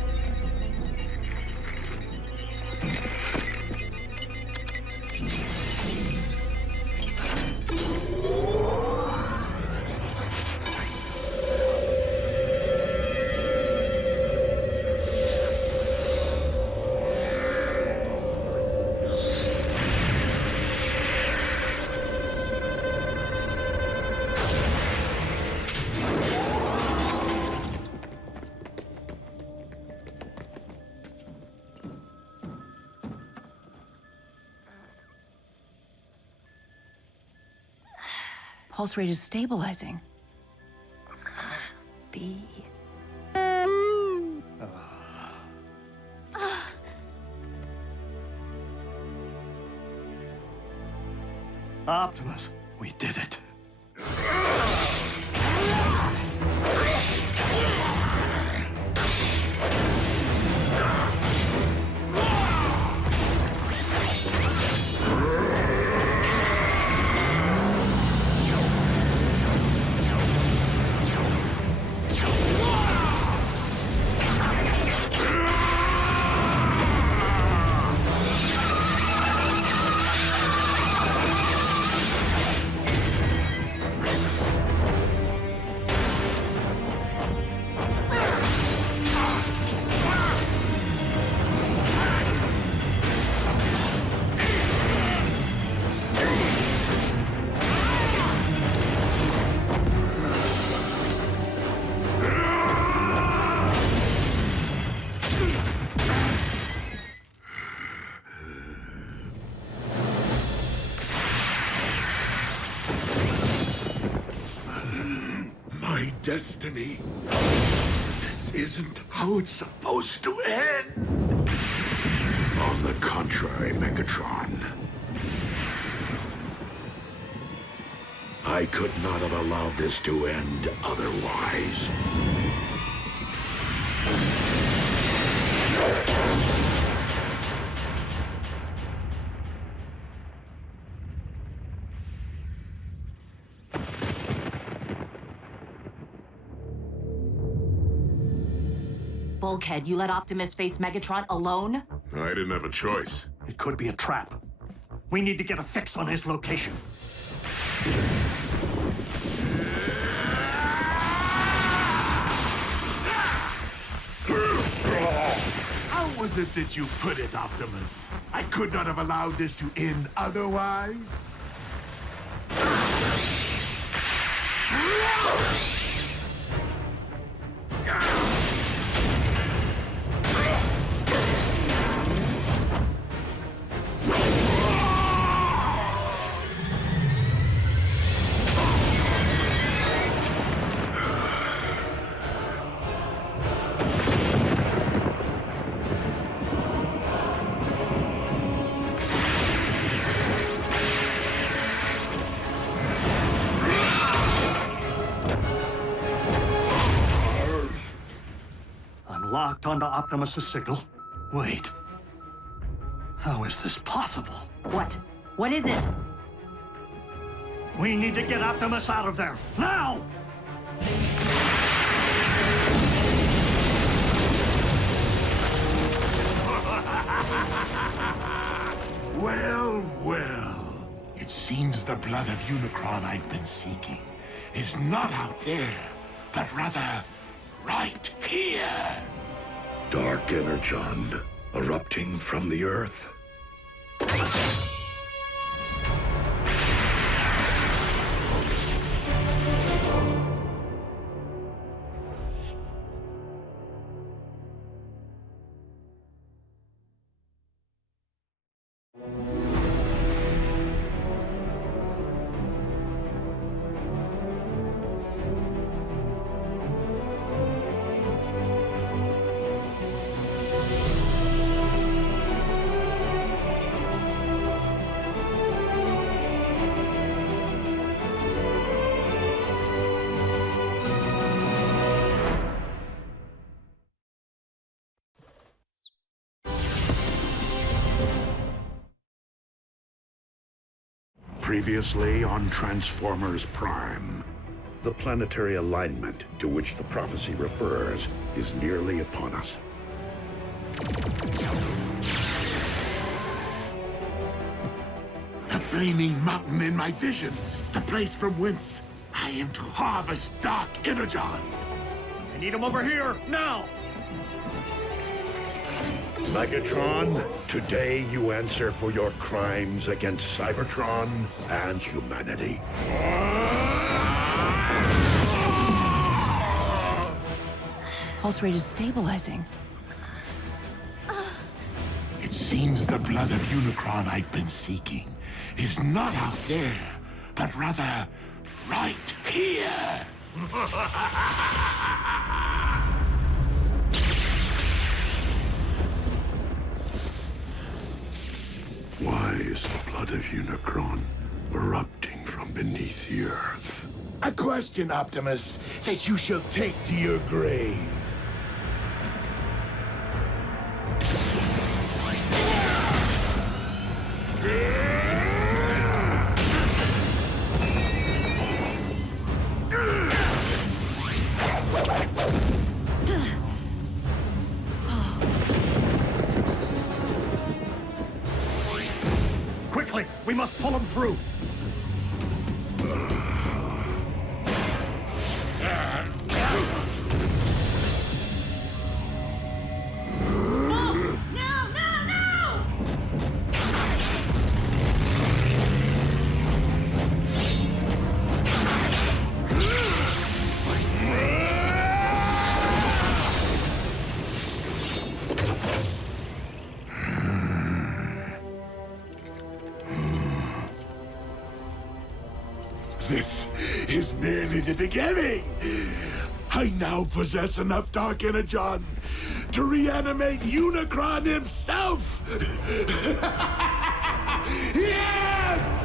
Pulse rate is stabilizing. be. Optimus, we did it. My destiny. This isn't how it's supposed to end. On the contrary, Megatron. I could not have allowed this to end otherwise. Bulkhead, you let Optimus face Megatron alone? I didn't have a choice. It could be a trap. We need to get a fix on his location. How was it that you put it, Optimus? I could not have allowed this to end otherwise? Locked onto Optimus's signal. Wait. How is this possible? What? What is it? We need to get Optimus out of there. Now! Well, well. It seems the blood of Unicron I've been seeking is not out there, but rather right here. Dark Energon erupting from the Earth. Previously on Transformers Prime. The planetary alignment to which the prophecy refers is nearly upon us. The flaming mountain in my visions, the place from whence I am to harvest Dark Energon. I need him over here, now! Megatron, today you answer for your crimes against Cybertron and humanity. Pulse rate is stabilizing. It seems the blood of Unicron I've been seeking is not out there, but rather right here. Why is the blood of Unicron erupting from beneath the earth? A question, Optimus, that you shall take to your grave. Quickly, we must pull him through. This is merely the beginning. I now possess enough Dark Energon to reanimate Unicron himself. Yes!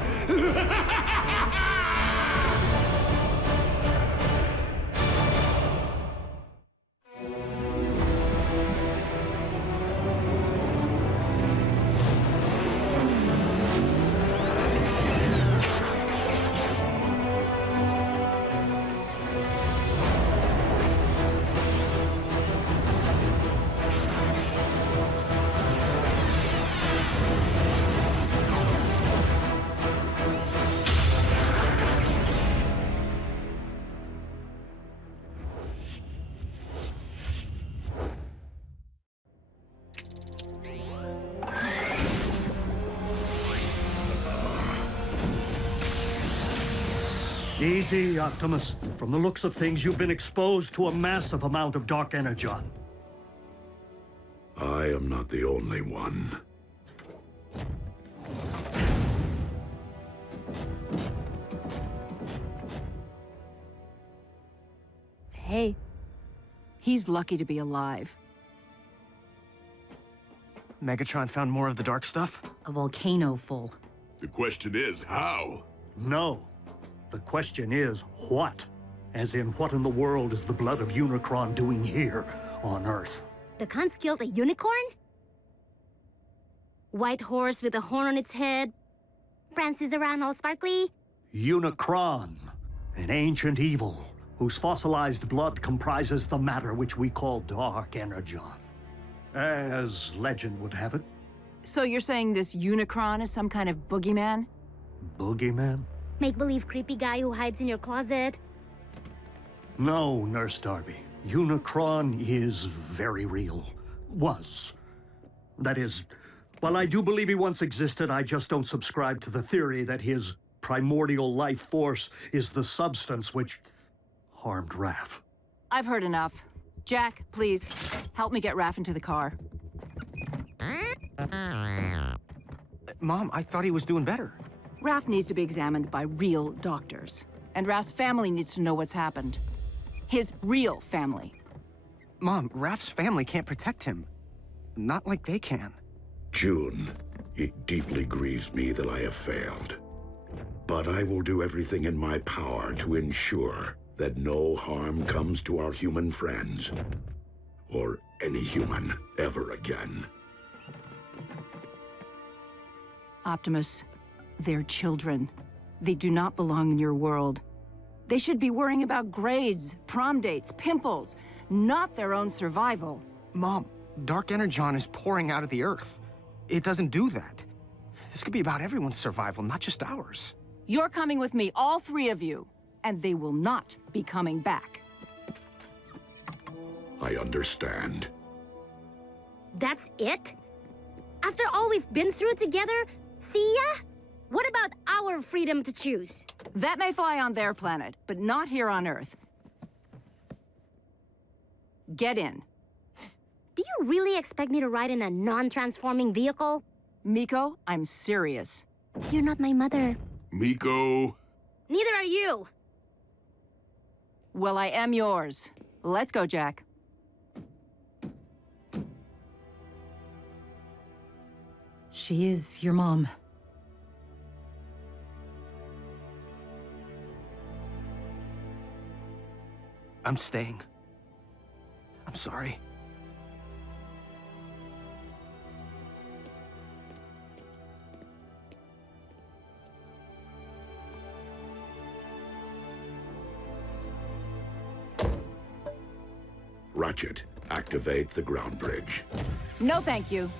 Easy, Optimus. From the looks of things, you've been exposed to a massive amount of Dark Energon. I am not the only one. Hey, he's lucky to be alive. Megatron found more of the dark stuff? A volcano full. The question is, how? No. The question is, what? As in, what in the world is the blood of Unicron doing here on Earth? The Khans killed a unicorn? White horse with a horn on its head? Prances around all sparkly? Unicron, an ancient evil, whose fossilized blood comprises the matter which we call Dark Energon. As legend would have it. So you're saying this Unicron is some kind of boogeyman? Boogeyman? Make-believe creepy guy who hides in your closet? No, Nurse Darby. Unicron is very real. Was. That is, while I do believe he once existed, I just don't subscribe to the theory that his primordial life force is the substance which harmed Raph. I've heard enough. Jack, please, help me get Raph into the car. Mom, I thought he was doing better. Raph needs to be examined by real doctors. And Raph's family needs to know what's happened. His real family. Mom, Raph's family can't protect him. Not like they can. June, it deeply grieves me that I have failed. But I will do everything in my power to ensure that no harm comes to our human friends. Or any human ever again. Optimus, they're children. They do not belong in your world. They should be worrying about grades, prom dates, pimples, not their own survival. Mom, Dark Energon is pouring out of the Earth. It doesn't do that. This could be about everyone's survival, not just ours. You're coming with me, all three of you, and they will not be coming back. I understand. That's it? After all we've been through together, see ya? What about our freedom to choose? That may fly on their planet, but not here on Earth. Get in. Do you really expect me to ride in a non-transforming vehicle? Miko, I'm serious. You're not my mother. Miko. Neither are you. Well, I am yours. Let's go, Jack. She is your mom. I'm staying. I'm sorry. Ratchet, activate the ground bridge. No, thank you.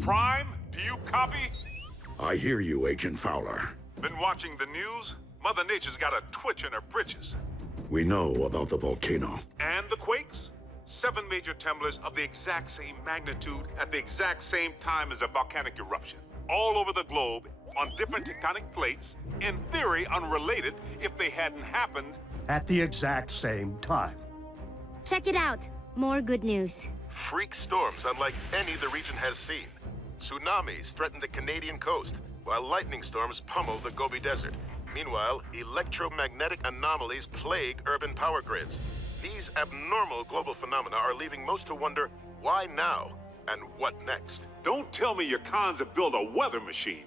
Prime, do you copy? I hear you, Agent Fowler. Been watching the news? Mother Nature's got a twitch in her britches. We know about the volcano. And the quakes? 7 major tremblers of the exact same magnitude at the exact same time as a volcanic eruption. All over the globe, on different tectonic plates, in theory unrelated if they hadn't happened. At the exact same time. Check it out. More good news. Freak storms unlike any the region has seen. Tsunamis threaten the Canadian coast, while lightning storms pummel the Gobi Desert. Meanwhile, electromagnetic anomalies plague urban power grids. These abnormal global phenomena are leaving most to wonder, why now? And what next? Don't tell me your cons have built a weather machine.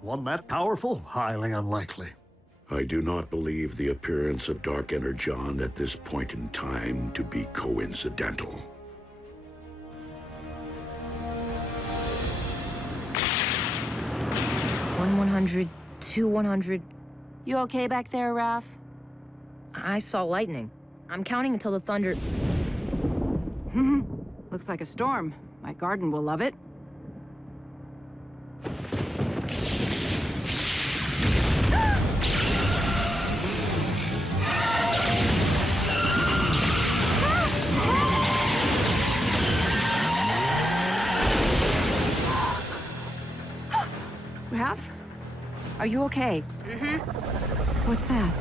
One that powerful? Highly unlikely. I do not believe the appearance of Dark Energon at this point in time to be coincidental. 100, 100. You okay back there, Raph? I saw lightning. I'm counting until the thunder... Looks like a storm. My garden will love it. Raph? Are you okay? What's that?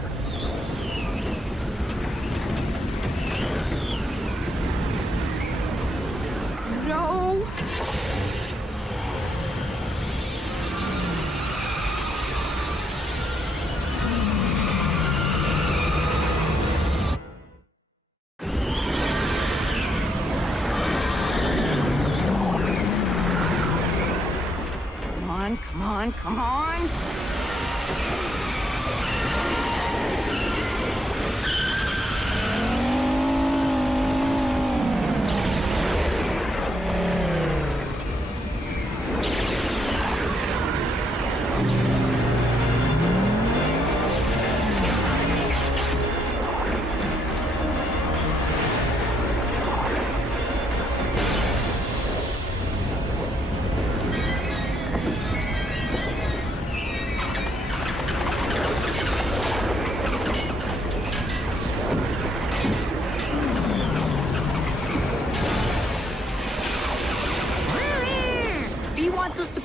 No! Come on, come on!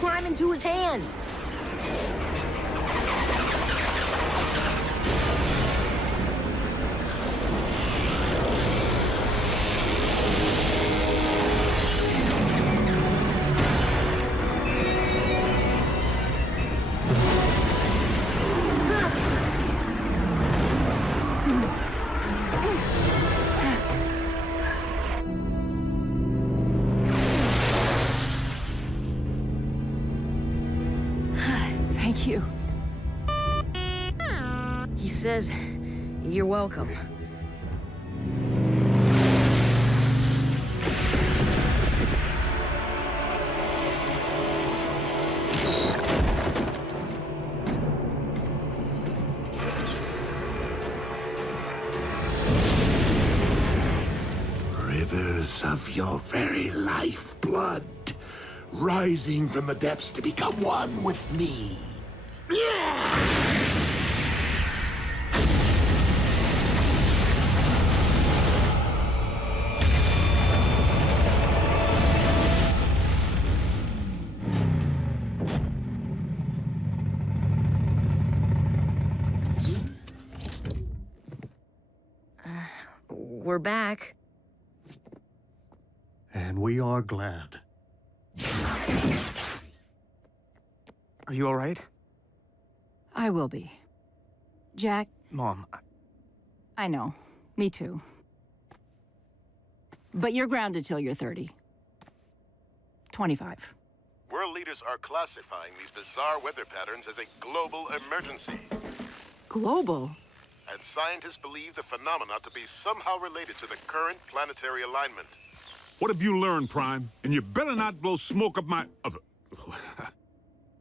Climb into his hand. Thank you. He says, you're welcome. Rivers of your very lifeblood, rising from the depths to become one with me. we're back. And we are glad. Are you all right? I will be. Jack? Mom, I know. Me too. But you're grounded till you're 30. 25. World leaders are classifying these bizarre weather patterns as a global emergency. Global? And scientists believe the phenomena to be somehow related to the current planetary alignment. What have you learned, Prime? And you better not blow smoke up my...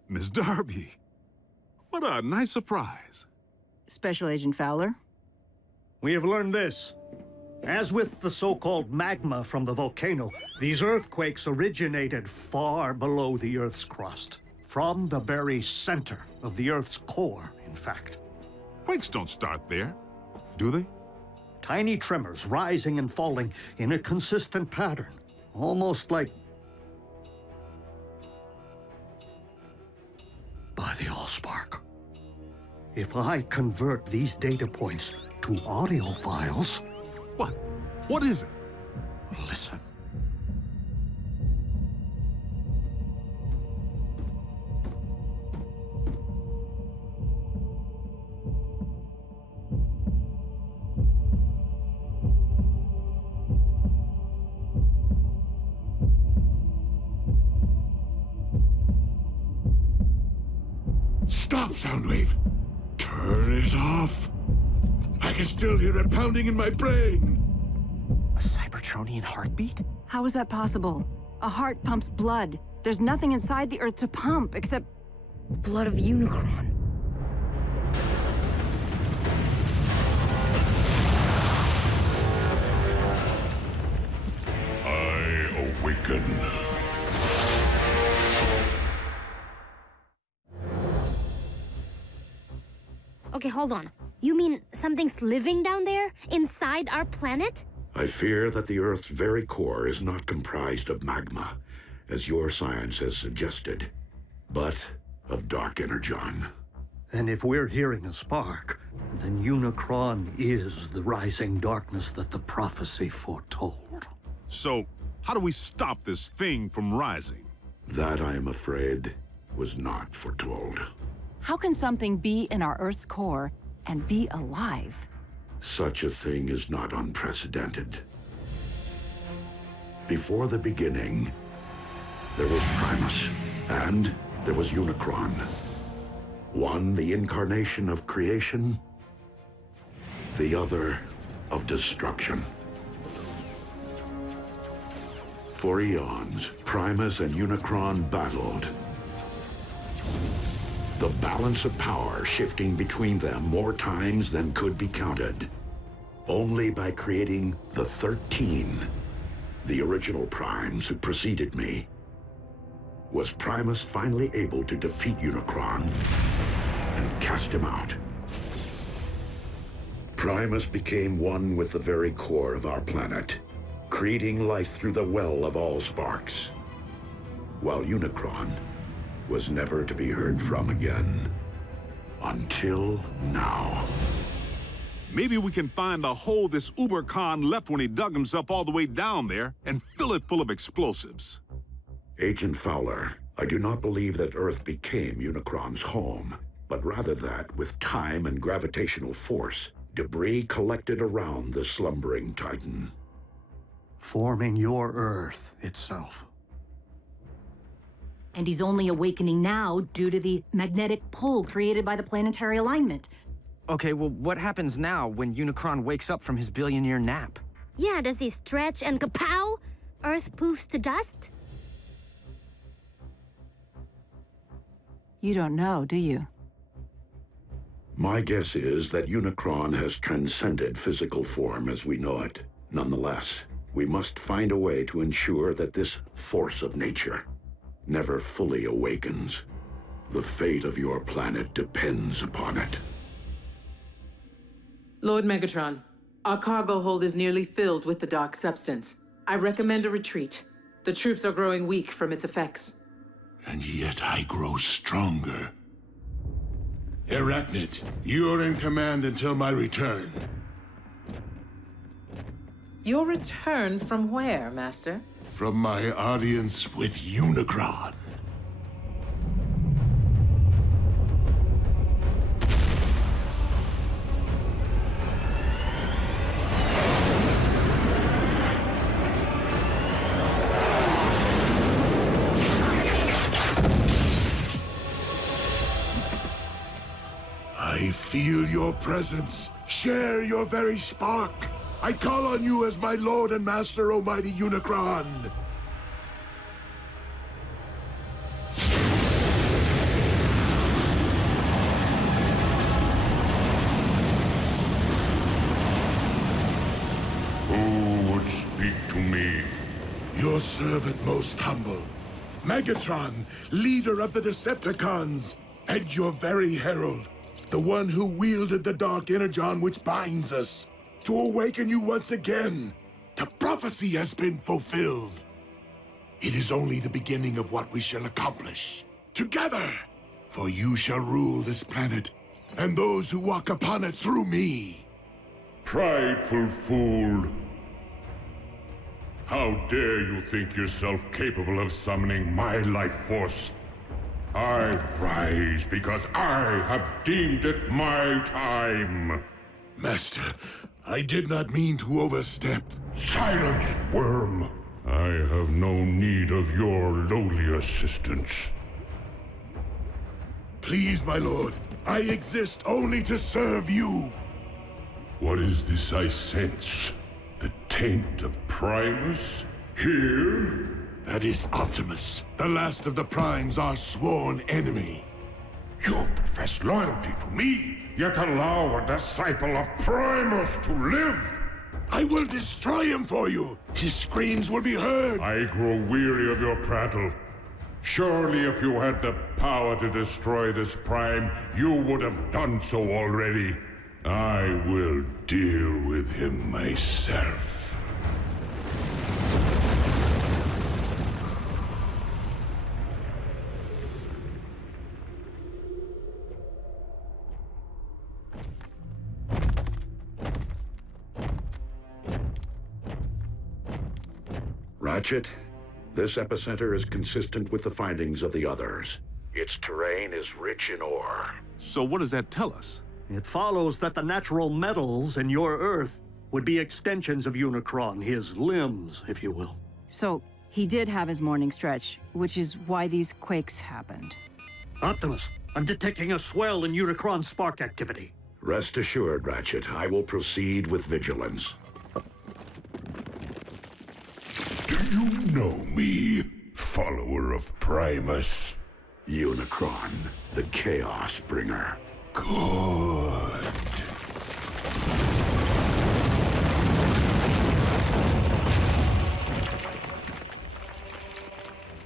Miss Darby. What a nice surprise. Special Agent Fowler? We have learned this. As with the so-called magma from the volcano, these earthquakes originated far below the Earth's crust. From the very center of the Earth's core, in fact. Quakes don't start there, do they? Tiny tremors rising and falling in a consistent pattern. Almost like... by the Allspark. If I convert these data points to audio files... What? What is it? Listen. Stop, Soundwave! Turn it off! I can still hear it pounding in my brain! A Cybertronian heartbeat? How is that possible? A heart pumps blood. There's nothing inside the Earth to pump except... blood of Unicron. I awaken. Okay, hold on. You mean something's living down there? Inside our planet? I fear that the Earth's very core is not comprised of magma, as your science has suggested, but of dark energon. And if we're hearing a spark, then Unicron is the rising darkness that the prophecy foretold. So, how do we stop this thing from rising? That, I am afraid, was not foretold. How can something be in our Earth's core and be alive? Such a thing is not unprecedented. Before the beginning, there was Primus, and there was Unicron. One, the incarnation of creation, the other of destruction. For eons, Primus and Unicron battled. The balance of power shifting between them more times than could be counted. Only by creating the 13, the original Primes who preceded me, was Primus finally able to defeat Unicron and cast him out. Primus became one with the very core of our planet, creating life through the well of Allsparks, while Unicron was never to be heard from again. Until now. Maybe we can find the hole this Uber-Khan left when he dug himself all the way down there and fill it full of explosives. Agent Fowler, I do not believe that Earth became Unicron's home, but rather that, with time and gravitational force, debris collected around the slumbering Titan. Forming your Earth itself. And he's only awakening now due to the magnetic pull created by the planetary alignment. Okay, well, what happens now when Unicron wakes up from his billion-year nap? Yeah, does he stretch and kapow? Earth poofs to dust? You don't know, do you? My guess is that Unicron has transcended physical form as we know it. Nonetheless, we must find a way to ensure that this force of nature never fully awakens. The fate of your planet depends upon it. Lord Megatron, our cargo hold is nearly filled with the dark substance. I recommend a retreat. The troops are growing weak from its effects. And yet I grow stronger. Arachnid, you're in command until my return. Your return from where, Master? From my audience with Unicron. I feel your presence. Share your very spark. I call on you as my Lord and Master, Almighty Unicron. Who would speak to me? Your servant most humble. Megatron, leader of the Decepticons, and your very herald. The one who wielded the dark Energon which binds us. To awaken you once again. The prophecy has been fulfilled. It is only the beginning of what we shall accomplish. Together! For you shall rule this planet, and those who walk upon it through me. Prideful fool. How dare you think yourself capable of summoning my life force? I rise because I have deemed it my time. Master, I did not mean to overstep. Silence, worm! I have no need of your lowly assistance. Please, my lord, I exist only to serve you. What is this I sense? The taint of Primus? Here? That is Optimus, the last of the Primes, our sworn enemy. You profess loyalty to me, yet allow a disciple of Primus to live! I will destroy him for you! His screams will be heard! I grow weary of your prattle. Surely if you had the power to destroy this Prime, you would have done so already. I will deal with him myself. Ratchet, this epicenter is consistent with the findings of the others. Its terrain is rich in ore. So what does that tell us? It follows that the natural metals in your Earth would be extensions of Unicron, his limbs, if you will. So, he did have his morning stretch, which is why these quakes happened. Optimus, I'm detecting a swell in Unicron spark activity. Rest assured, Ratchet, I will proceed with vigilance. Do you know me, follower of Primus? Unicron, the Chaos Bringer. Good.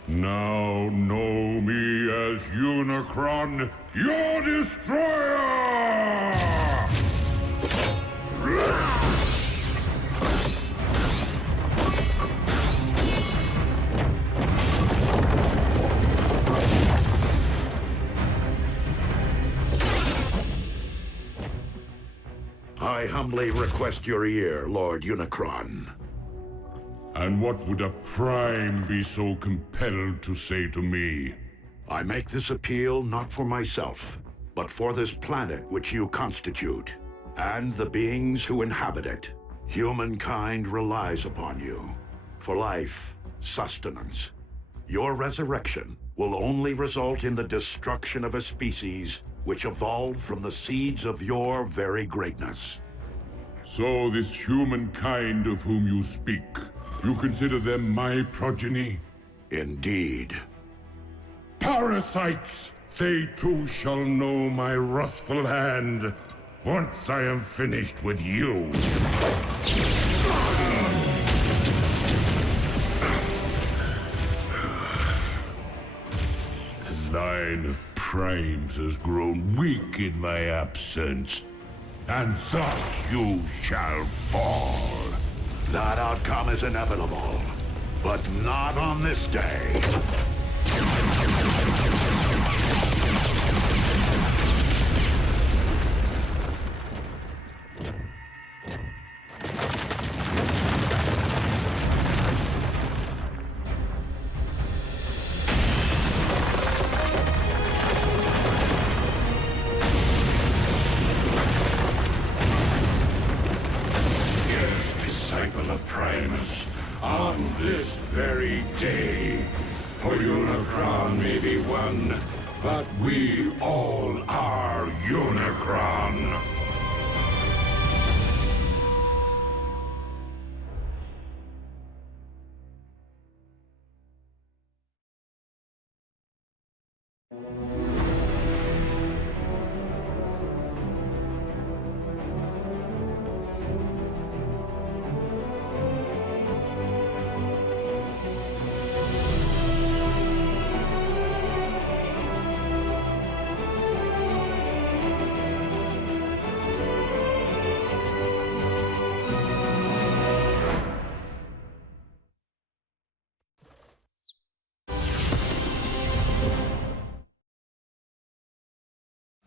Now know me as Unicron, your destroyer! I humbly request your ear, Lord Unicron. And what would a Prime be so compelled to say to me? I make this appeal not for myself, but for this planet which you constitute, and the beings who inhabit it. Humankind relies upon you for life, sustenance. Your resurrection will only result in the destruction of a species which evolved from the seeds of your very greatness. So this humankind of whom you speak, you consider them my progeny? Indeed. Parasites! They too shall know my wrathful hand, once I am finished with you. The line of Primes has grown weak in my absence, and thus you shall fall. That outcome is inevitable, but not on this day. one, but we all are Unicron.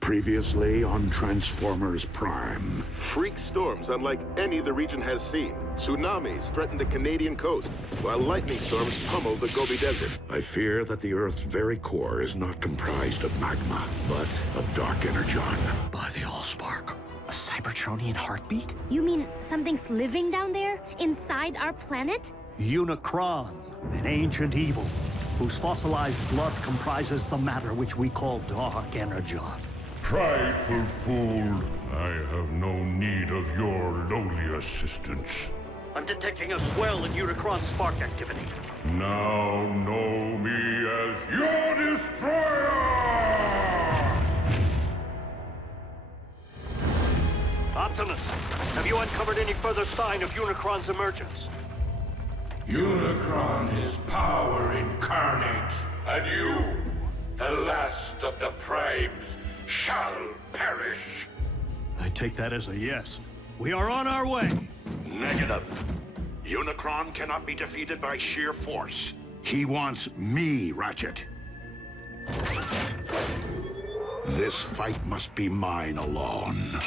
Previously on Transformers Prime. Freak storms unlike any the region has seen. Tsunamis threaten the Canadian coast, while lightning storms pummel the Gobi Desert. I fear that the Earth's very core is not comprised of magma, but of dark energon. By the Allspark. A Cybertronian heartbeat? You mean something's living down there, inside our planet? Unicron, an ancient evil, whose fossilized blood comprises the matter which we call dark energon. Prideful fool, I have no need of your lowly assistance. I'm detecting a swell in Unicron spark activity. Now know me as your destroyer! Optimus, have you uncovered any further sign of Unicron's emergence? Unicron is power incarnate, and you, the last of the Primes, shall perish. I take that as a yes. We are on our way. Negative. Unicron cannot be defeated by sheer force. He wants me, Ratchet. This fight must be mine alone.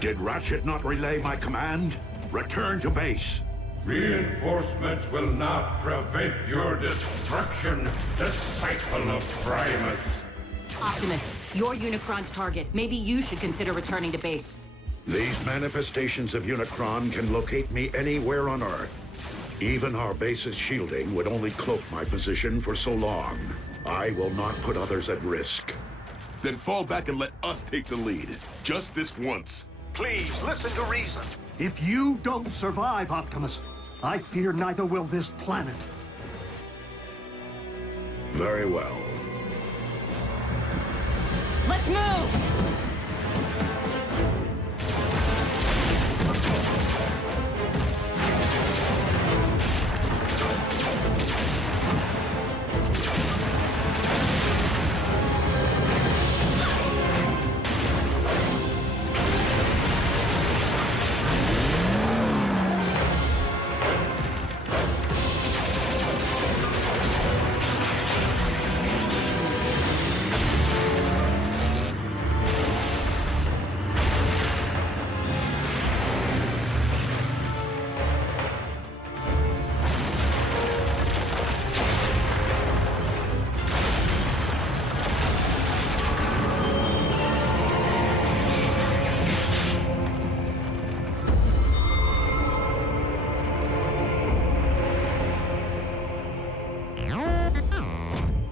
Did Ratchet not relay my command? Return to base. Reinforcements will not prevent your destruction, disciple of Primus. Optimus, you're Unicron's target. Maybe you should consider returning to base. These manifestations of Unicron can locate me anywhere on Earth. Even our base's shielding would only cloak my position for so long. I will not put others at risk. Then fall back and let us take the lead. Just this once. Please, listen to reason. If you don't survive, Optimus, I fear neither will this planet. Very well. Let's move!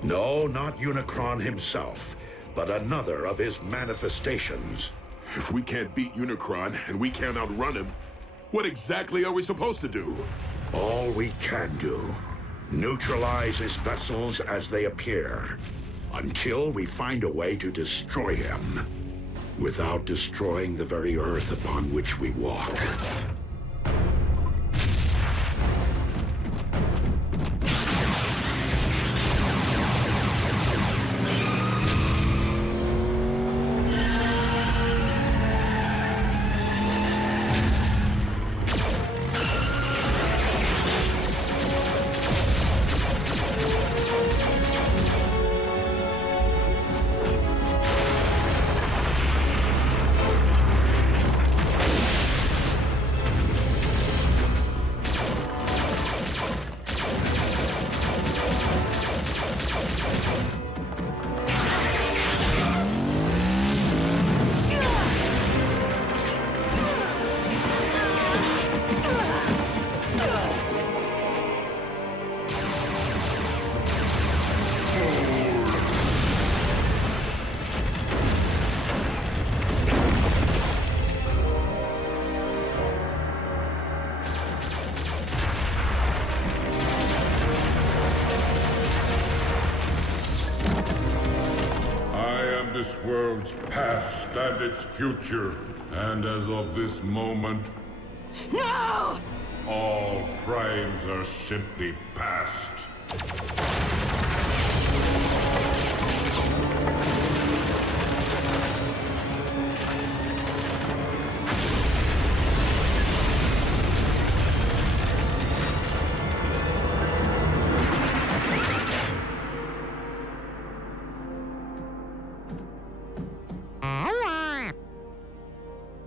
No, not Unicron himself, but another of his manifestations. If we can't beat Unicron and we can't outrun him, what exactly are we supposed to do? All we can do. Neutralize his vessels as they appear, until we find a way to destroy him, without destroying the very Earth upon which we walk. This world's past and its future, and as of this moment, No! all crimes are simply past.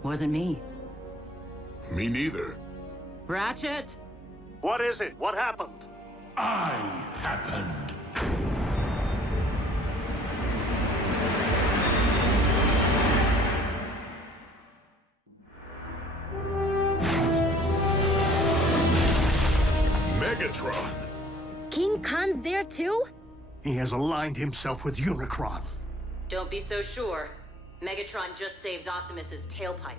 Wasn't me. Me neither. Ratchet? What is it? What happened? I happened. Megatron! King Khan's there too? He has aligned himself with Unicron. Don't be so sure. Megatron just saved Optimus's tailpipe.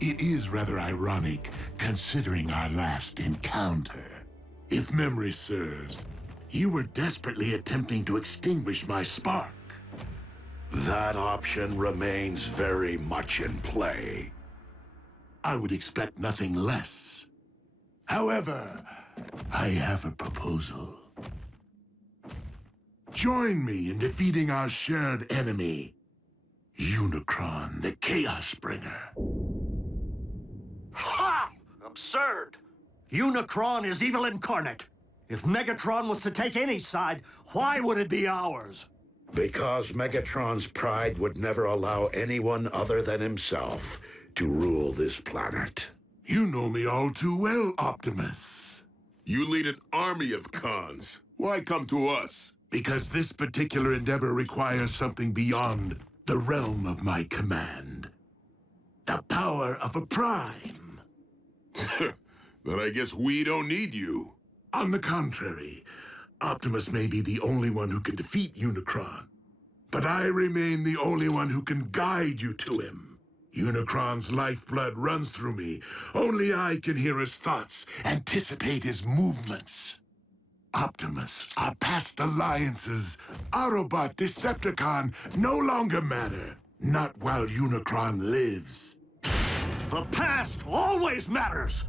It is rather ironic, considering our last encounter. If memory serves, you were desperately attempting to extinguish my spark. That option remains very much in play. I would expect nothing less. However, I have a proposal. Join me in defeating our shared enemy, Unicron, the Chaos Bringer. Ha! Absurd! Unicron is evil incarnate. If Megatron was to take any side, why would it be ours? Because Megatron's pride would never allow anyone other than himself to rule this planet. You know me all too well, Optimus. You lead an army of cons. Why come to us? Because this particular endeavor requires something beyond the realm of my command. The power of a prime. Then I guess we don't need you. On the contrary, Optimus may be the only one who can defeat Unicron. But I remain the only one who can guide you to him. Unicron's lifeblood runs through me. Only I can hear his thoughts, anticipate his movements. Optimus, our past alliances, Autobot, Decepticon, no longer matter. Not while Unicron lives. The past always matters!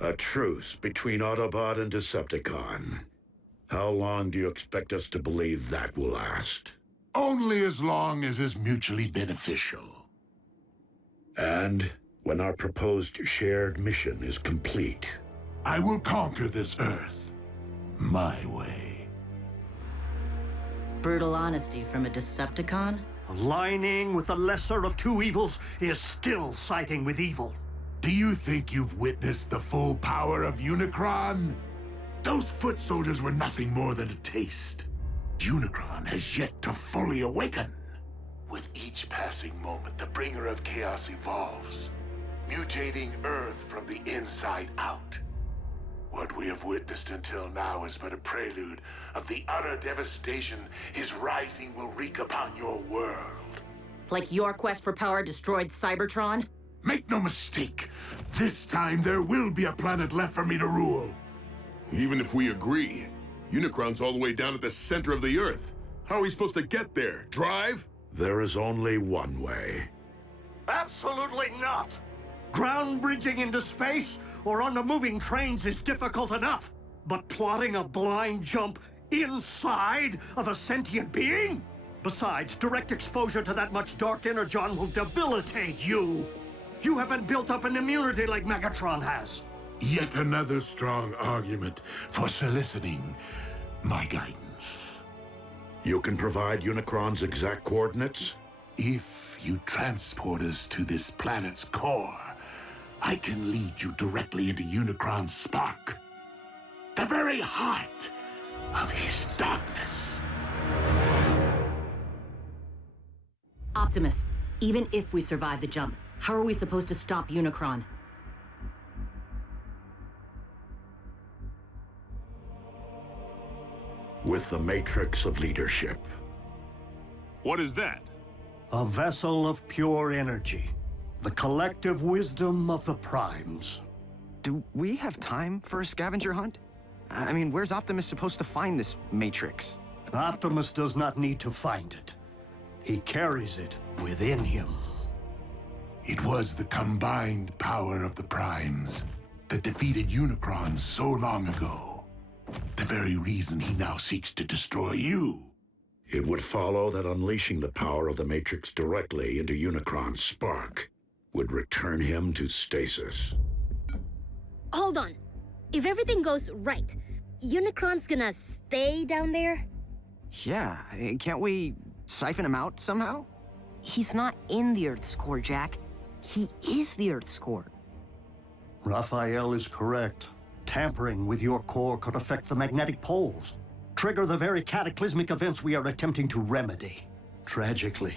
A truce between Autobot and Decepticon. How long do you expect us to believe that will last? Only as long as is mutually beneficial. And when our proposed shared mission is complete, I will conquer this Earth my way. Brutal honesty from a Decepticon? Aligning with the lesser of two evils is still siding with evil. Do you think you've witnessed the full power of Unicron? Those foot soldiers were nothing more than a taste. Unicron has yet to fully awaken. With each passing moment, the bringer of chaos evolves, mutating Earth from the inside out. What we have witnessed until now is but a prelude of the utter devastation his rising will wreak upon your world. Like your quest for power destroyed Cybertron? Make no mistake, this time there will be a planet left for me to rule. Even if we agree, Unicron's all the way down at the center of the Earth. How are we supposed to get there? Drive? there is only one way. Absolutely not! Ground bridging into space or on the moving trains is difficult enough. But plotting a blind jump inside of a sentient being? Besides, direct exposure to that much dark energon will debilitate you. You haven't built up an immunity like Megatron has. Yet another strong argument for soliciting my guidance. You can provide Unicron's exact coordinates? If you transport us to this planet's core, I can lead you directly into Unicron's spark. The very heart of his darkness. Optimus, even if we survive the jump, how are we supposed to stop Unicron? With the Matrix of Leadership. What is that? A vessel of pure energy. The collective wisdom of the Primes. Do we have time for a scavenger hunt? I mean, where's Optimus supposed to find this Matrix? Optimus does not need to find it. He carries it within him. It was the combined power of the Primes that defeated Unicron so long ago. The very reason he now seeks to destroy you. It would follow that unleashing the power of the Matrix directly into Unicron's spark would return him to stasis. Hold on. If everything goes right, Unicron's gonna stay down there? Yeah, can't we siphon him out somehow? He's not in the Earth's core, Jack. He is the Earth's core. Raphael is correct. Tampering with your core could affect the magnetic poles, trigger the very cataclysmic events we are attempting to remedy. Tragically,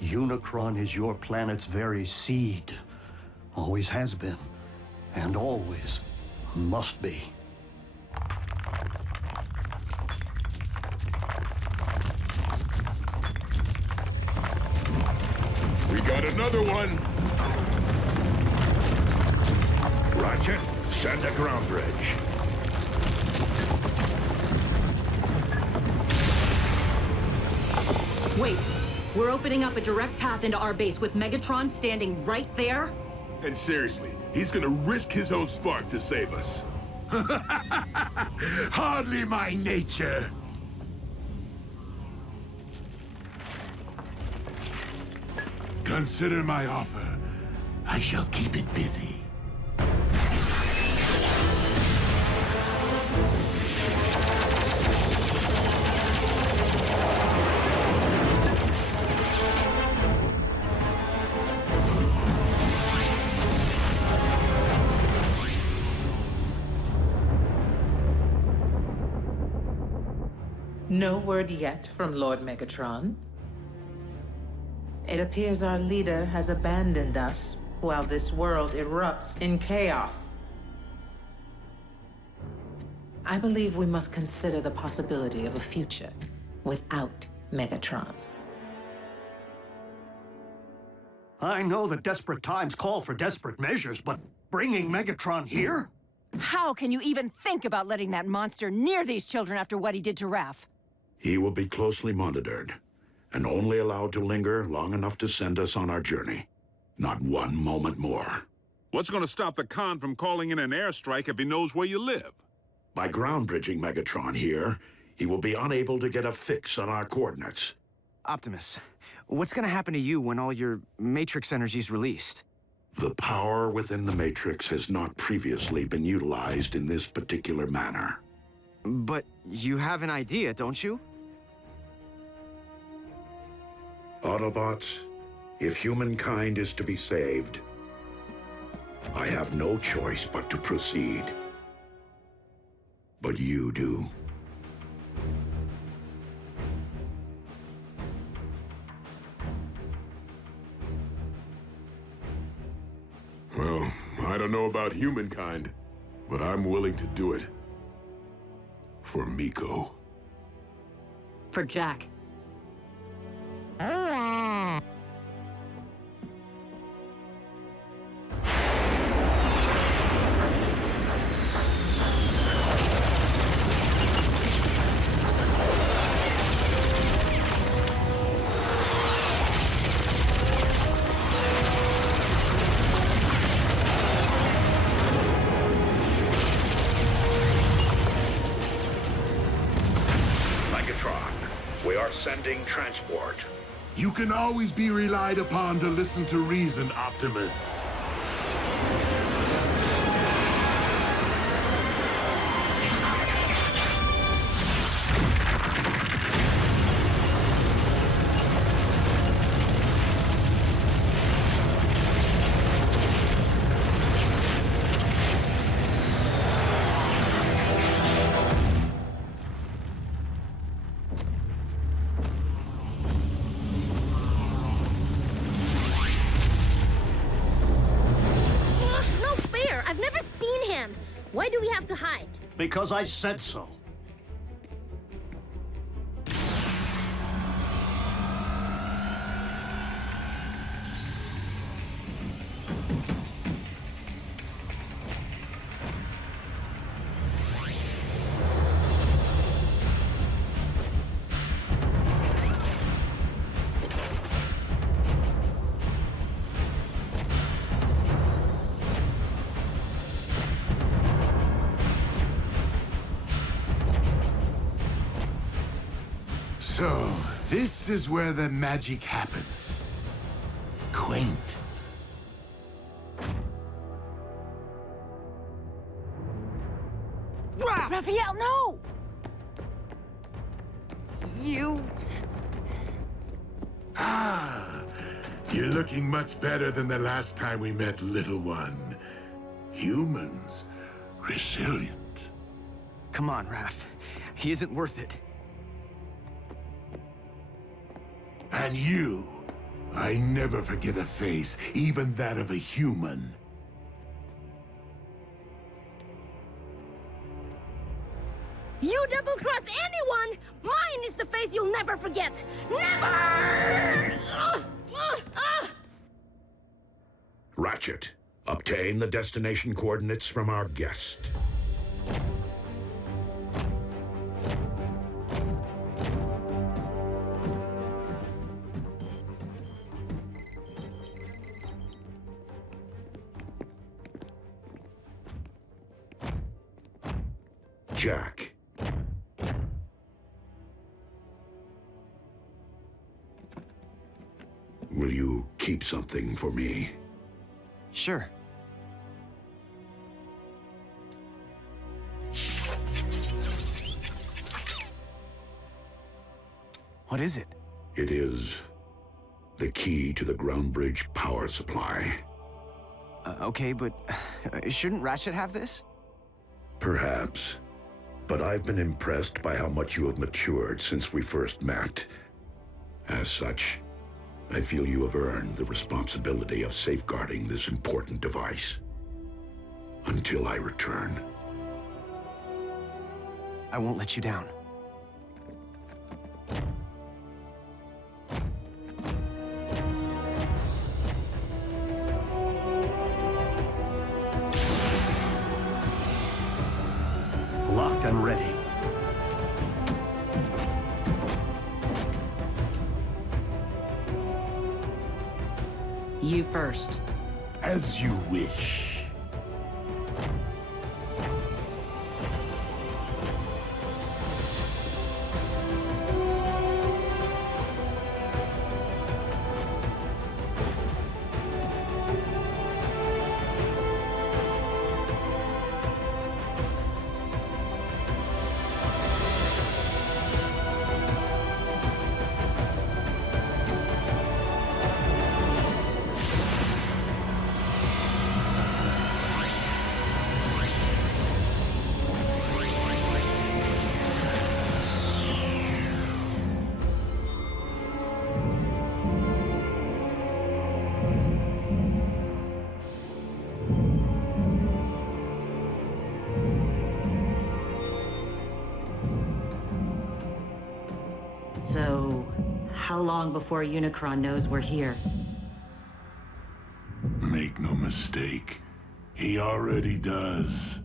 Unicron is your planet's very seed. Always has been, and always must be. We got another one! Roger. Send a ground bridge. Wait, we're opening up a direct path into our base with Megatron standing right there? And seriously, he's gonna risk his own spark to save us. Hardly my nature. Consider my offer. I shall keep it busy. No word yet from Lord Megatron. It appears our leader has abandoned us while this world erupts in chaos. I believe we must consider the possibility of a future without Megatron. I know that desperate times call for desperate measures, but bringing Megatron here? How can you even think about letting that monster near these children after what he did to Raph? He will be closely monitored, and only allowed to linger long enough to send us on our journey. Not one moment more. What's going to stop the Khan from calling in an airstrike if he knows where you live? By ground bridging Megatron here, he will be unable to get a fix on our coordinates. Optimus, what's gonna happen to you when all your Matrix energy's released? The power within the Matrix has not previously been utilized in this particular manner. But you have an idea, don't you? Autobots, if humankind is to be saved, I have no choice but to proceed. But you do. Well, I don't know about humankind, but I'm willing to do it. For Miko. For Jack. Sending transport. You can always be relied upon to listen to reason, Optimus. Why do we have to hide? Because I said so. So, this is where the magic happens. Quaint. Raphael, no! You... Ah, you're looking much better than the last time we met, little one. Humans, resilient. Come on, Raph. He isn't worth it. And you, I never forget a face, even that of a human. You double-cross anyone! Mine is the face you'll never forget! Never! Ratchet, obtain the destination coordinates from our guest. Jack. Will you keep something for me? Sure. What is it? It is the key to the ground bridge power supply. Okay, but shouldn't Ratchet have this? Perhaps. but I've been impressed by how much you have matured since we first met. As such, I feel you have earned the responsibility of safeguarding this important device. Until I return. I won't let you down. Locked and ready. You first. As you wish. So, how long before Unicron knows we're here? Make no mistake, he already does.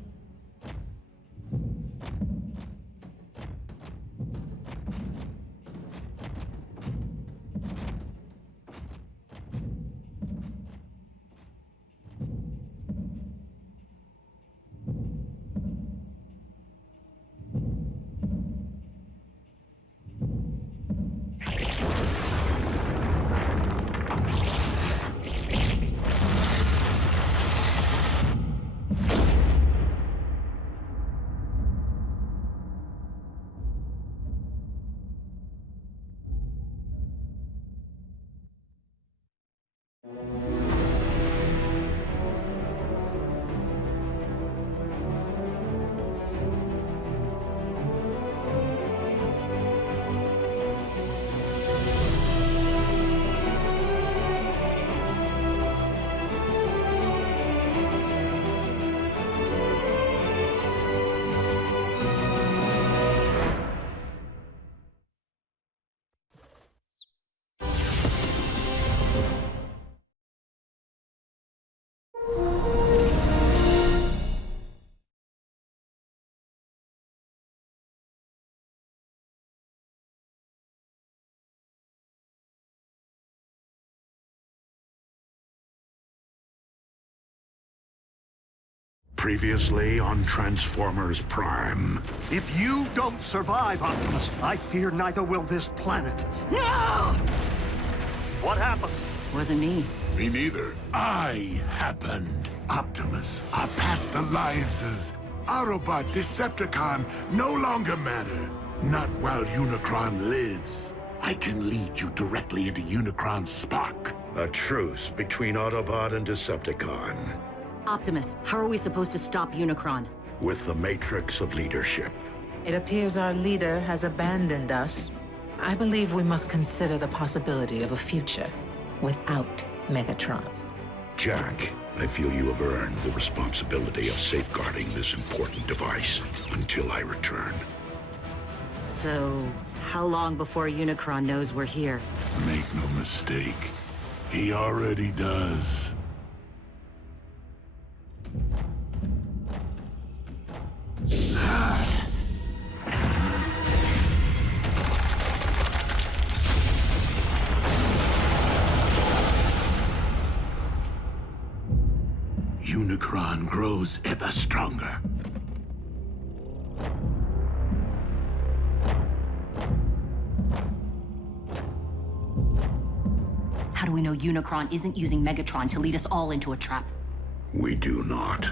Previously on Transformers Prime. If you don't survive, Optimus, I fear neither will this planet. No! What happened? Wasn't me. Me neither. I happened. Optimus, our past alliances, Autobot, Decepticon, no longer matter. Not while Unicron lives. I can lead you directly into Unicron's spark. A truce between Autobot and Decepticon. Optimus, how are we supposed to stop Unicron? With the Matrix of Leadership. It appears our leader has abandoned us. I believe we must consider the possibility of a future without Megatron. Jack, I feel you have earned the responsibility of safeguarding this important device until I return. So, how long before Unicron knows we're here? Make no mistake, he already does. Unicron grows ever stronger. How do we know Unicron isn't using Megatron to lead us all into a trap? We do not.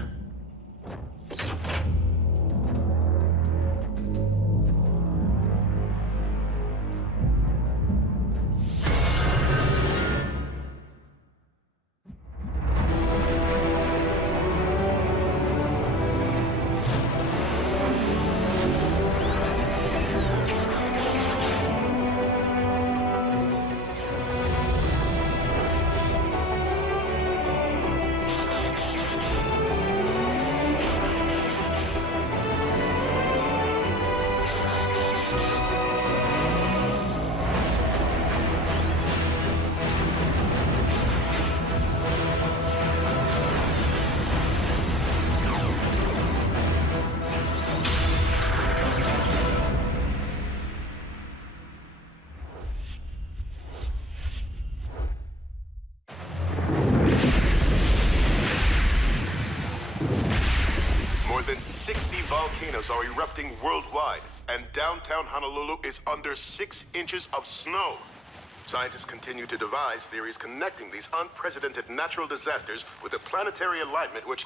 More than 60 volcanoes are erupting worldwide, and downtown Honolulu is under 6 inches of snow. Scientists continue to devise theories connecting these unprecedented natural disasters with a planetary alignment which...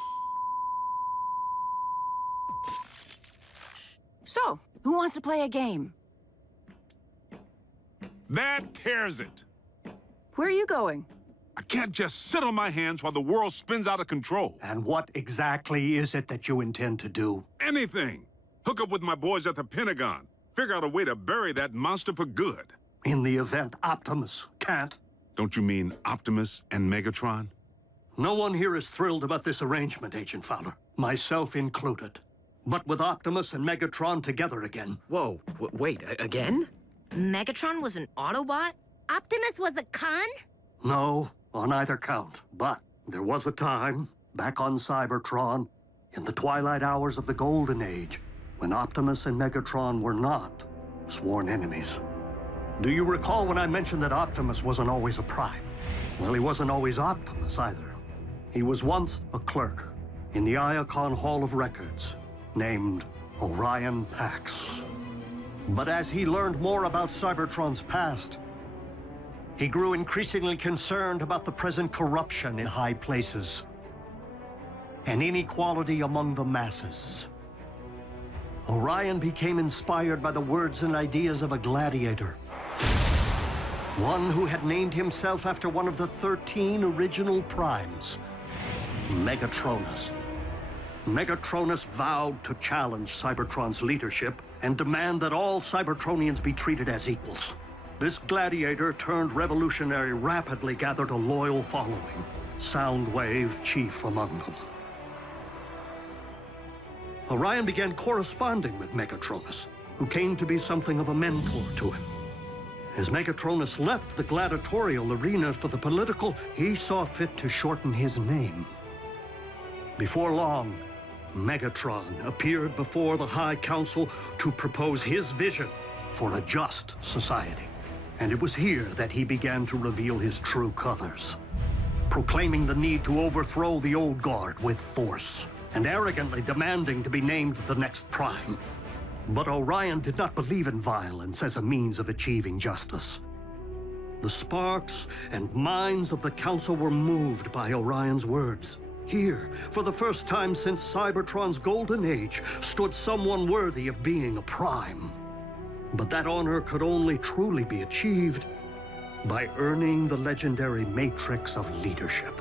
So, who wants to play a game? That tears it. Where are you going? I can't just sit on my hands while the world spins out of control. And what exactly is it that you intend to do? Anything. Hook up with my boys at the Pentagon. Figure out a way to bury that monster for good. In the event Optimus can't? Don't you mean Optimus and Megatron? No one here is thrilled about this arrangement, Agent Fowler. Myself included. But with Optimus and Megatron together again... Whoa, wait, again? Megatron was an Autobot? Optimus was a con? No, on either count. But there was a time, back on Cybertron, in the twilight hours of the Golden Age, when Optimus and Megatron were not sworn enemies. Do you recall when I mentioned that Optimus wasn't always a Prime? Well, he wasn't always Optimus either. He was once a clerk in the Iacon Hall of Records, named Orion Pax. But as he learned more about Cybertron's past, he grew increasingly concerned about the present corruption in high places and inequality among the masses. Orion became inspired by the words and ideas of a gladiator, one who had named himself after one of the 13 original primes, Megatronus. Megatronus vowed to challenge Cybertron's leadership and demand that all Cybertronians be treated as equals. This gladiator turned revolutionary rapidly gathered a loyal following, Soundwave chief among them. Orion began corresponding with Megatronus, who came to be something of a mentor to him. As Megatronus left the gladiatorial arena for the political, he saw fit to shorten his name. Before long, Megatron appeared before the High Council to propose his vision for a just society. And it was here that he began to reveal his true colors, proclaiming the need to overthrow the old guard with force, and arrogantly demanding to be named the next Prime. But Orion did not believe in violence as a means of achieving justice. The sparks and minds of the Council were moved by Orion's words. Here, for the first time since Cybertron's golden age, stood someone worthy of being a Prime. But that honor could only truly be achieved by earning the legendary matrix of leadership.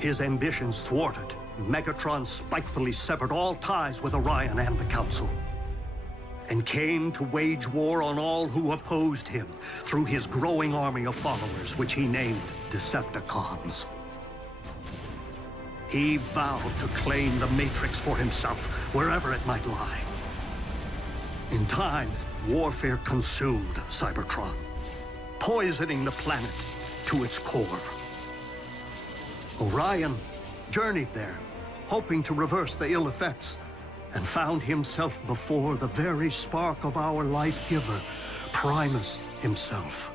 His ambitions thwarted, Megatron spitefully severed all ties with Orion and the Council, and came to wage war on all who opposed him through his growing army of followers, which he named Decepticons. He vowed to claim the Matrix for himself, wherever it might lie. In time, warfare consumed Cybertron, poisoning the planet to its core. Orion journeyed there, hoping to reverse the ill effects, and found himself before the very spark of our life-giver, Primus himself.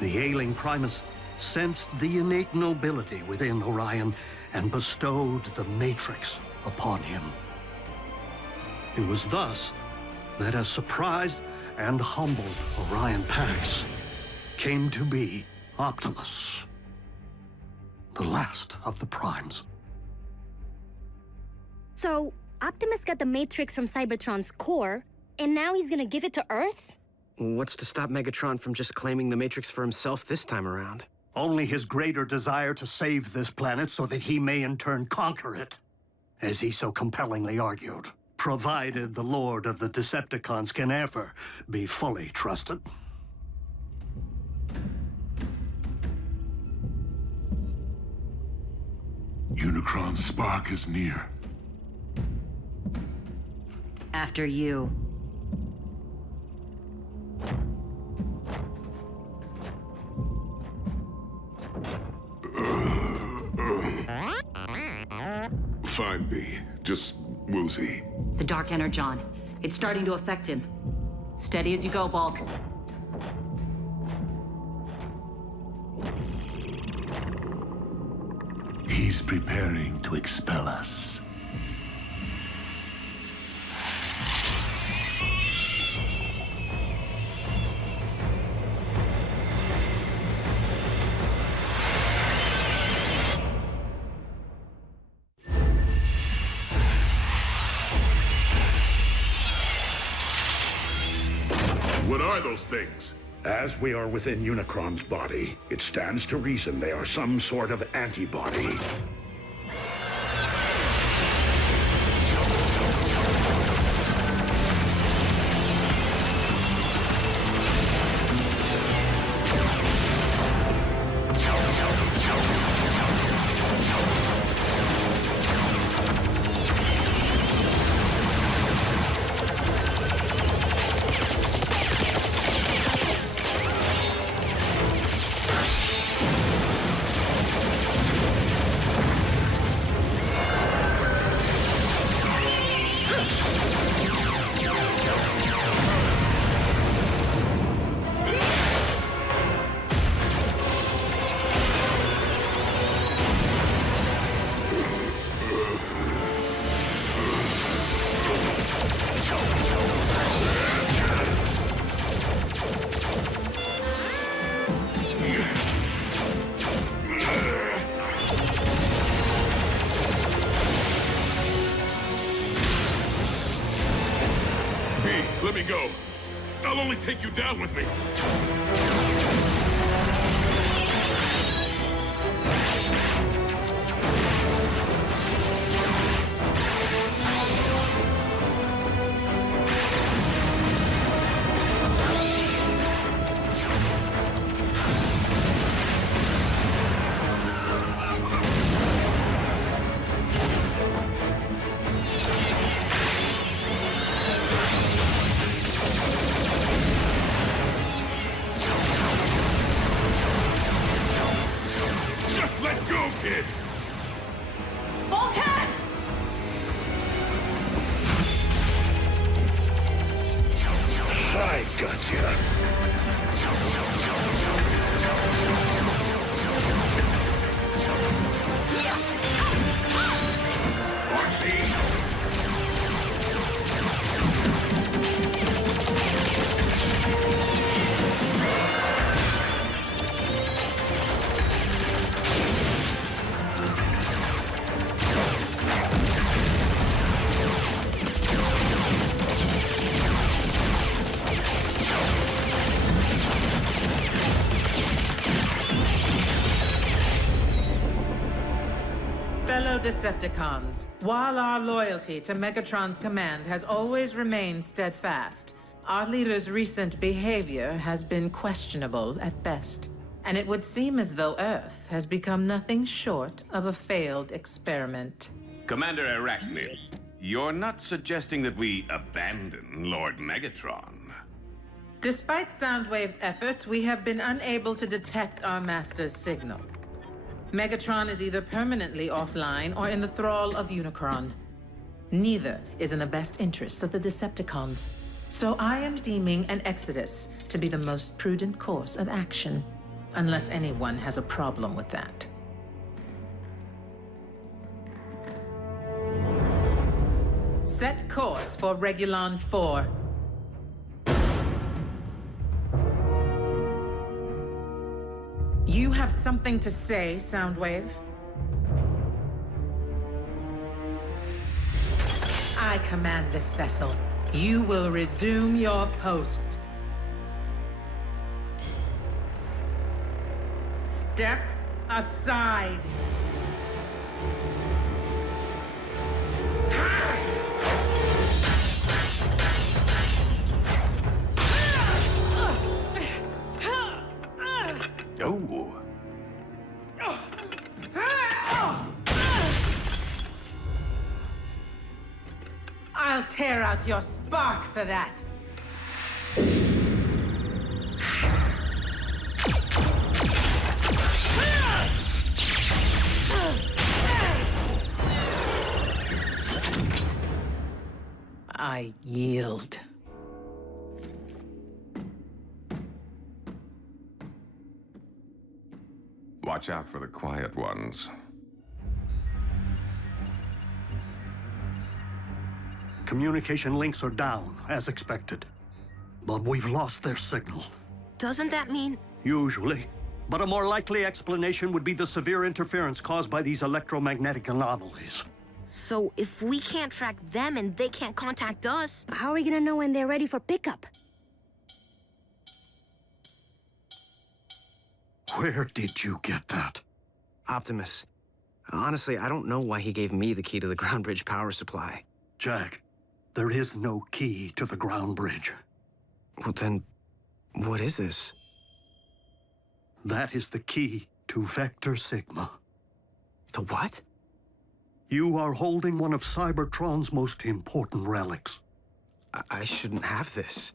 The ailing Primus sensed the innate nobility within Orion and bestowed the Matrix upon him. It was thus that a surprised and humbled Orion Pax came to be Optimus, the last of the Primes. So, Optimus got the Matrix from Cybertron's core, and now he's gonna give it to Earth's? What's to stop Megatron from just claiming the Matrix for himself this time around? Only his greater desire to save this planet so that he may in turn conquer it, as he so compellingly argued, provided the Lord of the Decepticons can ever be fully trusted. Unicron's spark is near. After you. Fine, B. Just woozy. The Dark Energon. It's starting to affect him. Steady as you go, Bulk. He's preparing to expel us. are those things? As we are within Unicron's body, it stands to reason they are some sort of antibody. Let me go. I'll only take you down with me. Kid. Bulkhead! I gotcha. Fellow Decepticons, while our loyalty to Megatron's command has always remained steadfast, our leader's recent behavior has been questionable at best. And it would seem as though Earth has become nothing short of a failed experiment. Commander Arachnid, you're not suggesting that we abandon Lord Megatron? Despite Soundwave's efforts, we have been unable to detect our master's signal. Megatron is either permanently offline or in the thrall of Unicron. Neither is in the best interests of the Decepticons. So I am deeming an exodus to be the most prudent course of action, unless anyone has a problem with that. Set course for Regulon 4. You have something to say, Soundwave? I command this vessel. You will resume your post. Step aside. Oh. I'll tear out your spark for that. I yield. Watch out for the quiet ones. Communication links are down, as expected. But we've lost their signal. Doesn't that mean... Usually. But a more likely explanation would be the severe interference caused by these electromagnetic anomalies. So if we can't track them and they can't contact us... How are we gonna know when they're ready for pickup? Where did you get that? Optimus. Honestly, I don't know why he gave me the key to the ground bridge power supply. Jack, there is no key to the ground bridge. Well, then, what is this? That is the key to Vector Sigma. The what? You are holding one of Cybertron's most important relics. I shouldn't have this.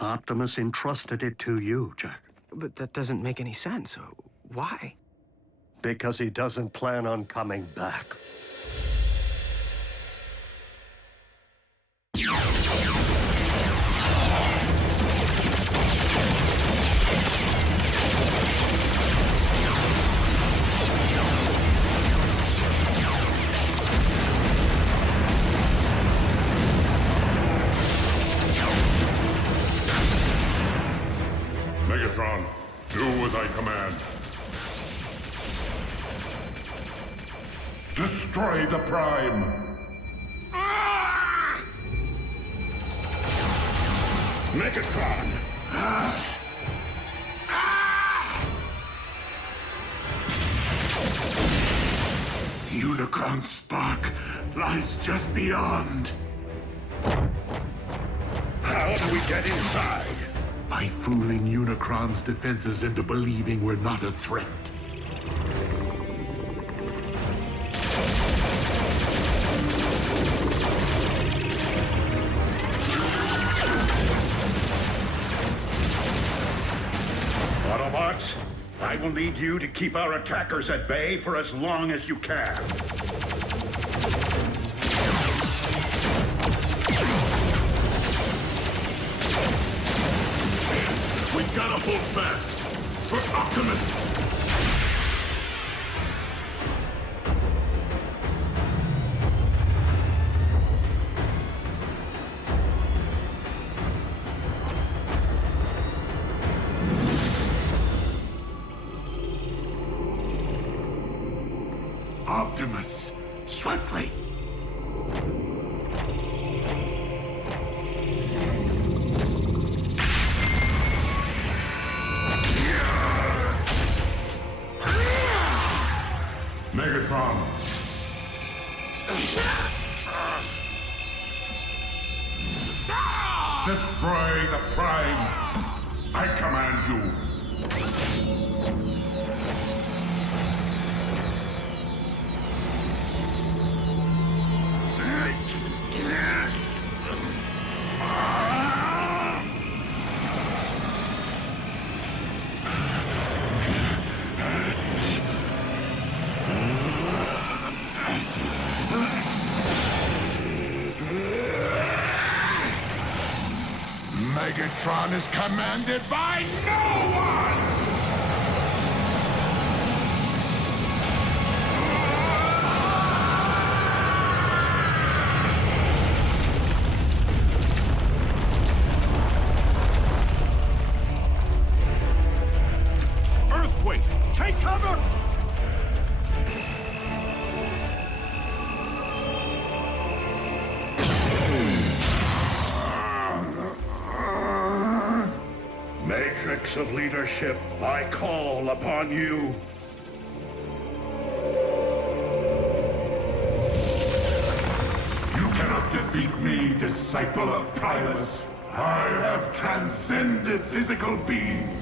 Optimus entrusted it to you, Jack. But that doesn't make any sense. Why? Because he doesn't plan on coming back. Megatron, do as I command. Destroy the Prime! Megatron! Unicron's spark lies just beyond. How do we get inside? By fooling Unicron's defenses into believing we're not a threat. Autobots, I will need you to keep our attackers at bay for as long as you can. We gotta hold fast! For Optimus! Optimus, swiftly! Megatron! Destroy the Prime! I command you! Megatron is commanded by no one! Earthquake! Take cover! Matrix of leadership, I call upon you. You cannot defeat me, disciple of Primus. I have transcended physical being.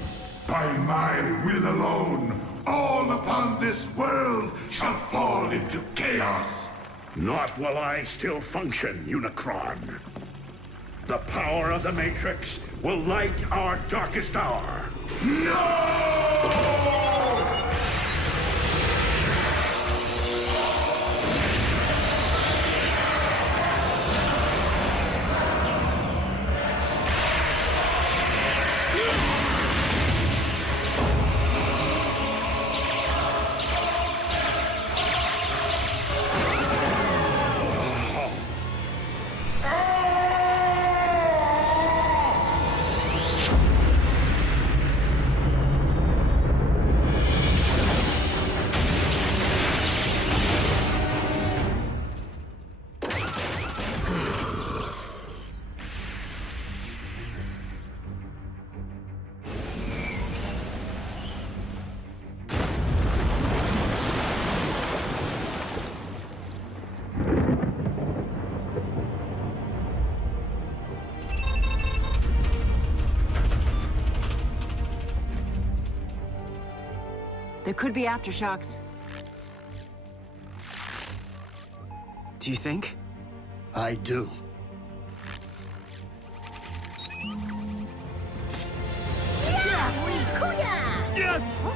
By my will alone, all upon this world shall fall into chaos. Not while I still function, Unicron. The power of the Matrix will light our darkest hour. No! There could be aftershocks. Do you think? I do. Yes!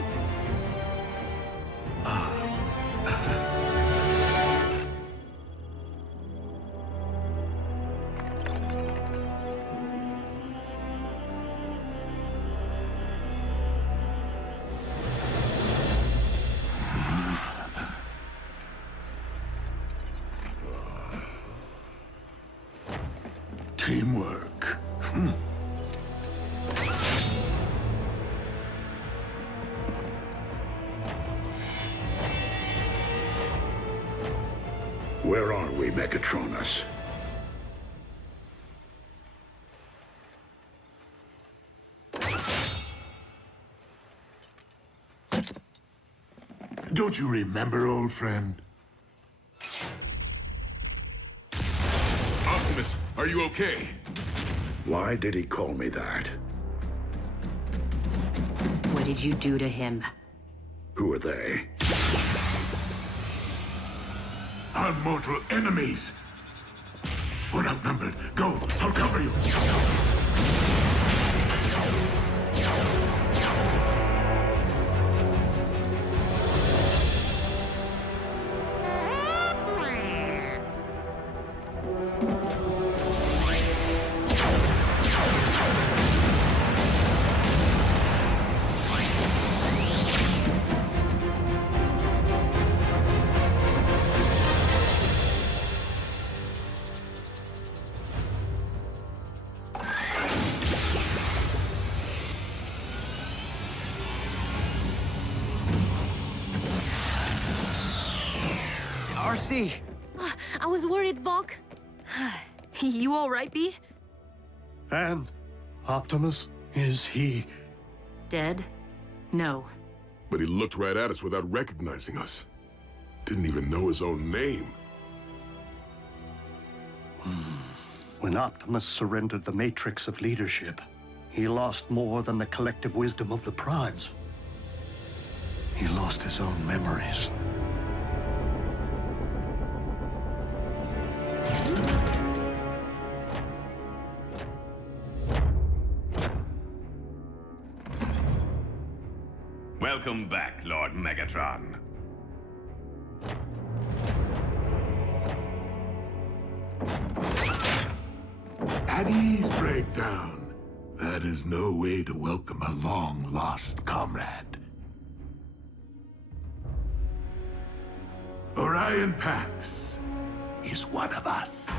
Teamwork. Where are we, Megatronus? Don't you remember, old friend? Optimus, are you okay? Why did he call me that? What did you do to him? Who are they? Our mortal enemies. We're outnumbered. Go, I'll cover you. RC! I was worried, Bulk. You all right, B? And Optimus, is he... Dead? No. But he looked right at us without recognizing us. Didn't even know his own name. When Optimus surrendered the matrix of leadership, he lost more than the collective wisdom of the Primes. He lost his own memories. Welcome back, Lord Megatron. At ease, Breakdown. That is no way to welcome a long-lost comrade. Orion Pax is one of us.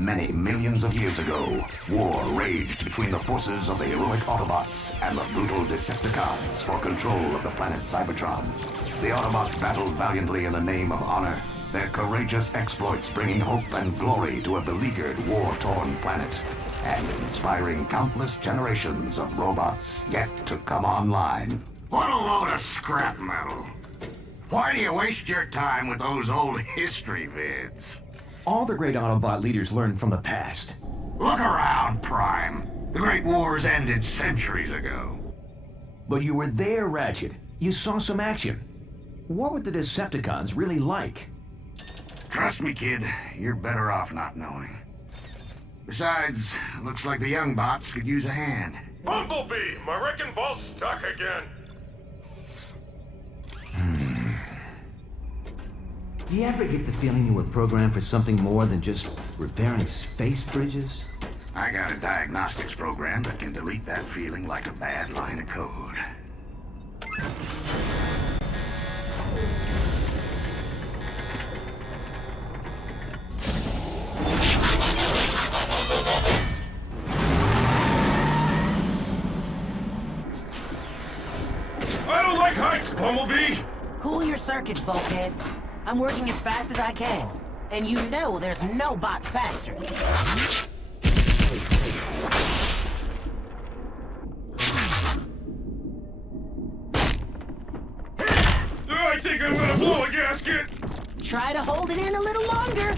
Many millions of years ago, war raged between the forces of the heroic Autobots and the brutal Decepticons for control of the planet Cybertron. The Autobots battled valiantly in the name of honor, their courageous exploits bringing hope and glory to a beleaguered, war-torn planet, and inspiring countless generations of robots yet to come online. What a load of scrap metal. Why do you waste your time with those old history vids? All the great Autobot leaders learned from the past. Look around, Prime. The Great Wars ended centuries ago. But you were there, Ratchet. You saw some action. What were the Decepticons really like? Trust me, kid, you're better off not knowing. Besides, looks like the young bots could use a hand. Bumblebee! My wrecking ball's stuck again. Do you ever get the feeling you were programmed for something more than just repairing space bridges? I got a diagnostics program that can delete that feeling like a bad line of code. I don't like heights, Bumblebee! Cool your circuits, bulkhead. I'm working as fast as I can. And you know there's no bot faster. I think I'm gonna blow a gasket! Try to hold it in a little longer.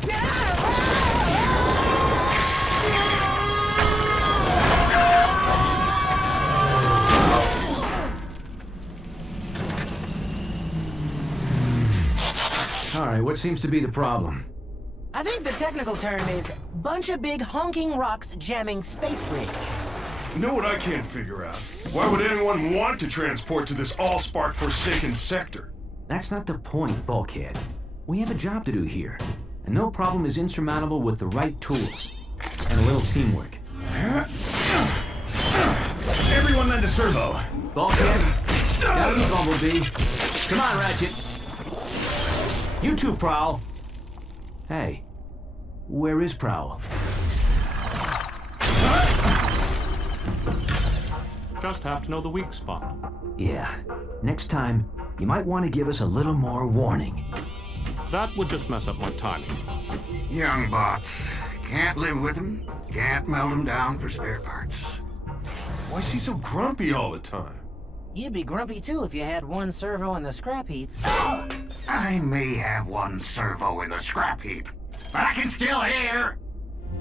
All right, what seems to be the problem? I think the technical term is bunch of big honking rocks jamming space bridge. You know what I can't figure out? Why would anyone want to transport to this all-spark forsaken sector? That's not the point, Bulkhead. We have a job to do here, and no problem is insurmountable with the right tools and a little teamwork. Everyone lend a servo. Bulkhead, got it, Bumblebee. Come on, Ratchet. You two, Prowl. Hey, where is Prowl? Just have to know the weak spot. Yeah, next time, you might want to give us a little more warning. That would just mess up my timing. Young bots. Can't live with them. Can't melt them down for spare parts. Why is he so grumpy all the time? You'd be grumpy too if you had one servo in the scrap heap. I may have one servo in the scrap heap, but I can still hear.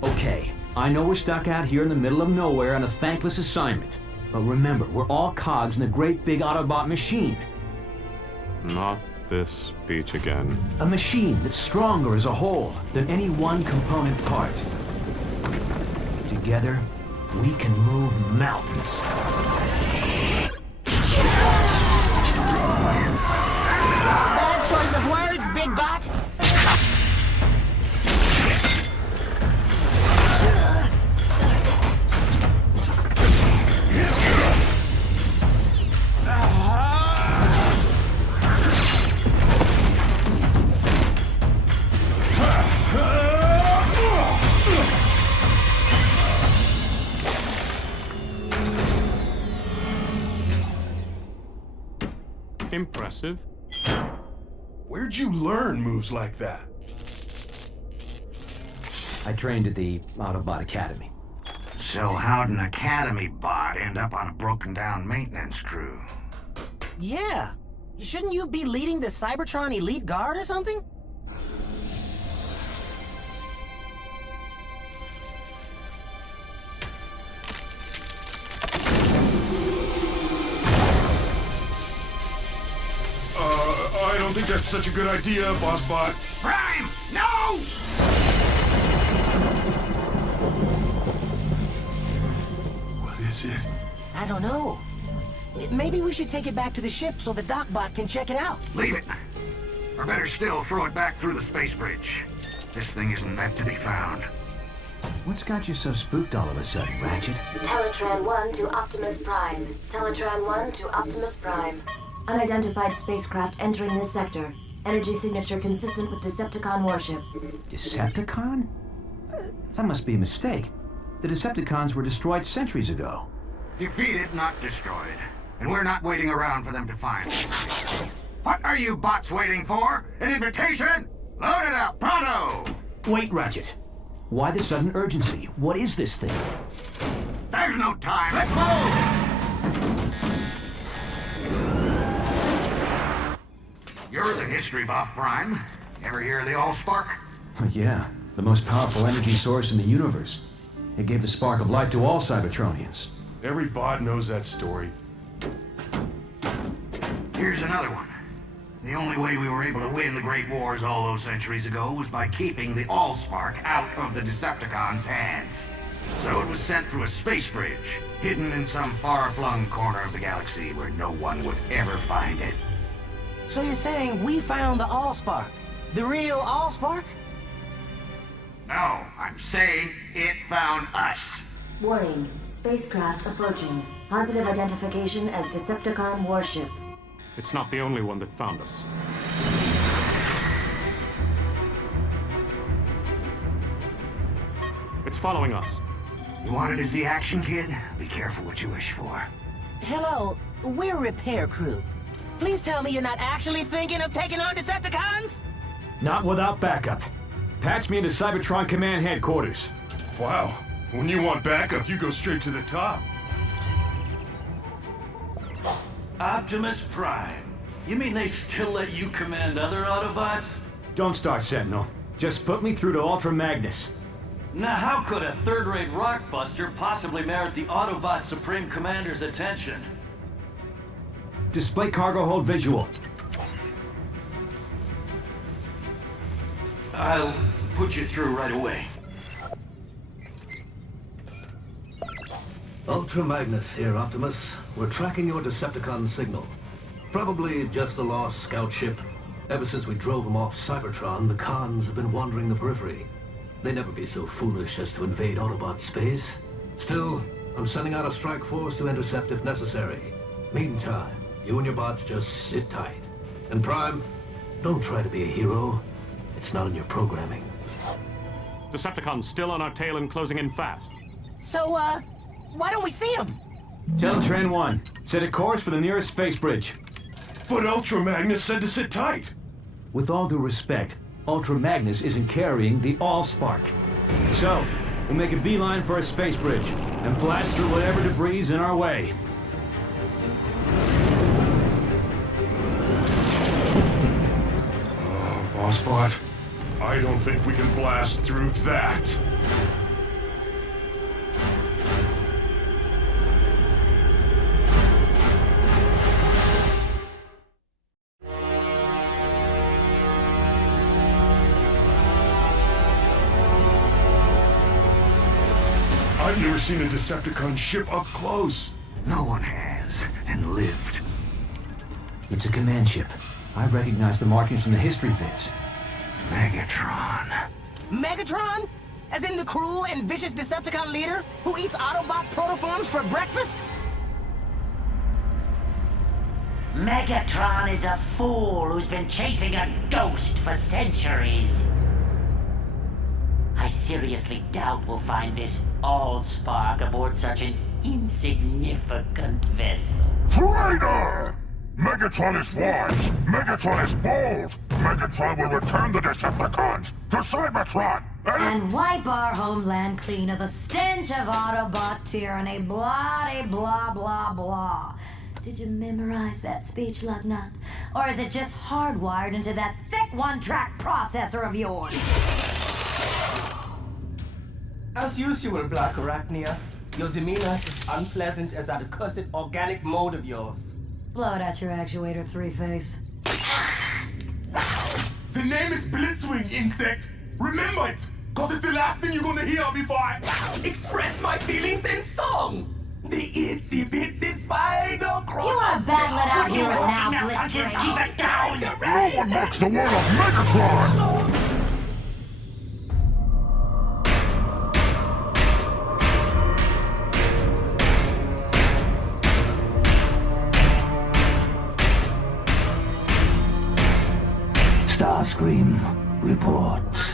Okay, I know we're stuck out here in the middle of nowhere on a thankless assignment. But remember, we're all cogs in a great big Autobot machine. Not this speech again. A machine that's stronger as a whole than any one component part. Together, we can move mountains. Bad choice of words, big bot. Impressive. Where'd you learn moves like that? I trained at the Autobot Academy. So how'd an Academy bot end up on a broken-down maintenance crew? Yeah. Shouldn't you be leading the Cybertron Elite Guard or something? I don't think that's such a good idea, Boss Bot. Prime! No! What is it? I don't know. Maybe we should take it back to the ship so the Docbot can check it out. Leave it. Or better still, throw it back through the space bridge. This thing isn't meant to be found. What's got you so spooked all of a sudden, Ratchet? Teletran 1 to Optimus Prime. Teletran 1 to Optimus Prime. Unidentified spacecraft entering this sector. Energy signature consistent with Decepticon warship. Decepticon? That must be a mistake. The Decepticons were destroyed centuries ago. Defeated, not destroyed. And we're not waiting around for them to find us. What are you bots waiting for? An invitation? Load it up, pronto! Wait, Ratchet. Why the sudden urgency? What is this thing? There's no time, let's move! You're the history buff, Prime. Ever hear of the Allspark? Yeah, the most powerful energy source in the universe. It gave the spark of life to all Cybertronians. Every bot knows that story. Here's another one. The only way we were able to win the Great Wars all those centuries ago was by keeping the Allspark out of the Decepticons' hands. So it was sent through a space bridge, hidden in some far-flung corner of the galaxy where no one would ever find it. So you're saying we found the Allspark? The real Allspark? No, I'm saying it found us. Warning, spacecraft approaching. Positive identification as Decepticon warship. It's not the only one that found us. It's following us. You wanted to see action, kid? Be careful what you wish for. Hello, we're repair crew. Please tell me you're not actually thinking of taking on Decepticons? Not without backup. Patch me into Cybertron Command Headquarters. Wow. When you want backup, you go straight to the top. Optimus Prime. You mean they still let you command other Autobots? Don't start, Sentinel. Just put me through to Ultra Magnus. Now how could a third-rate rockbuster possibly merit the Autobot Supreme Commander's attention? Display cargo hold visual. I'll put you through right away. Ultra Magnus here, Optimus. We're tracking your Decepticon signal. Probably just a lost scout ship. Ever since we drove them off Cybertron, the cons have been wandering the periphery. They'd never be so foolish as to invade Autobot space. Still, I'm sending out a strike force to intercept if necessary. Meantime, you and your bots just sit tight. And Prime, don't try to be a hero. It's not in your programming. Decepticons still on our tail and closing in fast. So, why don't we see him? Teletran 1, set a course for the nearest space bridge. But Ultra Magnus said to sit tight. With all due respect, Ultra Magnus isn't carrying the Allspark. So, we'll make a beeline for a space bridge and blast through whatever debris is in our way. Oh, Bossbot, I don't think we can blast through that. I've never seen a Decepticon ship up close. No one has, and lived. It's a command ship. I recognize the markings from the history vids. Megatron. Megatron? As in the cruel and vicious Decepticon leader who eats Autobot protoforms for breakfast? Megatron is a fool who's been chasing a ghost for centuries. I seriously doubt we'll find this Allspark aboard such an insignificant vessel. Traitor! Megatron is wise! Megatron is bold! Megatron will return the Decepticons to Cybertron! And wipe our homeland clean of the stench of Autobot tyranny, blah blah blah blah. Did you memorize that speech, Lugnut? Or is it just hardwired into that thick one-track processor of yours? As usual, Black Arachnia, your demeanor is as unpleasant as that accursed organic mode of yours. Blow it at your actuator, Three-Face. The name is Blitzwing, insect! Remember it, cause it's the last thing you're gonna hear before I express my feelings in song! The itsy-bitsy spider crawler! You wanna battle it out here and now, Blitzwing? Keep it down! No one mocks the word of Megatron! Starscream reports.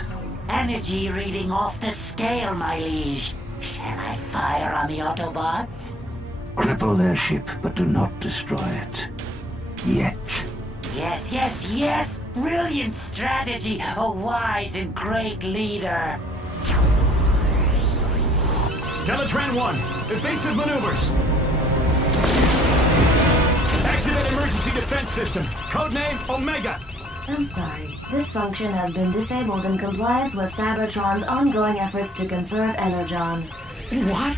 Energy reading off the scale, my liege. Shall I fire on the Autobots? Cripple their ship, but do not destroy it. Yet. Yes, yes, yes! Brilliant strategy! A wise and great leader! Teletran 1, evasive maneuvers. Activate emergency defense system. Codename Omega. I'm sorry. This function has been disabled in compliance with Cybertron's ongoing efforts to conserve Energon. What?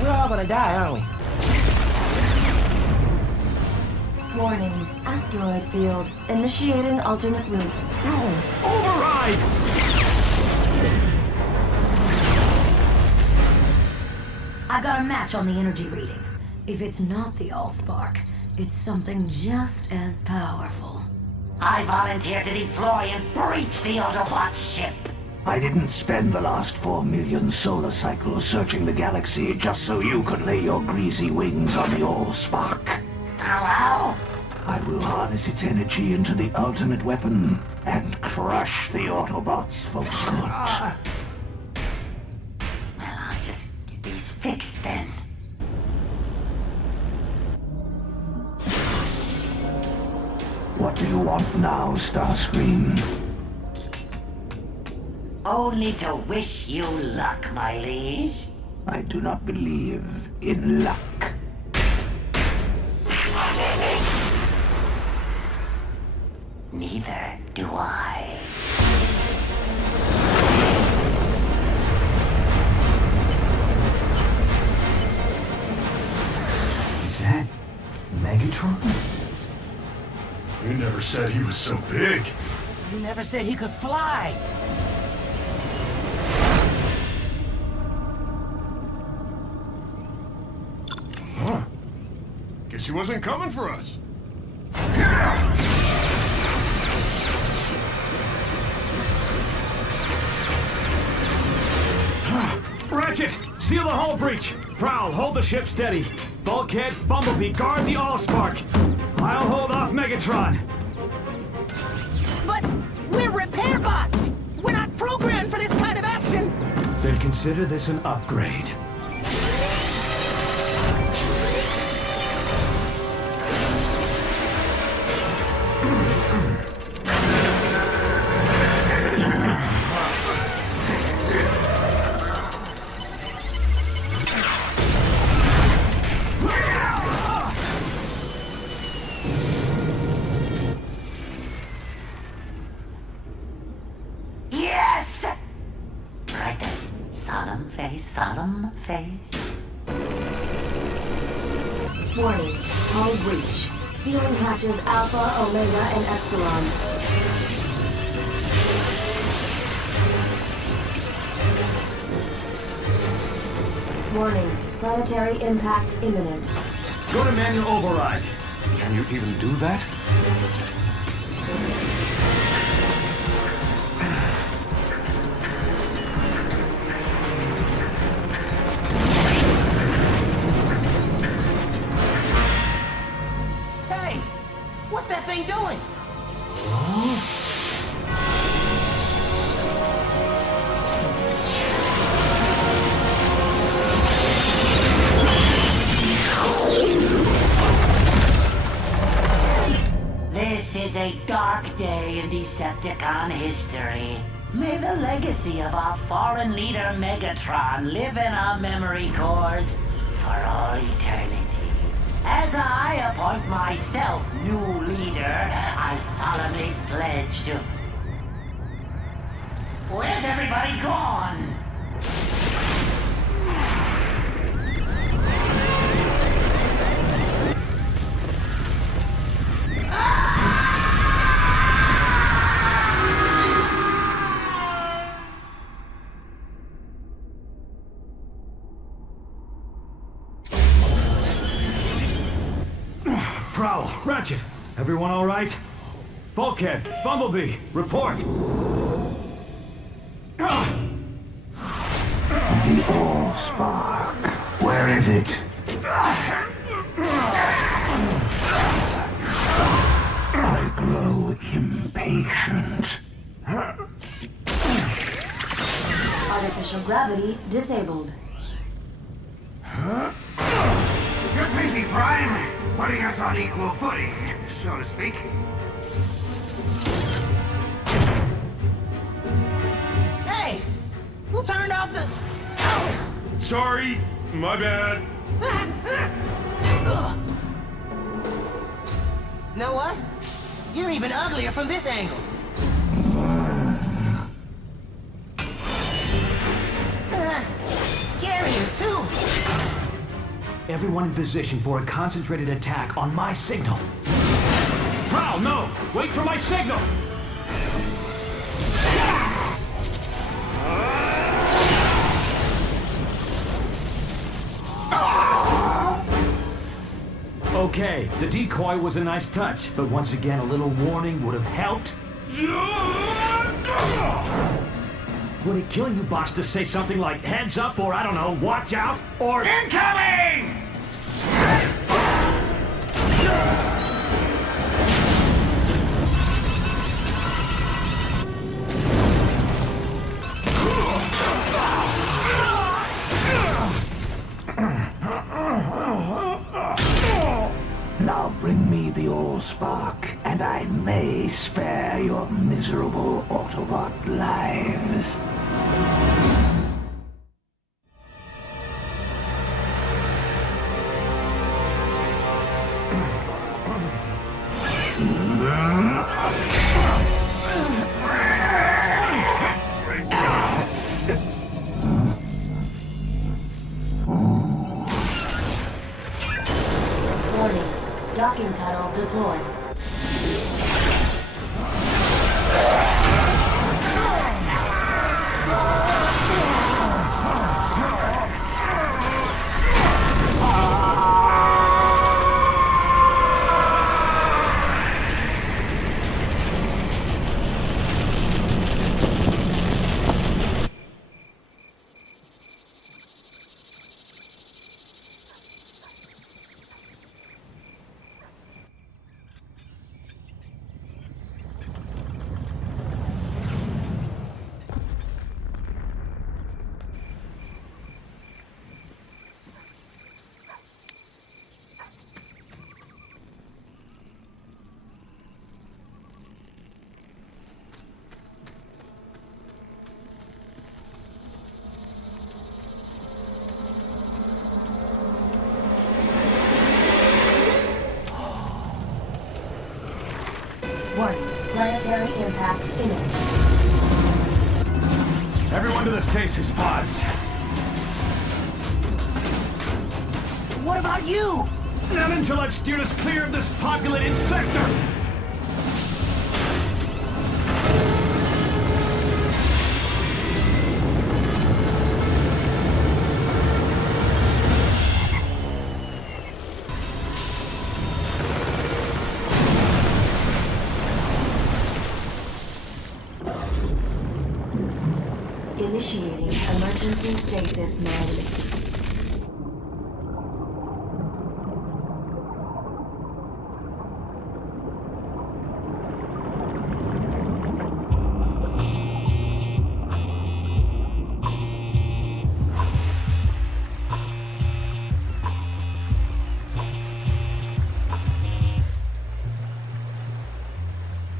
We're all gonna die, aren't we? Warning. Asteroid field. Initiating alternate route. Override! I got a match on the energy reading. If it's not the Allspark, it's something just as powerful. I volunteer to deploy and breach the Autobot ship. I didn't spend the last 4 million solar cycles searching the galaxy just so you could lay your greasy wings on the Allspark. Hello? I will harness its energy into the ultimate weapon and crush the Autobots for good. Well, I'll just get these fixed then. What do you want now, Starscream? Only to wish you luck, my liege. I do not believe in luck. Neither do I. Is that Megatron? You never said he was so big. You never said he could fly. Huh. Guess he wasn't coming for us. Ratchet, seal the hull breach. Prowl, hold the ship steady. Bulkhead, Bumblebee, guard the Allspark. I'll hold off Megatron. But we're repair bots! We're not programmed for this kind of action! Then consider this an upgrade. Solemn face. Warning. Hull breach. Sealing hatches Alpha, Omega, and Epsilon. Warning. Planetary impact imminent. Go to manual override. Can you even do that? What's that thing doing? This is a dark day in Decepticon history. May the legacy of our fallen leader Megatron live in our memory cores for all eternity. As I appoint myself new leader, I solemnly pledge to... Where's everybody gone? Prowl, Ratchet, everyone all right? Bulkhead, Bumblebee, report. The Allspark. Where is it? I grow impatient. Artificial gravity disabled. Good thinking, Prime. Putting us on equal footing, so to speak. Hey! Who turned off the... Sorry, my bad. Know what? You're even uglier from this angle. Scarier, too. Everyone in position for a concentrated attack on my signal. Prowl, no! Wait for my signal! Okay, the decoy was a nice touch, but once again, a little warning would have helped. Would it kill you, boss, to say something like, heads up, or I don't know, watch out, or incoming? Now bring me the Allspark, and I may spare your miserable Autobot lives. Warning. Docking tunnel deployed. Warning. Planetary impact imminent. Everyone to the stasis pods. What about you? Not until I've steered us clear of this populated sector! Initiating emergency stasis mode.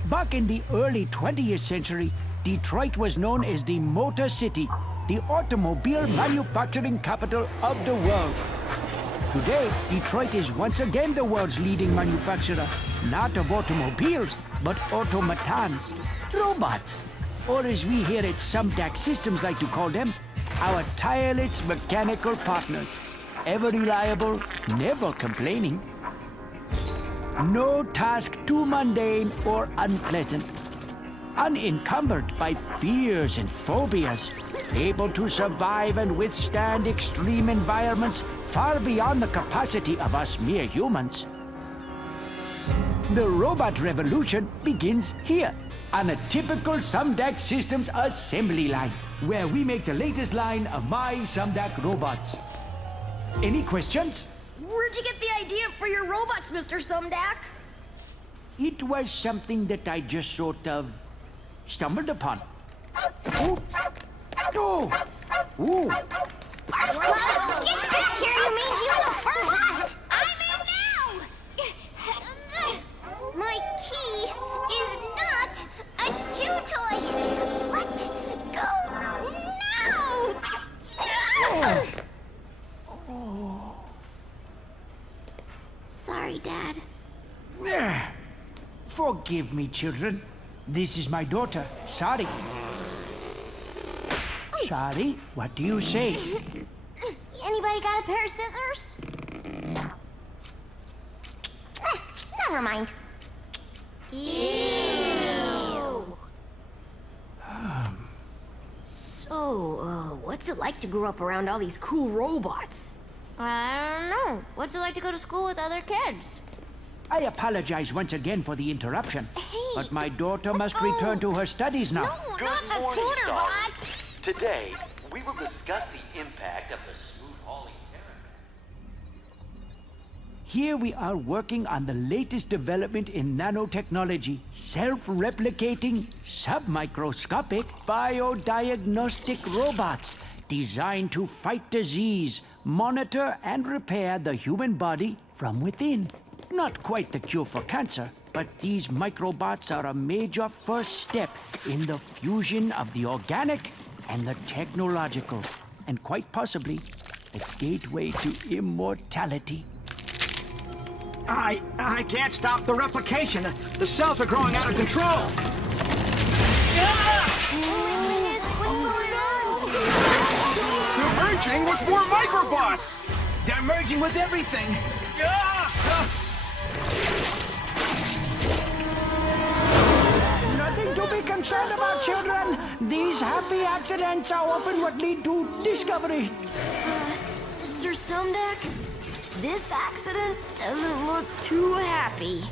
Back in the early 20th century, Detroit was known as the Motor City, the automobile manufacturing capital of the world. Today, Detroit is once again the world's leading manufacturer, not of automobiles, but automatons, robots, or as we here at Sumdac Systems like to call them, our tireless mechanical partners, ever reliable, never complaining. No task too mundane or unpleasant. Unencumbered by fears and phobias, able to survive and withstand extreme environments far beyond the capacity of us mere humans. The robot revolution begins here, on a typical Sumdac Systems assembly line, where we make the latest line of my Sumdac robots. Any questions? Where'd you get the idea for your robots, Mr. Sumdac? It was something that I just sort of stumbled upon. Ooh. Oh. Ooh. Sparkle! Get back here, you mangy little furlot! I'm in now! My key is not a chew toy! Let go now! Oh. Sorry, Dad. Forgive me, children. This is my daughter, Sari. Sari, what do you say? Anybody got a pair of scissors? Never mind. Ew. So, what's it like to grow up around all these cool robots? I don't know. What's it like to go to school with other kids? I apologize once again for the interruption, but my daughter must return to her studies now. Good morning, Sari. Today, we will discuss the impact of the smooth hauling terror. Here we are working on the latest development in nanotechnology, self-replicating, submicroscopic, biodiagnostic robots designed to fight disease, monitor and repair the human body from within. Not quite the cure for cancer, but these microbots are a major first step in the fusion of the organic and the technological, and quite possibly the gateway to immortality. I can't stop the replication. The cells are growing out of control. They're merging with more microbots! They're merging with everything. Nothing to be concerned about, children. These happy accidents are often what lead to discovery. Mr. Sumdac, this accident doesn't look too happy.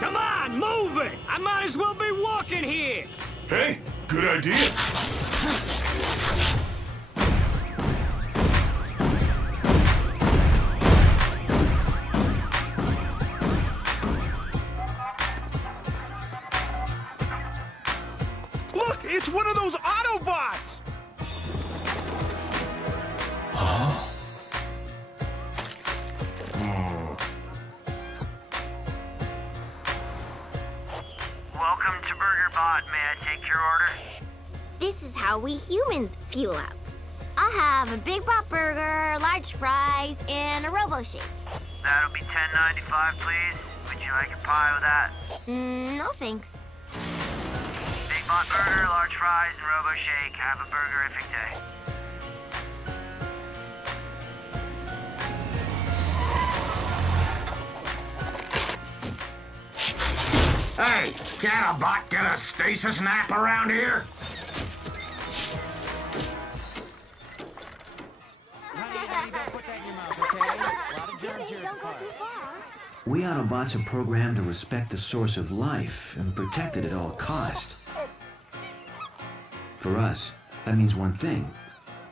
Come on, move it! I might as well be walking here! Hey, good idea. Look, it's one of those Autobots! Huh? Welcome to BurgerBot. May I take your order? This is how we humans fuel up. I'll have a Big Bot Burger, large fries, and a Robo Shake. That'll be $10.95, please. Would you like a pie with that? No thanks. Big Bot Burger, large fries, and Robo Shake. Have a burgerific day. Hey, can't a bot get a stasis nap around here? Don't go too far. We Autobots are programmed to respect the source of life and protect it at all cost. For us, that means one thing,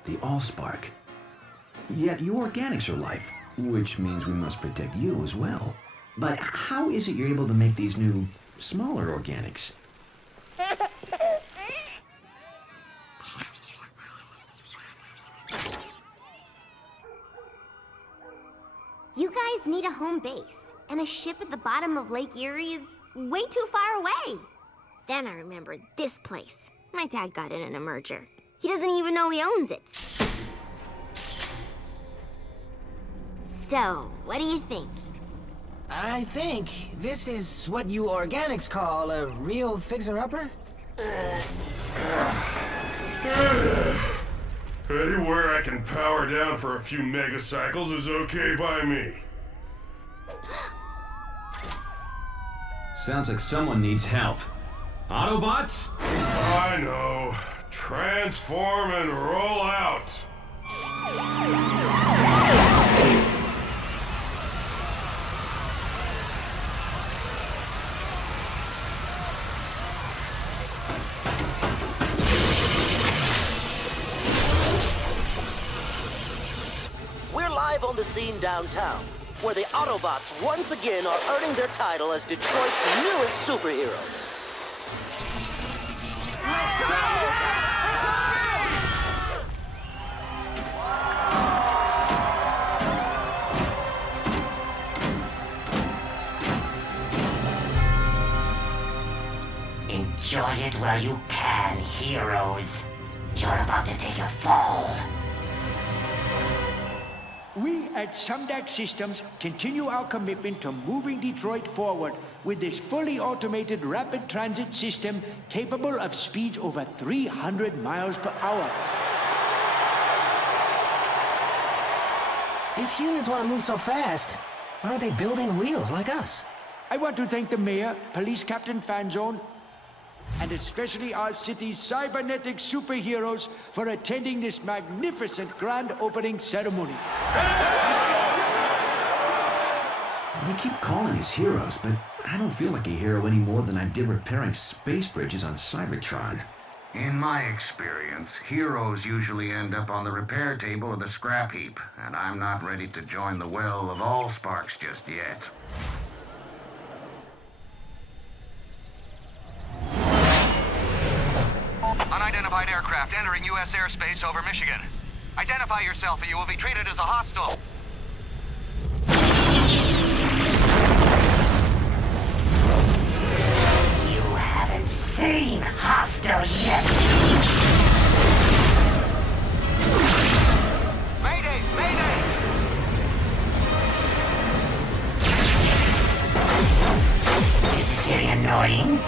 the Allspark. Yet you organics are life, which means we must protect you as well. But how is it you're able to make these new, smaller organics? You guys need a home base, and a ship at the bottom of Lake Erie is way too far away. Then I remembered this place. My dad got it in a merger. He doesn't even know he owns it. So, what do you think? I think this is what you organics call a real fixer-upper? Anywhere I can power down for a few megacycles is okay by me. Sounds like someone needs help. Autobots? I know. Transform and roll out. We're live on the scene downtown, where the Autobots once again are earning their title as Detroit's newest superheroes. Enjoy it while you can, heroes. You're about to take a fall. We at Sumdac Systems continue our commitment to moving Detroit forward with this fully automated rapid transit system capable of speeds over 300 miles per hour. If humans want to move so fast, why aren't they building wheels like us? I want to thank the mayor, Police Captain Fanzone, and especially our city's cybernetic superheroes for attending this magnificent grand opening ceremony. They keep calling us heroes, but I don't feel like a hero any more than I did repairing space bridges on Cybertron. In my experience, heroes usually end up on the repair table or the scrap heap, and I'm not ready to join the well of Allsparks just yet. Unidentified aircraft entering U.S. airspace over Michigan. Identify yourself or you will be treated as a hostile. You haven't seen hostile yet. Mayday! Mayday! This is getting annoying.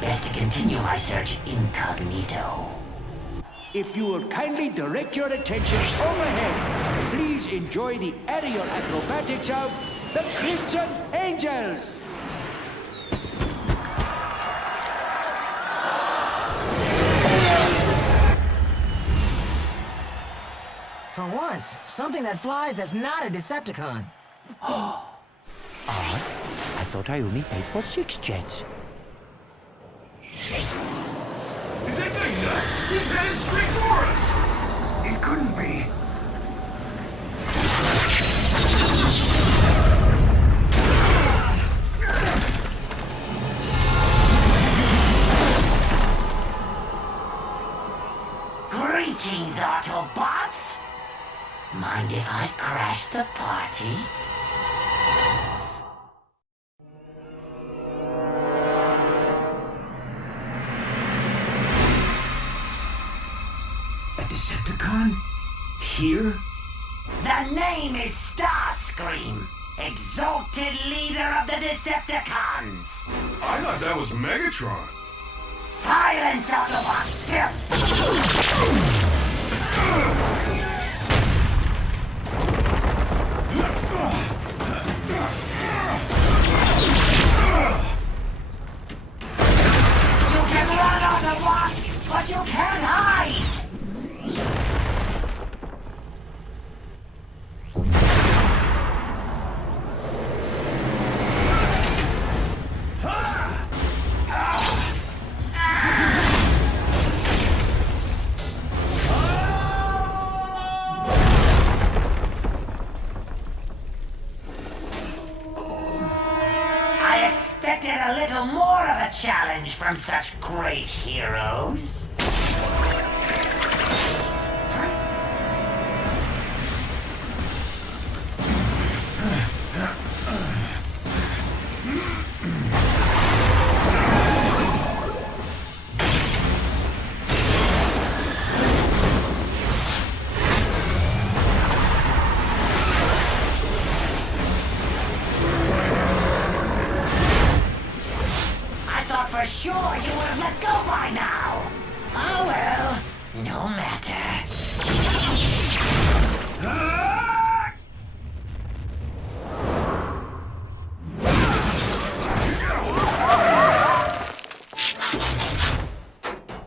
Best to continue my search incognito. If you will kindly direct your attention overhead, please enjoy the aerial acrobatics of the Crimson Angels. For once, something that flies that's not a Decepticon. Odd. I thought I only paid for 6 jets. Is that thing nuts? He's headed straight for us! It couldn't be. Greetings, Autobots! Mind if I crash the party? Decepticon? Here? The name is Starscream, exalted leader of the Decepticons. I thought that was Megatron. Silence, Autobots! You can run, Autobots, but you can't hide! A little more of a challenge from such great heroes. for sure you would have let go by now. Oh well, no matter.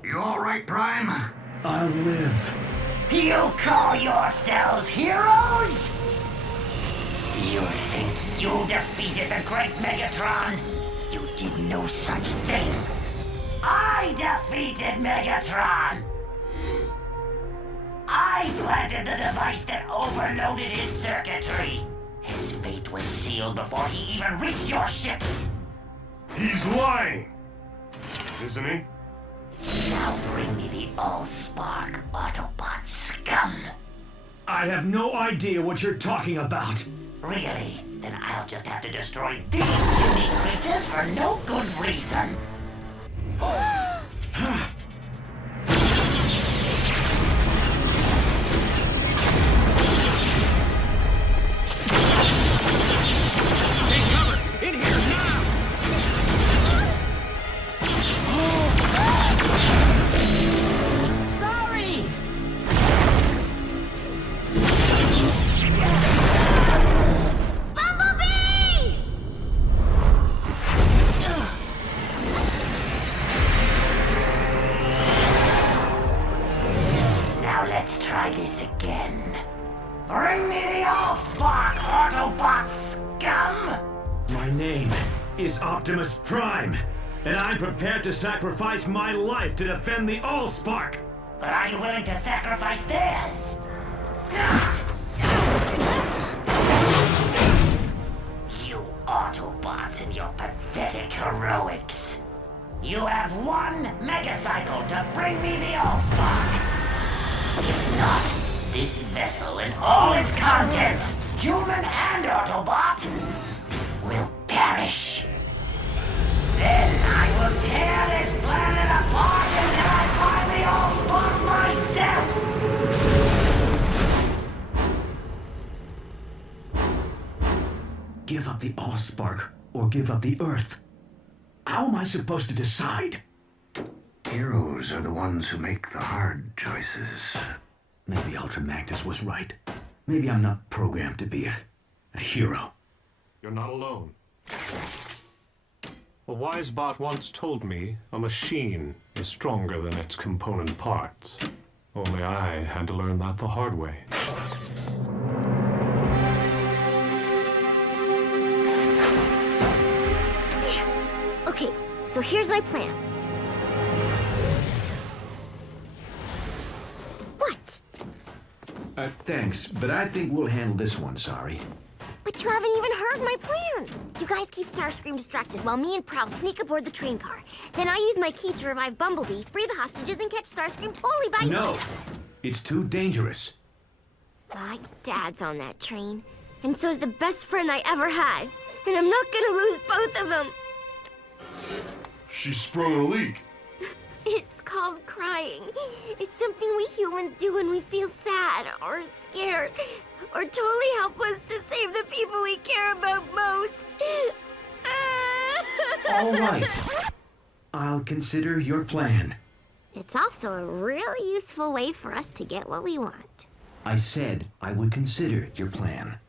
You all right, Prime? I'll live. You call yourselves heroes? You think you defeated the great Megatron? You did no such thing. I defeated Megatron! I planted the device that overloaded his circuitry. His fate was sealed before he even reached your ship. He's lying! Isn't he? Now bring me the Allspark, Autobot scum. I have no idea what you're talking about. Really? Then I'll just have to destroy these unique creatures for no good reason. Take cover! In here, now! Sorry! Bumblebee! Now let's try this again. Bring me the Allspark, Autobot scum! My name is Optimus Prime, and I'm prepared to sacrifice my life to defend the Allspark. But are you willing to sacrifice theirs? You Autobots and your pathetic heroics. You have one megacycle to bring me the Allspark. If not, this vessel and all its contents, human and Autobot, will perish. Then I will tear this planet apart until I find the Allspark myself. Give up the Allspark or give up the Earth. How am I supposed to decide? Heroes are the ones who make the hard choices. Maybe Ultra Magnus was right. Maybe I'm not programmed to be a hero. You're not alone. A wise bot once told me a machine is stronger than its component parts. Only I had to learn that the hard way. Okay, so here's my plan. What? Thanks, but I think we'll handle this one, sorry. But you haven't even heard my plan. You guys keep Starscream distracted while me and Prowl sneak aboard the train car. Then I use my key to revive Bumblebee, free the hostages, and catch Starscream totally by... No! It's too dangerous. My dad's on that train, and so's the best friend I ever had. And I'm not gonna lose both of them. She sprung a leak. It's called crying. It's something we humans do when we feel sad or scared or totally helpless to save the people we care about most. All right. I'll consider your plan. It's also a really useful way for us to get what we want. I said I would consider your plan.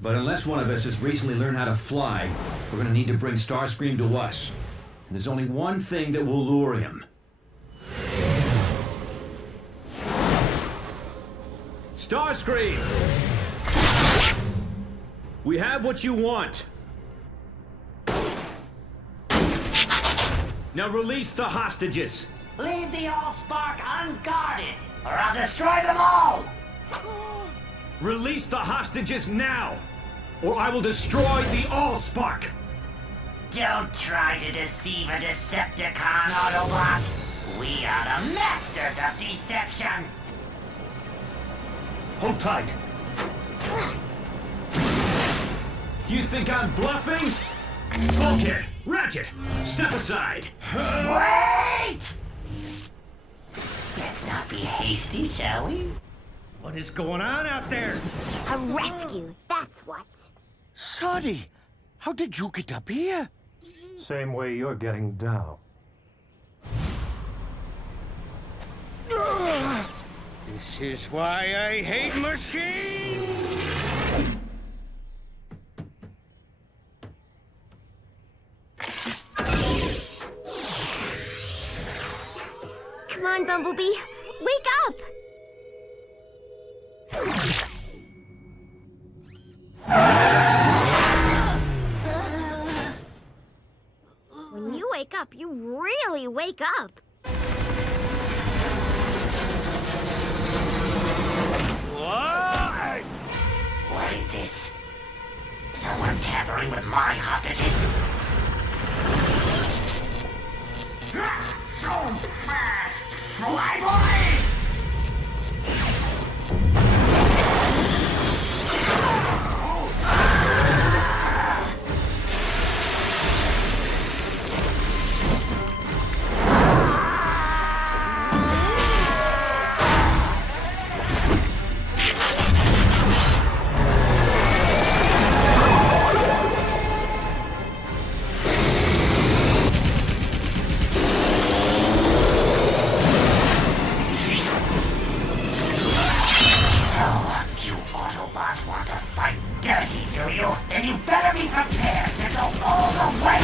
But unless one of us has recently learned how to fly, we're gonna need to bring Starscream to us. And there's only one thing that will lure him. Starscream! We have what you want. Now release the hostages. Leave the Allspark unguarded, or I'll destroy them all! Release the hostages now, or I will destroy the Allspark! Don't try to deceive a Decepticon, Autobot. We are the masters of deception. Hold tight. You think I'm bluffing? Bulkhead, Ratchet, step aside. Wait! Let's not be hasty, shall we? What is going on out there? A rescue, that's what. Sorry, how did you get up here? Same way you're getting down. This is why I hate machines! Come on, Bumblebee. Wake up! When you wake up, you really wake up. What is this? Someone tampering with my hostages? So fast! Fly boy! Then you better be prepared to go all the way!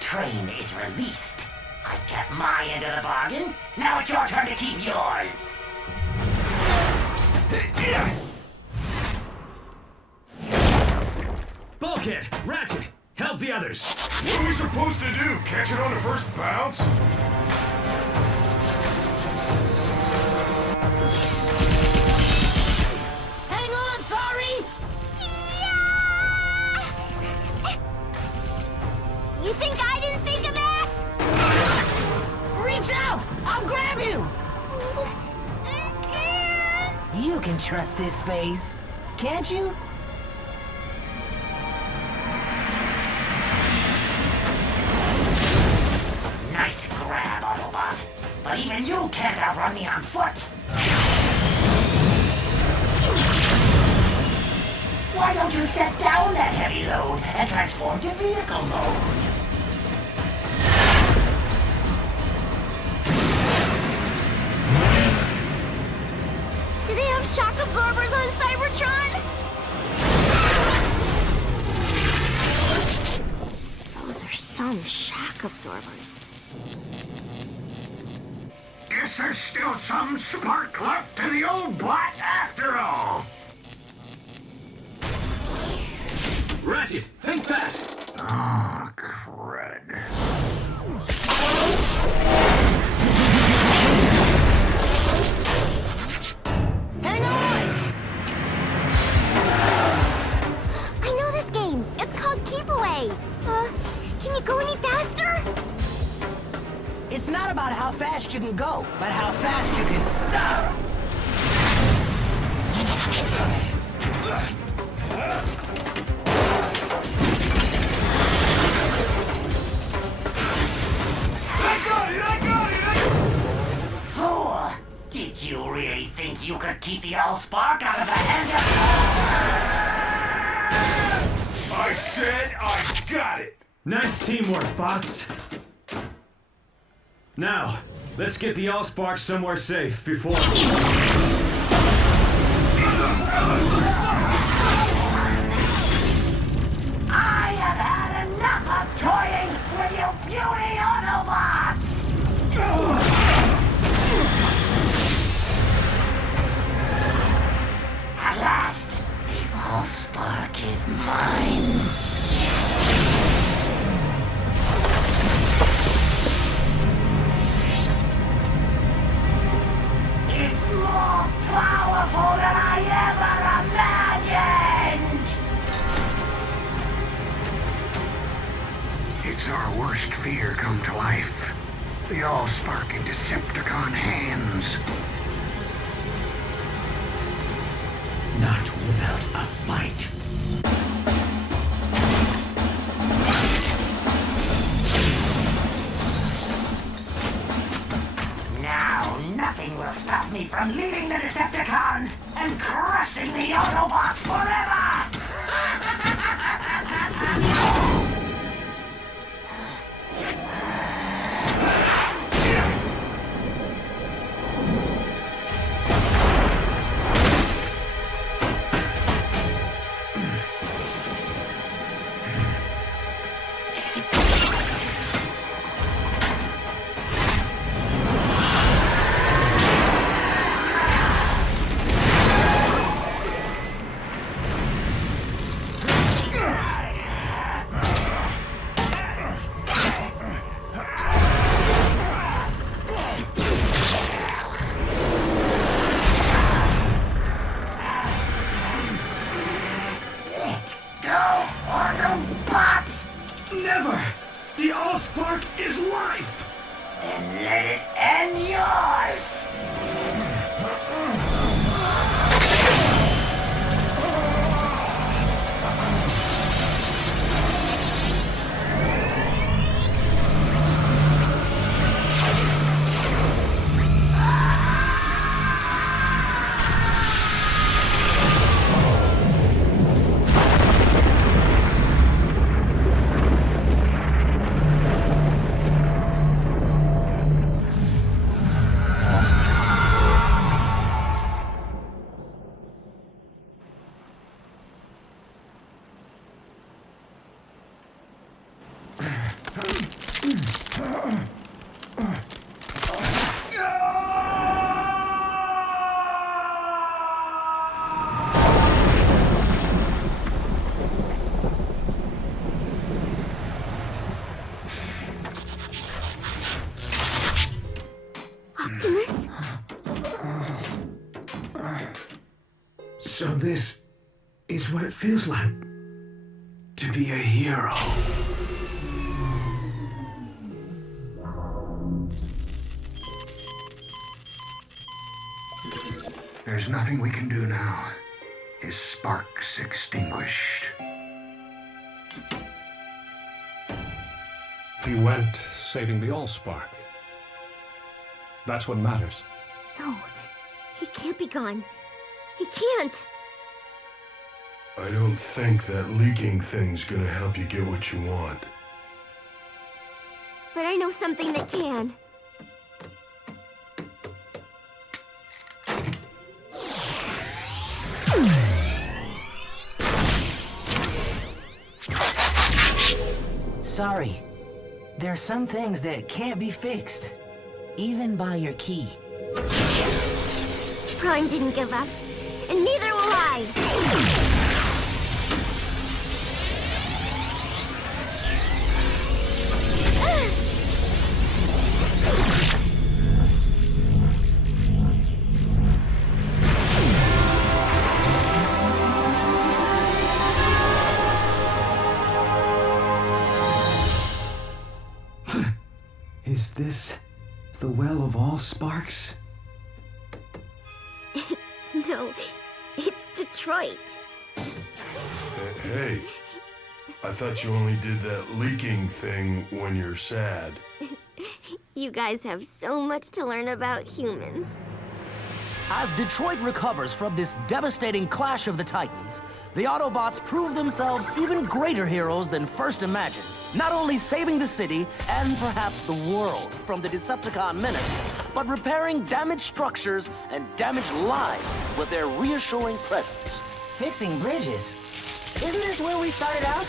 Train is released. I kept my end of the bargain. Now it's your turn to keep yours. Bulkhead, Ratchet, help the others. What are we supposed to do? Catch it on the first bounce? Hang on, sorry! You think I didn't think of that? Reach out! I'll grab you! You can trust this face, can't you? Nice grab, Autobot. But even you can't outrun me on foot. Why don't you set down that heavy load and transform to vehicle mode? Do they have shock absorbers on Cybertron? Those are some shock absorbers. Guess there's still some spark left in the old bot after all. Ratchet, think fast! Ah, crud. Hang on! I know this game. It's called Keep Away. Can you go any faster? It's not about how fast you can go, but how fast you can stop! Fool! Did you really think you could keep the Allspark out of the hands of... I said I got it! Nice teamwork, bots. Now, let's get the Allspark somewhere safe before... I have had enough of toying with you beauty Autobots! At last, the Allspark is mine. It's our worst fear come to life. The all-spark in Decepticon hands. Not without a fight. Now, nothing will stop me from leading the Decepticons and crushing the Autobots forever! Never! The Allspark is life! Then let it end yours! Optimus? So this is what it feels like to be a hero. There's nothing we can do now. His spark's extinguished. He went saving the Allspark. That's what matters. No, he can't be gone. He can't. I don't think that leaking thing's gonna help you get what you want. But I know something that can. Sorry. There are some things that can't be fixed, even by your key. Prime didn't give up, and neither will I! Is this the well of all sparks? No, it's Detroit. Hey, I thought you only did that leaking thing when you're sad. You guys have so much to learn about humans. As Detroit recovers from this devastating clash of the Titans, the Autobots prove themselves even greater heroes than first imagined. Not only saving the city, and perhaps the world, from the Decepticon menace, but repairing damaged structures and damaged lives with their reassuring presence. Fixing bridges? Isn't this where we started out?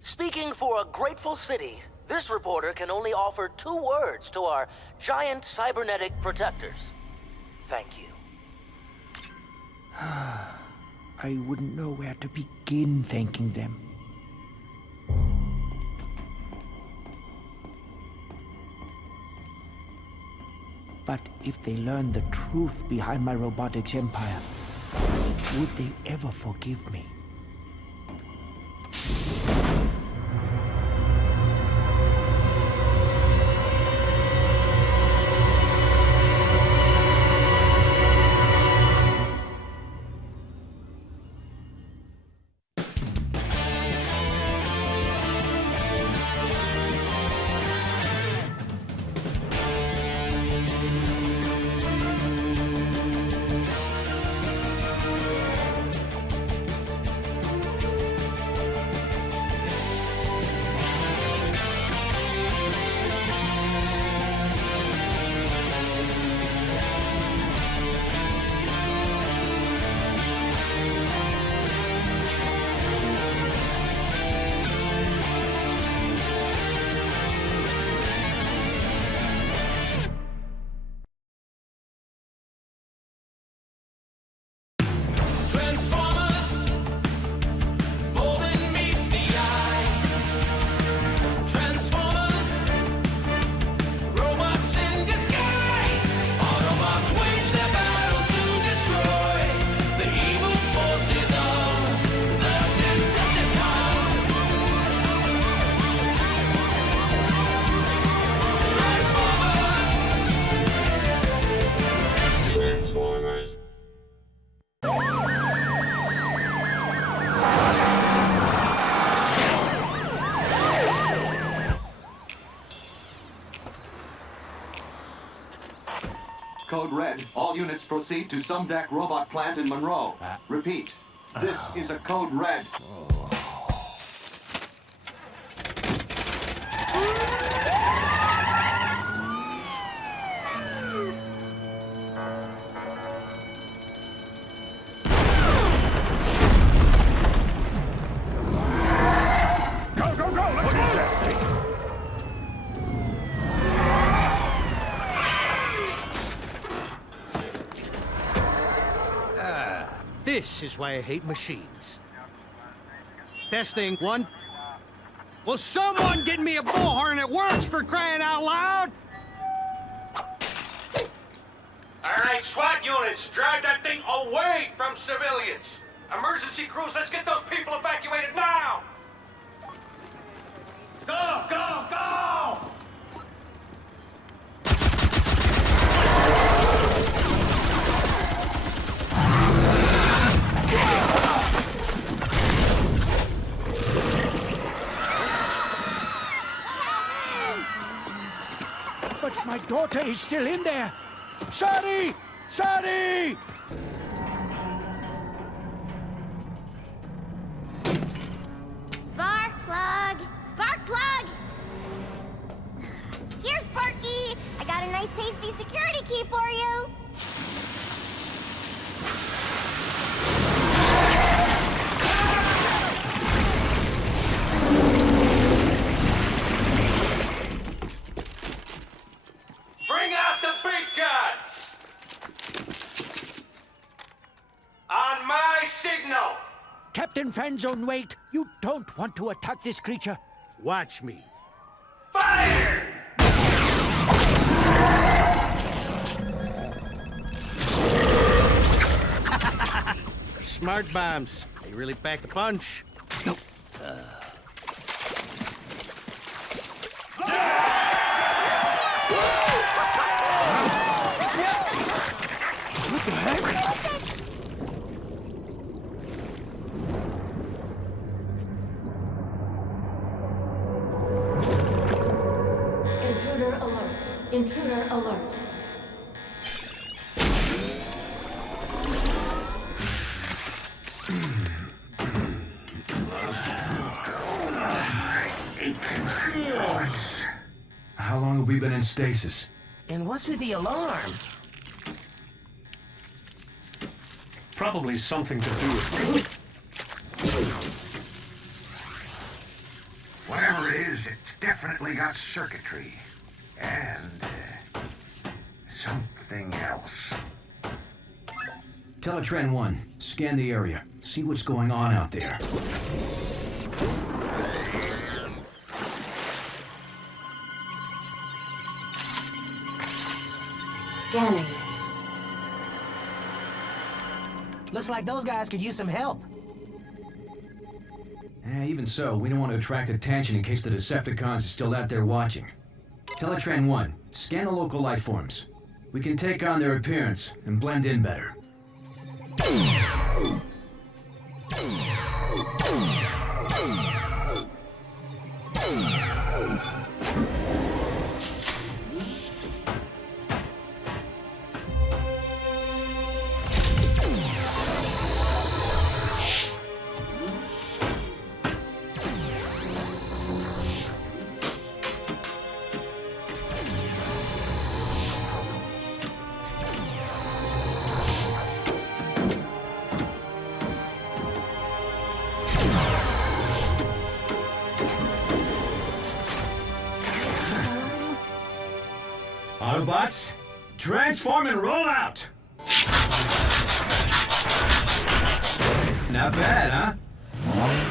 Speaking for a grateful city, this reporter can only offer 2 words to our giant cybernetic protectors. Thank you. I wouldn't know where to begin thanking them. But if they learn the truth behind my robotics empire, Would they ever forgive me? Code Red. All units proceed to Sumdac Robot Plant in Monroe. Repeat. This is a Code Red. Go, go, go! Let's move! This is why I hate machines. Testing, 1. Will someone get me a bullhorn that works, for crying out loud? All right, SWAT units, drive that thing away from civilians. Emergency crews, let's get those people evacuated now! Go, go, go! But my daughter is still in there. Sorry! Sorry! Spark plug! Spark plug! Here, Sparky! I got a nice tasty security key for you! Bring out the big guns! On my signal! Captain Fanzone, wait! You don't want to attack this creature. Watch me. Fire! Smart bombs. They really pack a punch. What the heck? Intruder alert. Intruder alert. How long have we been in stasis? And what's with the alarm? Probably something to do with... Whatever it is, it's definitely got circuitry. And something else. Teletran 1, scan the area. See what's going on out there. Scanning. Looks Looks like those guys could use some help. Even so, we don't want to attract attention in case the Decepticons are still out there watching. Teletran 1, scan the local life forms. We can take on their appearance and blend in better. Autobots, transform and roll out! Not bad, huh?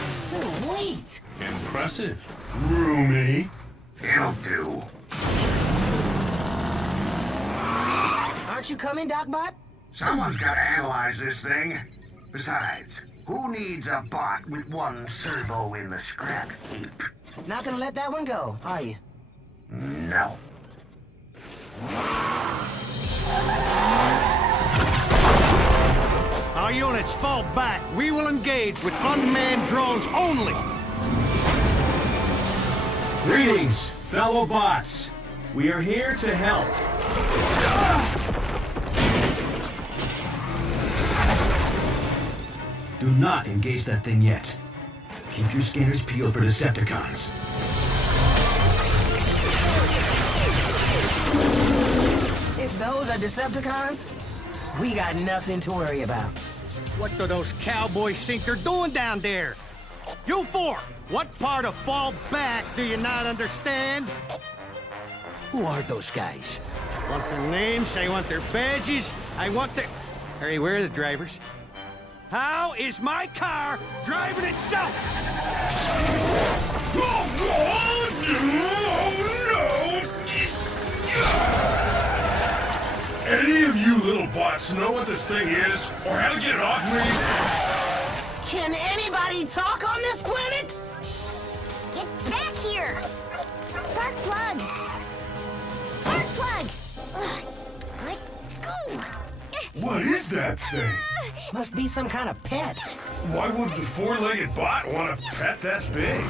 Sweet! Impressive. Roomy. It'll do. Aren't you coming, Docbot? Someone's got to analyze this thing. Besides, who needs a bot with one servo in the scrap heap? Not gonna let that one go, are you? No. Our units fall back. We will engage with unmanned drones only. Greetings, fellow bots. We are here to help. Do not engage that thing yet. Keep your scanners peeled for Decepticons. If those are Decepticons, we got nothing to worry about. What do those cowboys think they're doing down there? You four, what part of fall back do you not understand? Who are those guys? I want their names, I want their badges, I want their... Hey, where are the drivers? How is my car driving itself? Any of you little bots know what this thing is, or how to get it off me? Can anybody talk on this planet? Get back here! Spark plug! Spark plug! Let go! What is that thing? Must be some kind of pet. Why would the four-legged bot want a pet that big?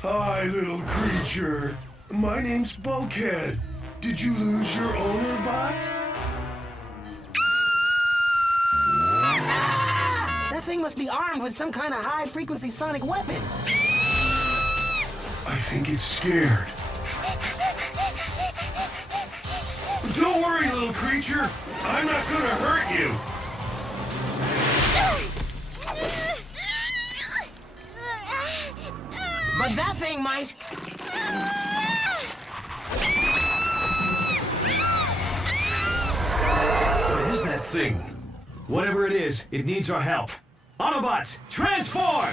Hi, little creature. My name's Bulkhead. Did you lose your owner, bot? That thing must be armed with some kind of high-frequency sonic weapon. I think it's scared. Don't worry, little creature. I'm not gonna hurt you. But that thing might... What is that thing? Whatever it is, it needs our help. Autobots, transform!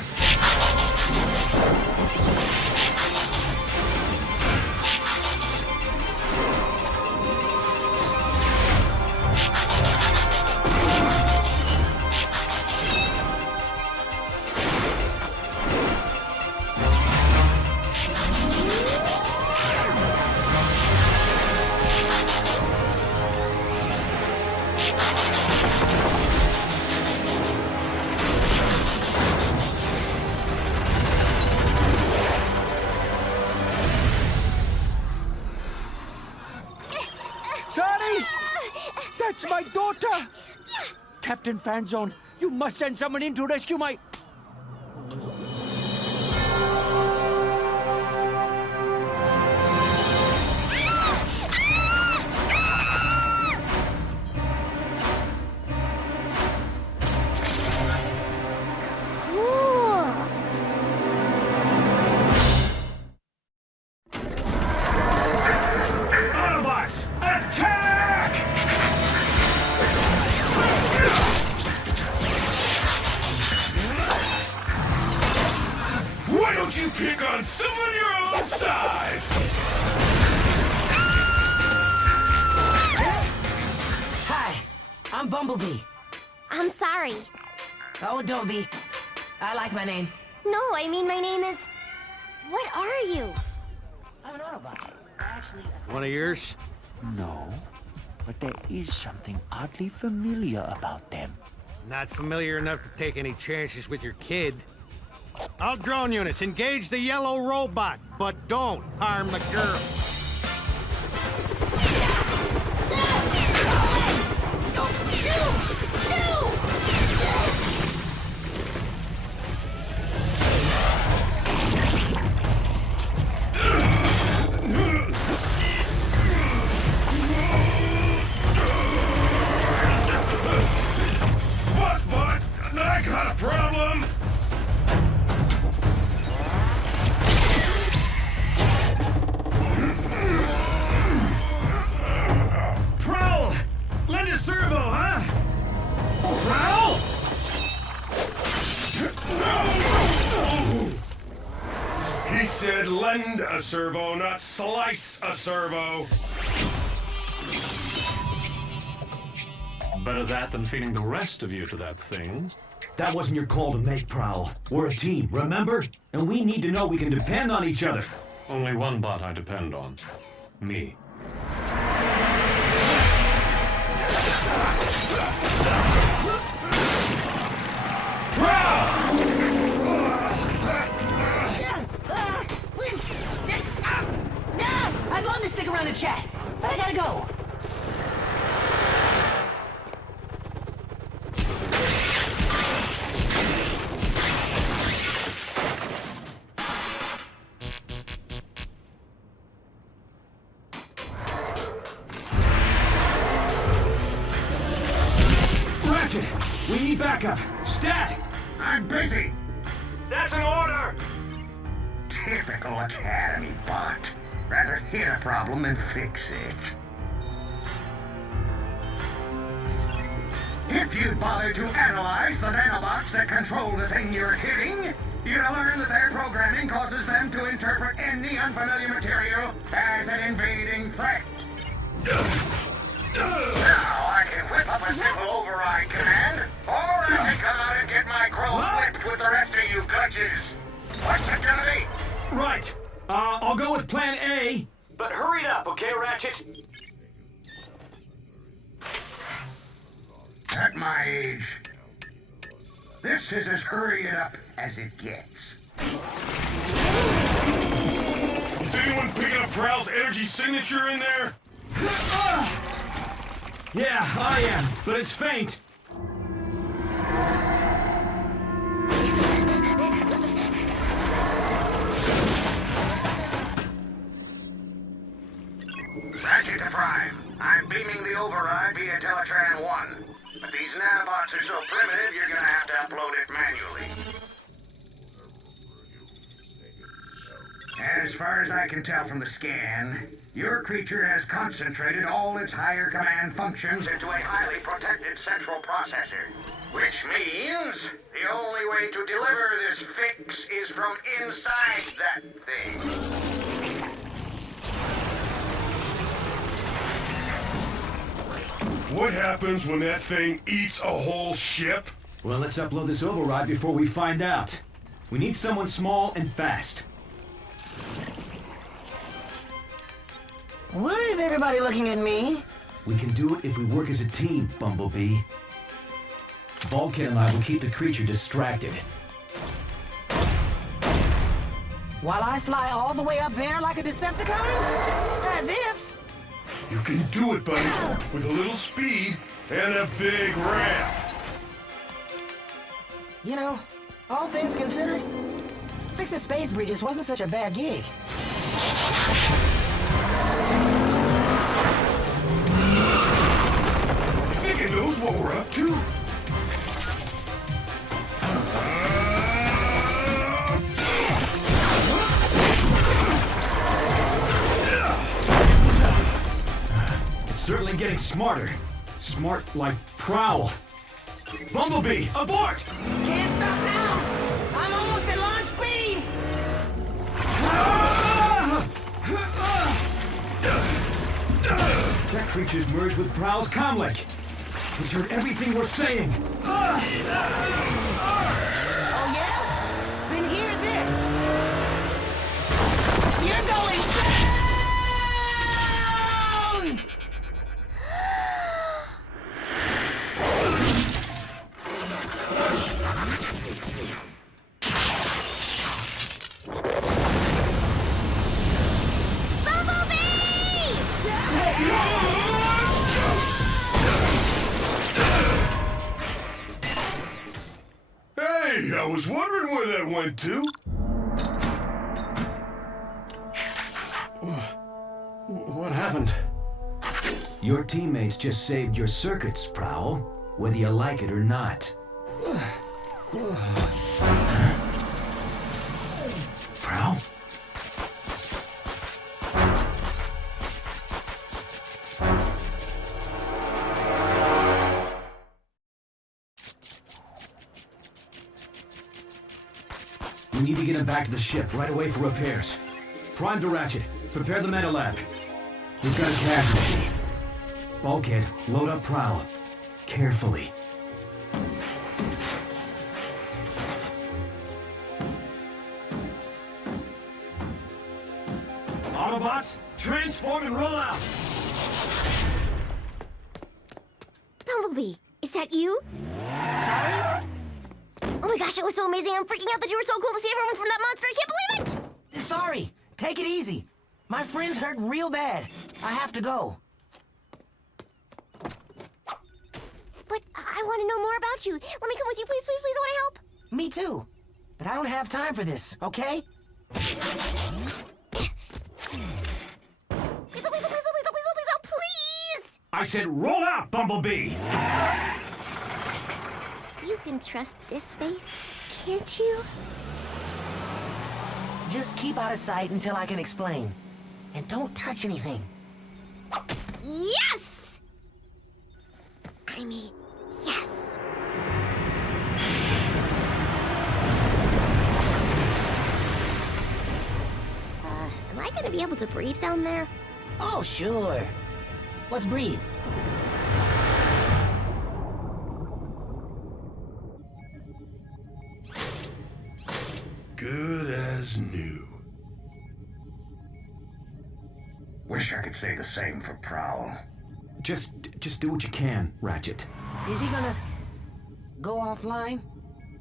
That's my daughter! Captain Fanzone, you must send someone in to rescue my... Autobots, attack! Why don't you pick on someone your own size? Bumblebee. I'm sorry. Oh, don't be. I like my name. No, I mean my name is... What are you? I'm an Autobot. Actually, One of yours? No, but there is something oddly familiar about them. Not familiar enough to take any chances with your kid. All drone units, engage the yellow robot, but don't harm the girl. I got a problem! Prowl! Lend a servo, huh? Prowl! He said lend a servo, not slice a servo. Better that than feeding the rest of you to that thing. That wasn't your call to make, Prowl. We're a team, remember? And we need to know we can depend on each other. Only one bot I depend on. Me. I'd love to stick around and chat, but I gotta go. Ratchet! We need backup! Stat! I'm busy! That's an order! Typical Academy bot. Rather hit a problem than fix it. If you'd bother to analyze the nanobots that control the thing you're hitting, you'd learn that their programming causes them to interpret any unfamiliar material as an invading threat. Now I can whip up a simple override command, or I can come out and get my chrome whipped with the rest of you glitches. What's it gonna be? Right. I'll go with plan A. But hurry it up, okay, Ratchet? At my age, this is as hurry it up as it gets. Is anyone picking up Prowl's energy signature in there? Yeah, I am, but it's faint. Ratchet to Prime. I'm beaming the override via Teletran 1. But these nanobots are so primitive, you're gonna have to upload it manually. As far as I can tell from the scan, your creature has concentrated all its higher command functions into a highly protected central processor. Which means the only way to deliver this fix is from inside that thing. What happens when that thing eats a whole ship? Well, let's upload this override before we find out. We need someone small and fast. Why is everybody looking at me? We can do it if we work as a team, Bumblebee. Bulkhead and I will keep the creature distracted. While I fly all the way up there like a Decepticon? As if! You can do it, buddy, with a little speed and a big ramp. You know, all things considered, fixing space bridges wasn't such a bad gig. You think it knows what we're up to? Certainly getting smarter. Smart like Prowl. Bumblebee, abort! Can't stop now! I'm almost at launch speed! That creature's merged with Prowl's comlink. He's heard everything we're saying. Oh, yeah? Then hear this. You're going down! Hey, I was wondering where that went to. What happened? Your teammates just saved your circuits, Prowl, whether you like it or not. Prowl? We need to get him back to the ship right away for repairs. Prime to Ratchet. Prepare the meta lab. We've got a casualty. Bulkhead, load up Prowl. Carefully. Autobots, transform and roll out! Bumblebee, is that you? Sorry? Oh my gosh, that was so amazing. I'm freaking out that you were so cool to see everyone from that monster. I can't believe it! Sorry. Take it easy. My friend's hurt real bad. I have to go. But I want to know more about you. Let me come with you, please, please, please. I want to help. Me too. But I don't have time for this, okay? Please! I said roll out, Bumblebee! You can trust this face, can't you? Just keep out of sight until I can explain. And don't touch anything. Yes! I mean, yes. Am I gonna be able to breathe down there? Oh, sure. Let's breathe. Good as new. Wish I could say the same for Prowl. Just do what you can, Ratchet. Is he gonna go offline?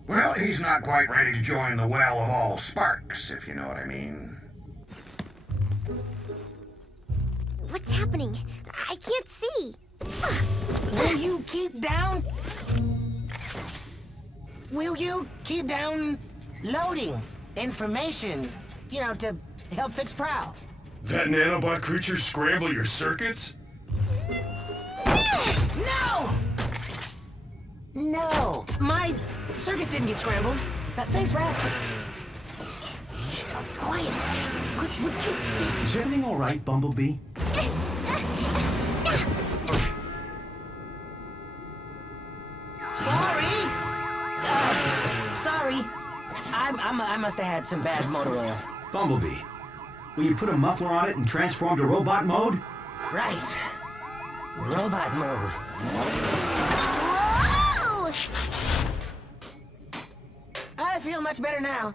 Well, he's not quite ready to join the well of all sparks, if you know what I mean. What's happening? I can't see. Will you keep down? Will you keep down loading information, you know, to help fix Prowl? That nanobot creature scramble your circuits? No! No! My circuits didn't get scrambled. Thanks for asking. Shh, quiet. Would you... Is everything all right, Bumblebee? Sorry! Sorry. I must have had some bad motor oil. Bumblebee, will you put a muffler on it and transform to robot mode? Right. Robot mode. Whoa! I feel much better now.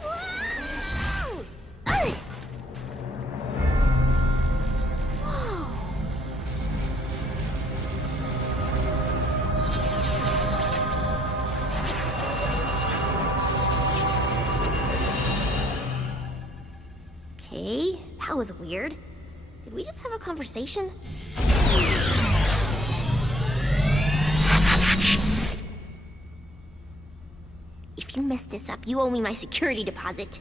Whoa! Okay, that was weird. Did we just have a conversation? If you mess this up, you owe me my security deposit.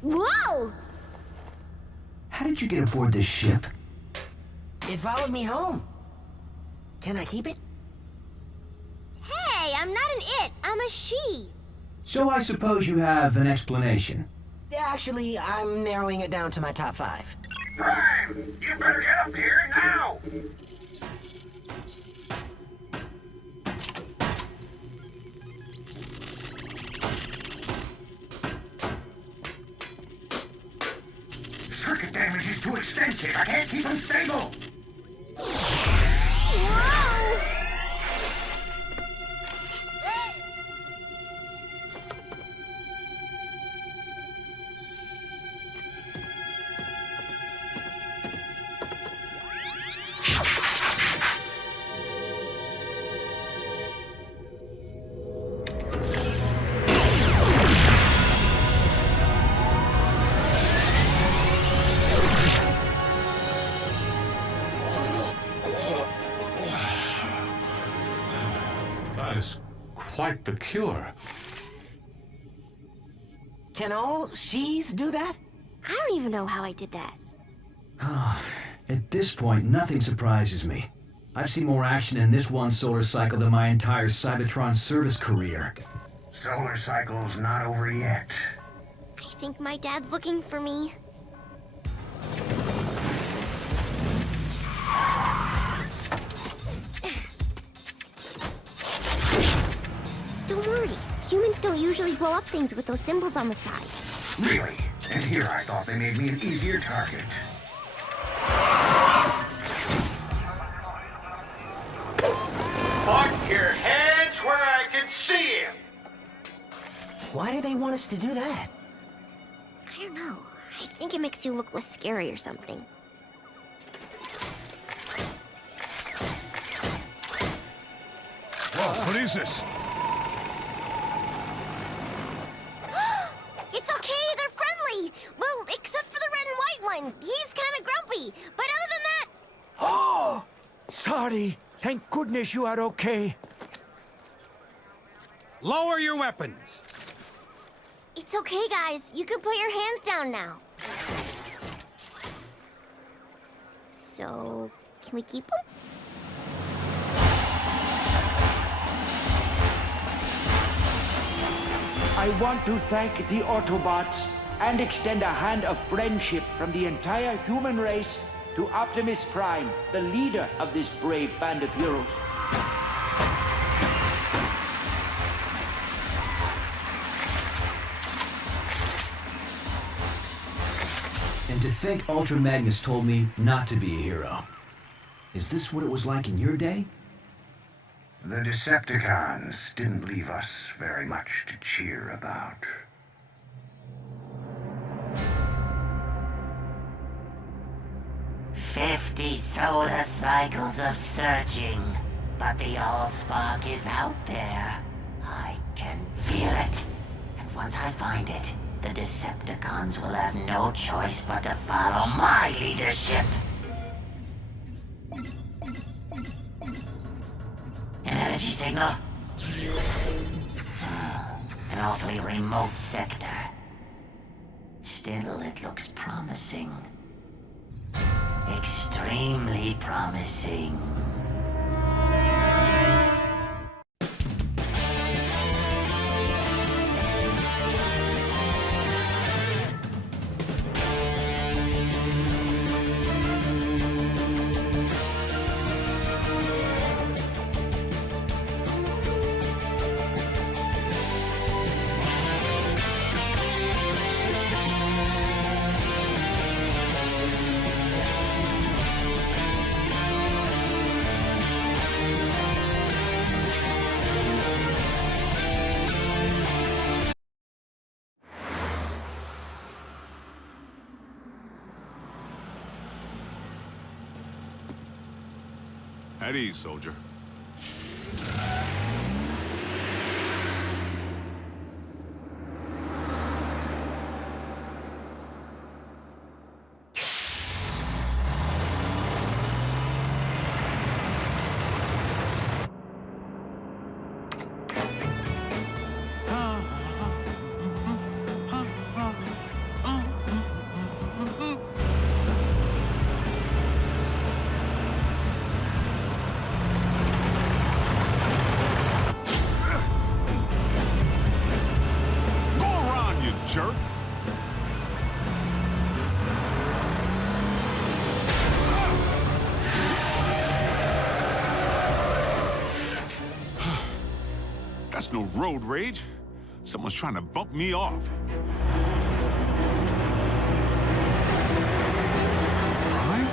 Whoa! How did you get aboard this ship? It followed me home. Can I keep it? Hey, I'm not an it, I'm a she. So I suppose you have an explanation. Actually, I'm narrowing it down to my top 5. Prime! You better get up here now! Circuit damage is too extensive. I can't keep them stable. Whoa! That is quite the cure. Can all she's do that? I don't even know how I did that. At this point, nothing surprises me. I've seen more action in this one solar cycle than my entire Cybertron service career. Solar cycle's not over yet. I think my dad's looking for me. Don't worry. Humans don't usually blow up things with those symbols on the side. Really? And here I thought they made me an easier target. Put your hands where I can see him. Why do they want us to do that? I don't know. I think it makes you look less scary or something. Whoa, what is this? It's okay, they're friendly! Well, except for the red and white one. He's kind of grumpy. But other than that... Oh! Sorry. Thank goodness you are okay. Lower your weapons. It's okay, guys. You can put your hands down now. So, can we keep them? I want to thank the Autobots and extend a hand of friendship from the entire human race to Optimus Prime, the leader of this brave band of heroes. And to think Ultra Magnus told me not to be a hero. Is this what it was like in your day? The Decepticons didn't leave us very much to cheer about. "50 solar cycles of searching, but the Allspark is out there. I can feel it. And once I find it, the Decepticons will have no choice but to follow my leadership." An energy signal? An awfully remote sector. Still, it looks promising. Extremely promising. At ease, soldier. Jerk. That's no road rage. Someone's trying to bump me off. Prime?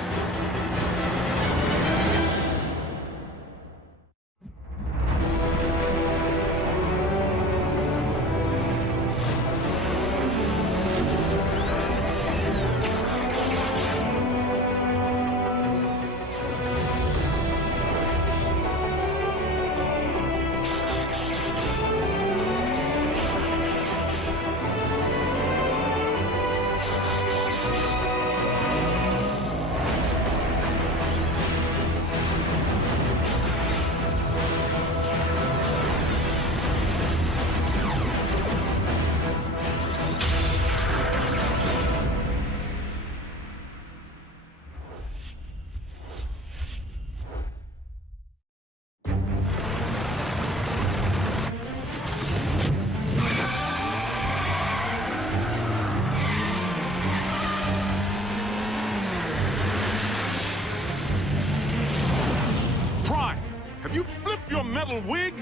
Have you flipped your metal wig?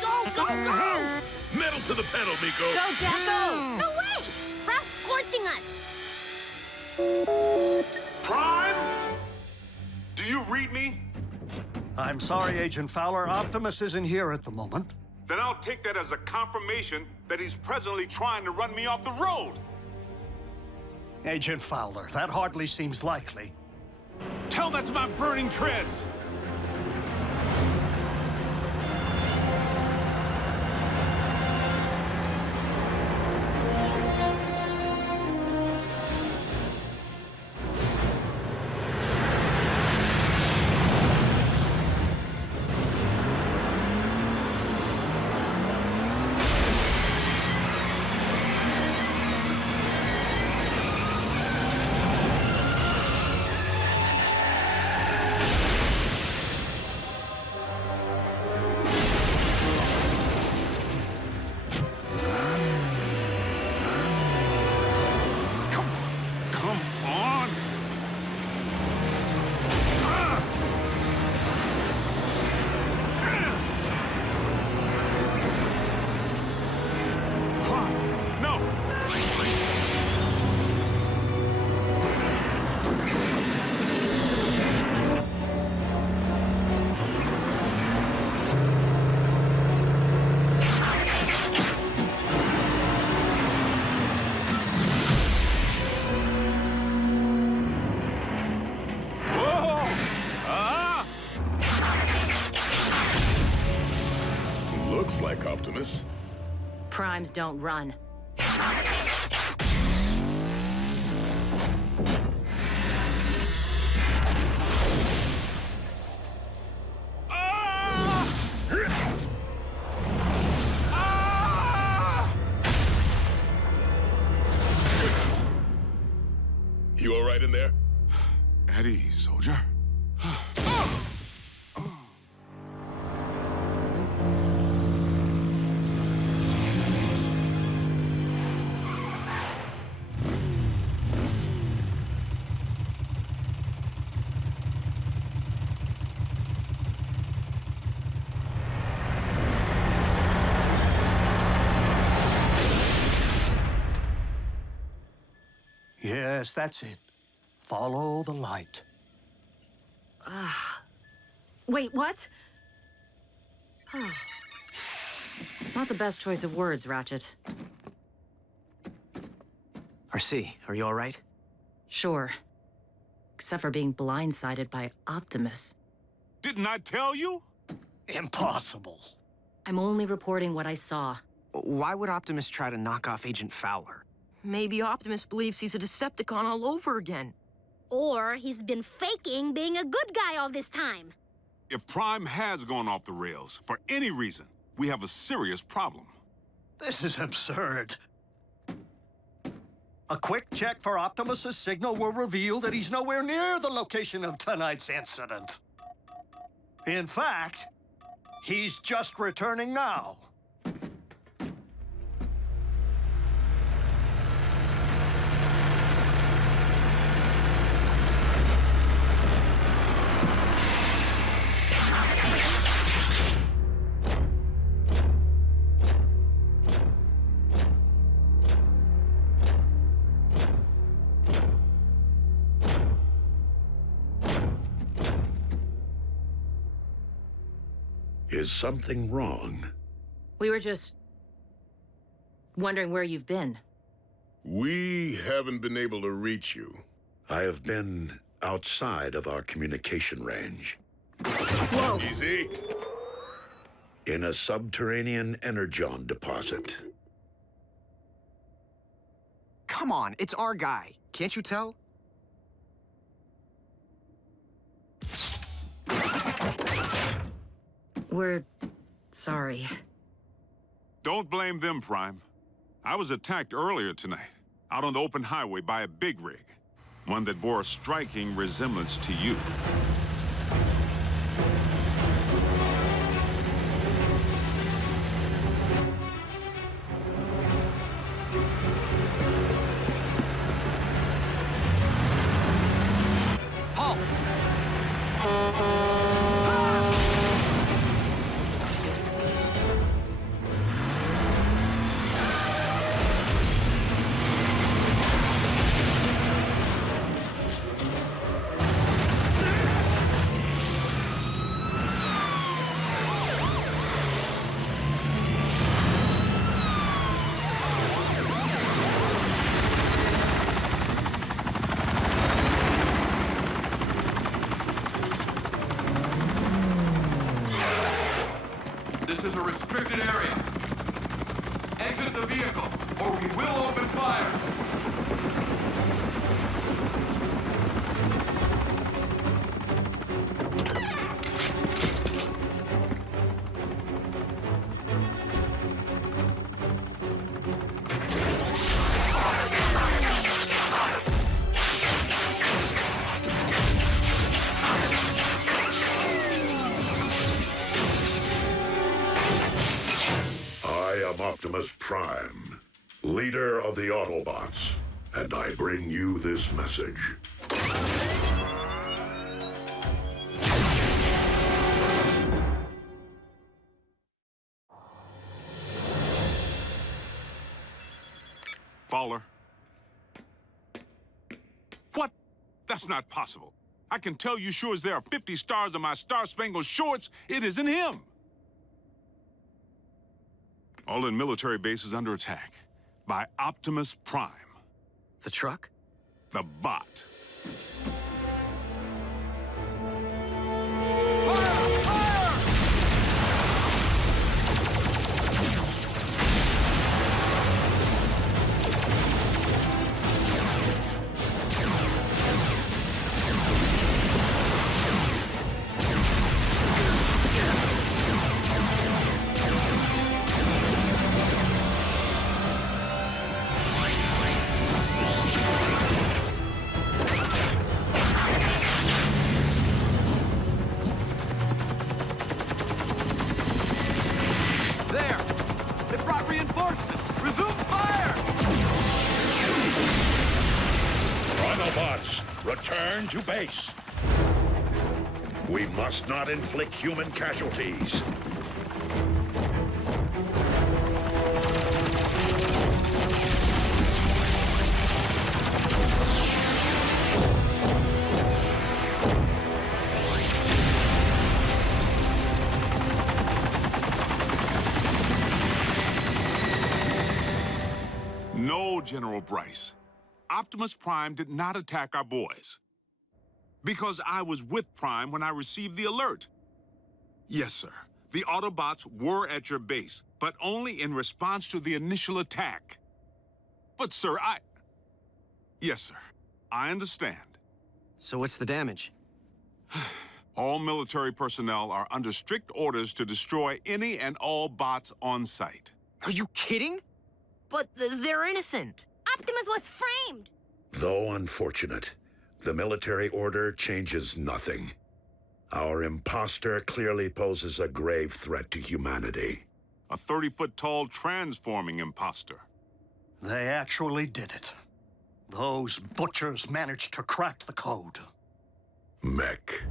Go, go, go! Metal to the pedal, Miko. Go, Jack, go! No way! Ralph's scorching us! Prime? Do you read me? I'm sorry, Agent Fowler. Optimus isn't here at the moment. Then I'll take that as a confirmation that he's presently trying to run me off the road. Agent Fowler, that hardly seems likely. Tell that to my burning treads! Looks like Optimus. Primes don't run. You all right in there? At ease, soldier. Yes, that's it. Follow the light. Wait, what? Not the best choice of words, Ratchet. RC, are you all right? Sure. Except for being blindsided by Optimus. Didn't I tell you? Impossible. I'm only reporting what I saw. Why would Optimus try to knock off Agent Fowler? Maybe Optimus believes he's a Decepticon all over again. Or he's been faking being a good guy all this time. If Prime has gone off the rails, for any reason, we have a serious problem. This is absurd. A quick check for Optimus's signal will reveal that he's nowhere near the location of tonight's incident. In fact, he's just returning now. Is something wrong? We were just wondering where you've been. We haven't been able to reach you. I have been outside of our communication range. Whoa! Easy. In a subterranean Energon deposit. Come on, it's our guy. Can't you tell? We're sorry. Don't blame them, Prime. I was attacked earlier tonight, out on the open highway by a big rig. One that bore a striking resemblance to you. This is a restricted area. Exit the vehicle, or we will open fire. Optimus Prime, leader of the Autobots, and I bring you this message. Fowler. What? That's not possible. I can tell you sure as there are 50 stars on my Star-Spangled Shorts, it isn't him. All in military base is under attack by Optimus Prime. The truck? The bot. Return to base. We must not inflict human casualties. No, General Bryce. Optimus Prime did not attack our boys. Because I was with Prime when I received the alert. Yes, sir. The Autobots were at your base, but only in response to the initial attack. But, sir, Yes, sir. I understand. So what's the damage? All military personnel are under strict orders to destroy any and all bots on site. Are you kidding? But they're innocent. Optimus was framed! Though unfortunate, the military order changes nothing. Our imposter clearly poses a grave threat to humanity. A 30-foot-tall transforming imposter. They actually did it. Those butchers managed to crack the code. Mech.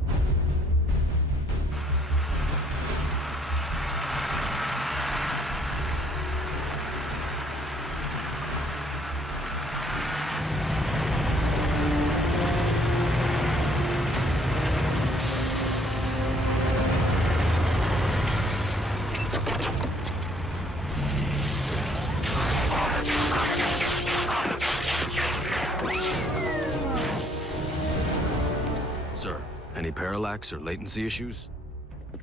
Sir, any parallax or latency issues?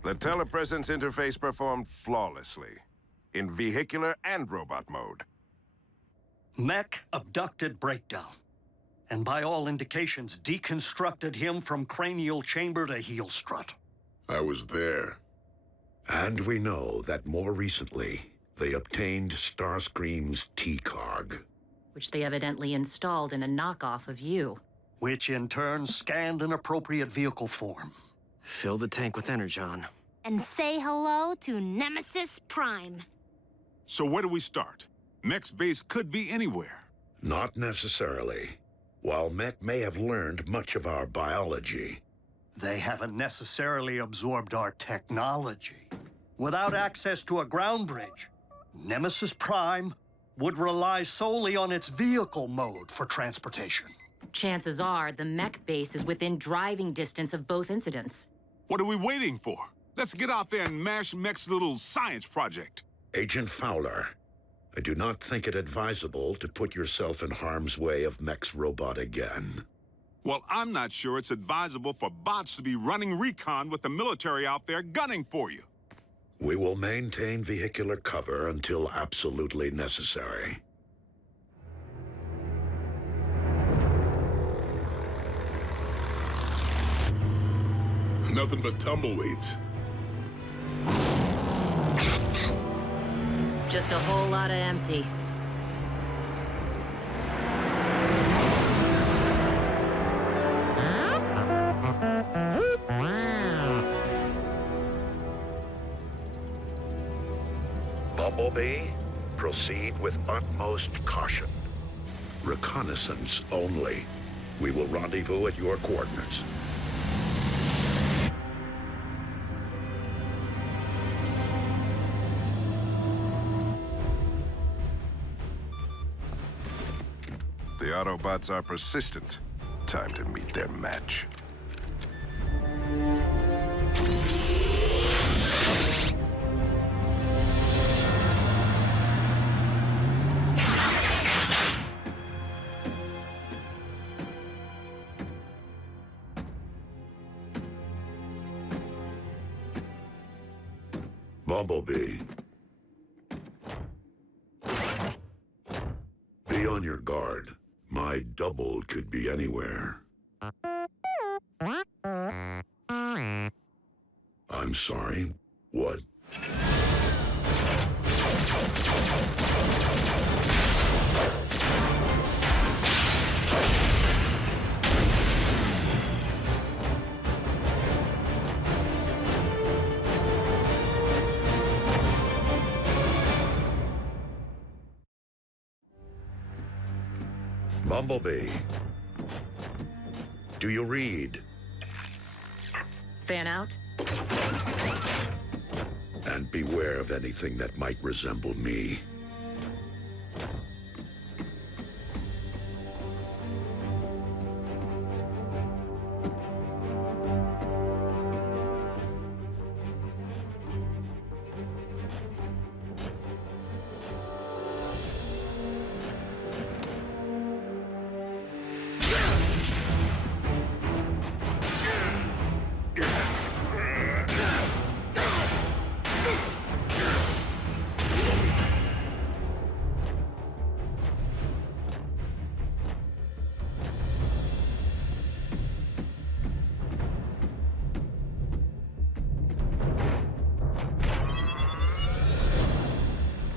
The telepresence interface performed flawlessly, in vehicular and robot mode. Mech abducted Breakdown, and by all indications deconstructed him from cranial chamber to heel strut. I was there. And we know that more recently, they obtained Starscream's T-Cog. Which they evidently installed in a knockoff of you. Which in turn scanned an appropriate vehicle form. Fill the tank with Energon. And say hello to Nemesis Prime. So where do we start? Mech's base could be anywhere. Not necessarily. While Mech may have learned much of our biology, they haven't necessarily absorbed our technology. Without access to a ground bridge, Nemesis Prime would rely solely on its vehicle mode for transportation. Chances are the mech base is within driving distance of both incidents. What are we waiting for? Let's get out there and mash Mech's little science project. Agent Fowler, I do not think it advisable to put yourself in harm's way of Mech's robot again. Well, I'm not sure it's advisable for bots to be running recon with the military out there gunning for you. We will maintain vehicular cover until absolutely necessary. Nothing but tumbleweeds. Just a whole lot of empty. Bumblebee, proceed with utmost caution. Reconnaissance only. We will rendezvous at your coordinates. The Autobots are persistent. Time to meet their match. Bumblebee. Be on your guard. My double could be anywhere. I'm sorry. What? Bumblebee. Do you read? Fan out? And beware of anything that might resemble me.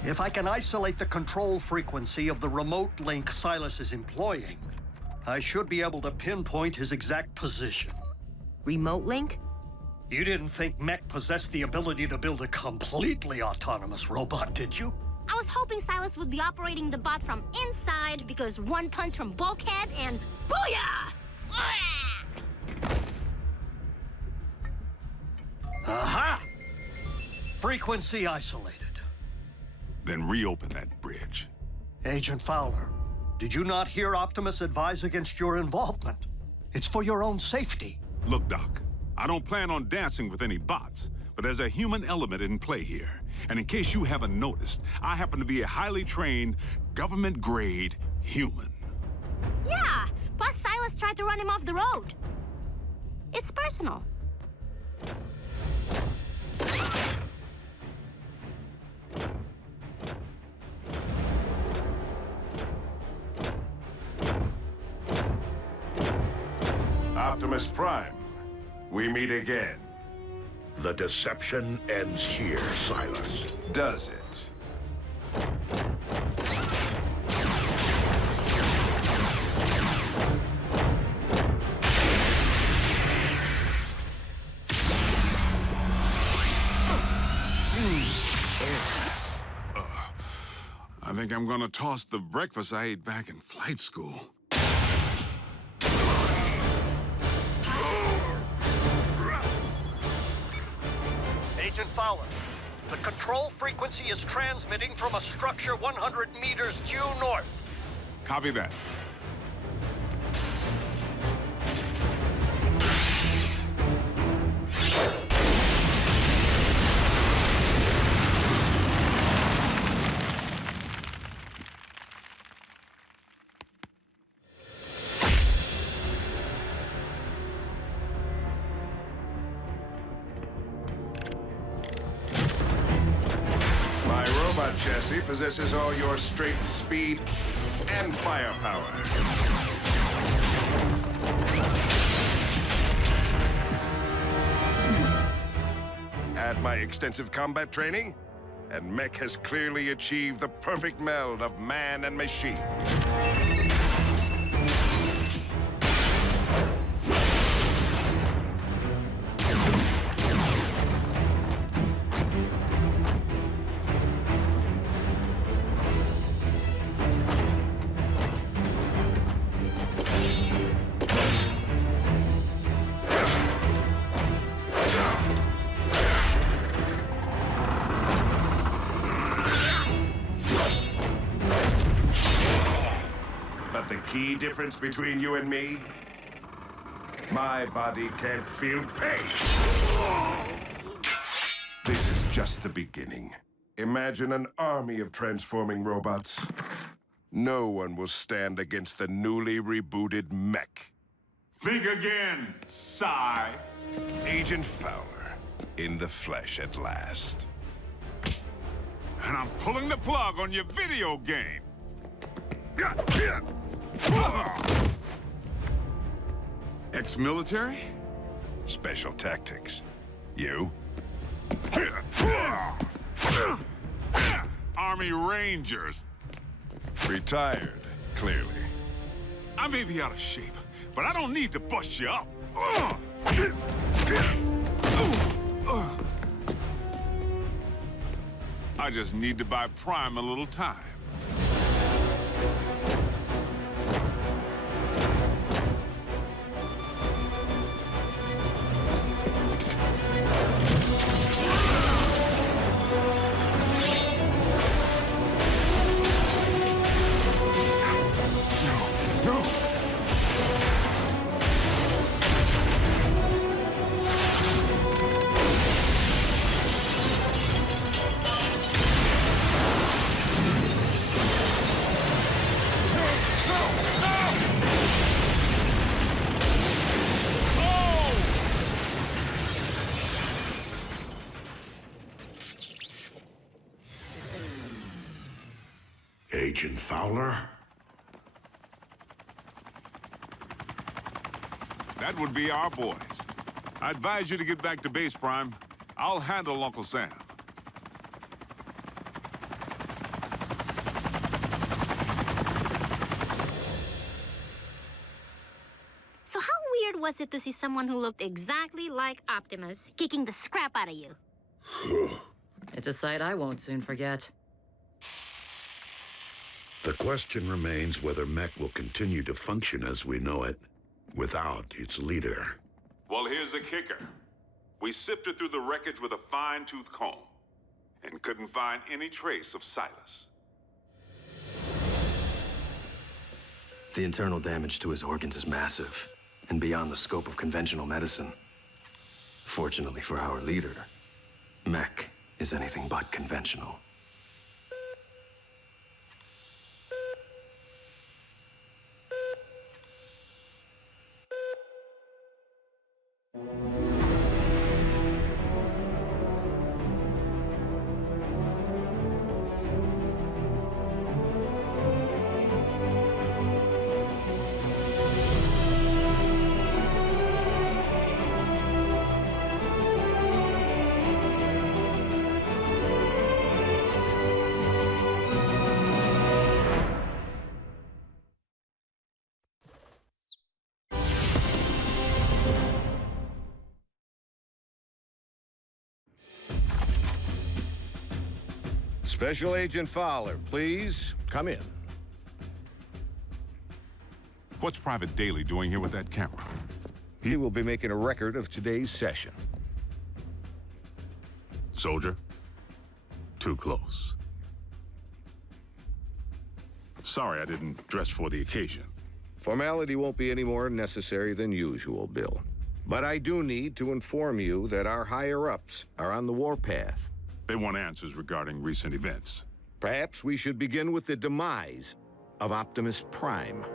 If I can isolate the control frequency of the remote link Silas is employing, I should be able to pinpoint his exact position. Remote link? You didn't think Mech possessed the ability to build a completely autonomous robot, did you? I was hoping Silas would be operating the bot from inside because one punch from Bulkhead and booyah! Aha! Frequency isolated. Then reopen that bridge. Agent Fowler, did you not hear Optimus advise against your involvement? It's for your own safety. Look, Doc, I don't plan on dancing with any bots, but there's a human element in play here. And in case you haven't noticed, I happen to be a highly trained, government-grade human. Yeah, plus Silas tried to run him off the road. It's personal. Optimus Prime, we meet again. The deception ends here, Silas. Does it? I think I'm gonna toss the breakfast I ate back in flight school. Agent Fowler, the control frequency is transmitting from a structure 100 meters due north. Copy that. possesses all your strength, speed, and firepower. Add my extensive combat training, and Mech has clearly achieved the perfect meld of man and machine. Key difference between you and me? My body can't feel pain. This is just the beginning. Imagine an army of transforming robots. No one will stand against the newly rebooted Mech. Think again, sigh. Agent Fowler, in the flesh at last. And I'm pulling the plug on your video game. Ex-military? Special tactics. You? Army Rangers. Retired, clearly. I may be out of shape, but I don't need to bust you up. I just need to buy Prime a little time. Agent Fowler? That would be our boys. I advise you to get back to base, Prime. I'll handle Uncle Sam. So how weird was it to see someone who looked exactly like Optimus kicking the scrap out of you? It's a sight I won't soon forget. The question remains whether Mech will continue to function as we know it, without its leader. Well, here's the kicker. We sifted through the wreckage with a fine-tooth comb, and couldn't find any trace of Silas. The internal damage to his organs is massive, and beyond the scope of conventional medicine. Fortunately for our leader, Mech is anything but conventional. Special Agent Fowler, please come in. What's Private Daly doing here with that camera? He will be making a record of today's session. Soldier, too close. Sorry I didn't dress for the occasion. Formality won't be any more necessary than usual, Bill. But I do need to inform you that our higher-ups are on the warpath. They want answers regarding recent events. Perhaps we should begin with the demise of Optimus Prime.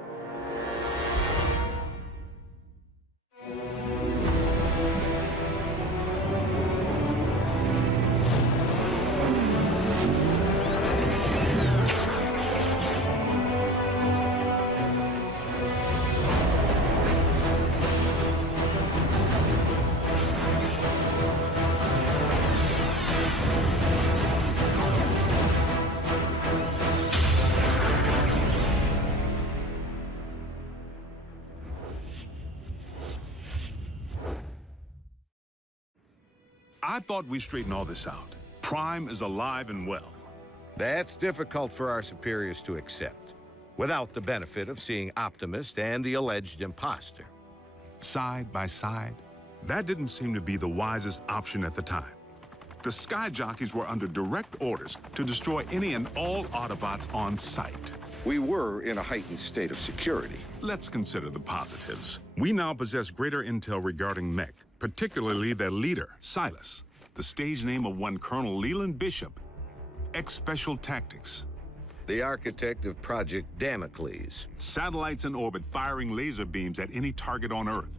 I thought we straightened all this out. Prime is alive and well. That's difficult for our superiors to accept, without the benefit of seeing Optimus and the alleged imposter. Side by side, that didn't seem to be the wisest option at the time. The Sky Jockeys were under direct orders to destroy any and all Autobots on sight. We were in a heightened state of security. Let's consider the positives. We now possess greater intel regarding Mech, particularly their leader, Silas, the stage name of one Colonel Leland Bishop, ex-Special Tactics. The architect of Project Damocles. Satellites in orbit firing laser beams at any target on Earth.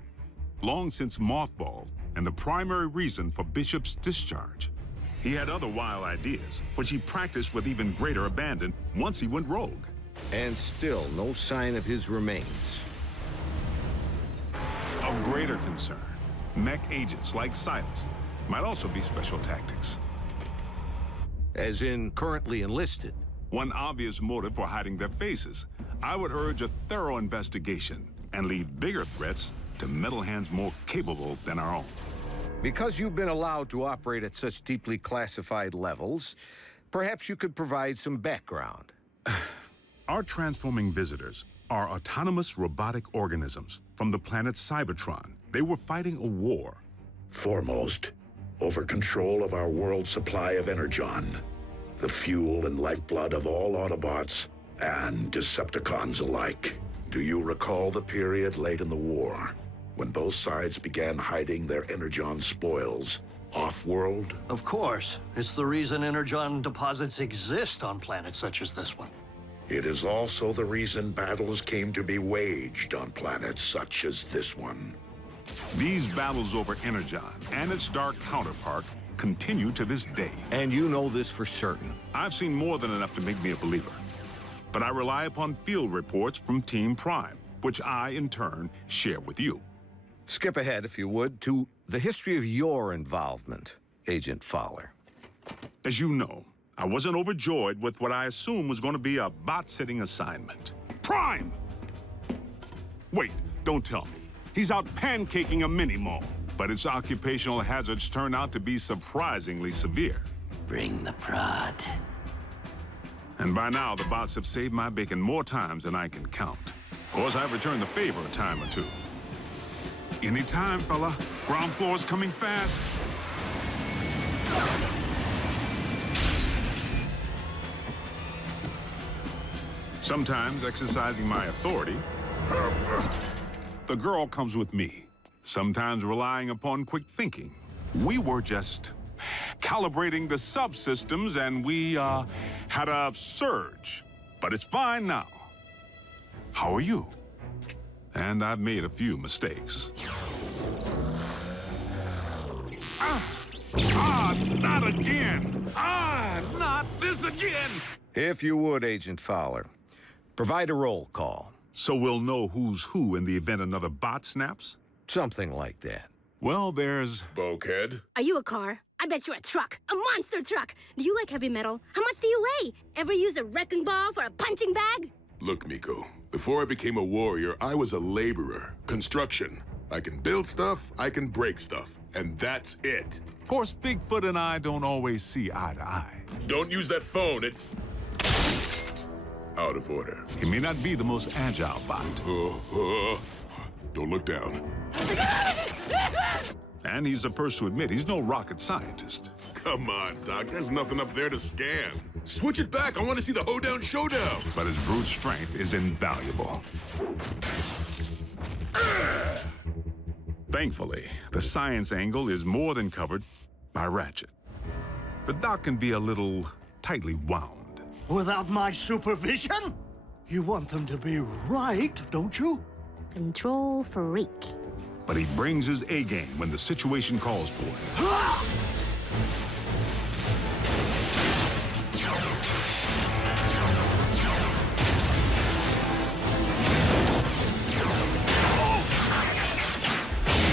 Long since mothballed, and the primary reason for Bishop's discharge. He had other wild ideas, which he practiced with even greater abandon once he went rogue. And still no sign of his remains. Of greater concern, Mech agents like Silas might also be Special Tactics. As in currently enlisted. One obvious motive for hiding their faces. I would urge a thorough investigation and leave bigger threats to metal hands more capable than our own. Because you've been allowed to operate at such deeply classified levels, perhaps you could provide some background. Our transforming visitors are autonomous robotic organisms from the planet Cybertron. They were fighting a war. Foremost, over control of our world's supply of Energon, the fuel and lifeblood of all Autobots and Decepticons alike. Do you recall the period late in the war, when both sides began hiding their Energon spoils off-world? Of course. It's the reason Energon deposits exist on planets such as this one. It is also the reason battles came to be waged on planets such as this one. These battles over Energon and its dark counterpart continue to this day. And you know this for certain. I've seen more than enough to make me a believer. But I rely upon field reports from Team Prime, which I, in turn, share with you. Skip ahead, if you would, to the history of your involvement, Agent Fowler. As you know, I wasn't overjoyed with what I assumed was going to be a bot-sitting assignment. Prime! Wait, don't tell me. He's out pancaking a mini-mall, but its occupational hazards turn out to be surprisingly severe. Bring the prod. And by now, the bots have saved my bacon more times than I can count. Of course, I've returned the favor a time or two. Anytime, fella. Ground floor's coming fast. Sometimes, exercising my authority, the girl comes with me. Sometimes relying upon quick thinking. We were just calibrating the subsystems, and we had a surge. But it's fine now. How are you? And I've made a few mistakes. Not again! Not this again! If you would, Agent Fowler, provide a roll call. So we'll know who's who in the event another bot snaps? Something like that. Well, there's... Bulkhead? Are you a car? I bet you're a truck. A monster truck! Do you like heavy metal? How much do you weigh? Ever use a wrecking ball for a punching bag? Look, Miko. Before I became a warrior, I was a laborer. Construction. I can build stuff, I can break stuff. And that's it. Of course, Bigfoot and I don't always see eye to eye. Don't use that phone, it's... out of order. He may not be the most agile bot. Don't look down. And he's the first to admit he's no rocket scientist. Come on, Doc. There's nothing up there to scan. Switch it back. I want to see the hoedown showdown. But his brute strength is invaluable. Thankfully, the science angle is more than covered by Ratchet. The doc can be a little tightly wound. Without my supervision? You want them to be right, don't you? Control freak. But he brings his A-game when the situation calls for it.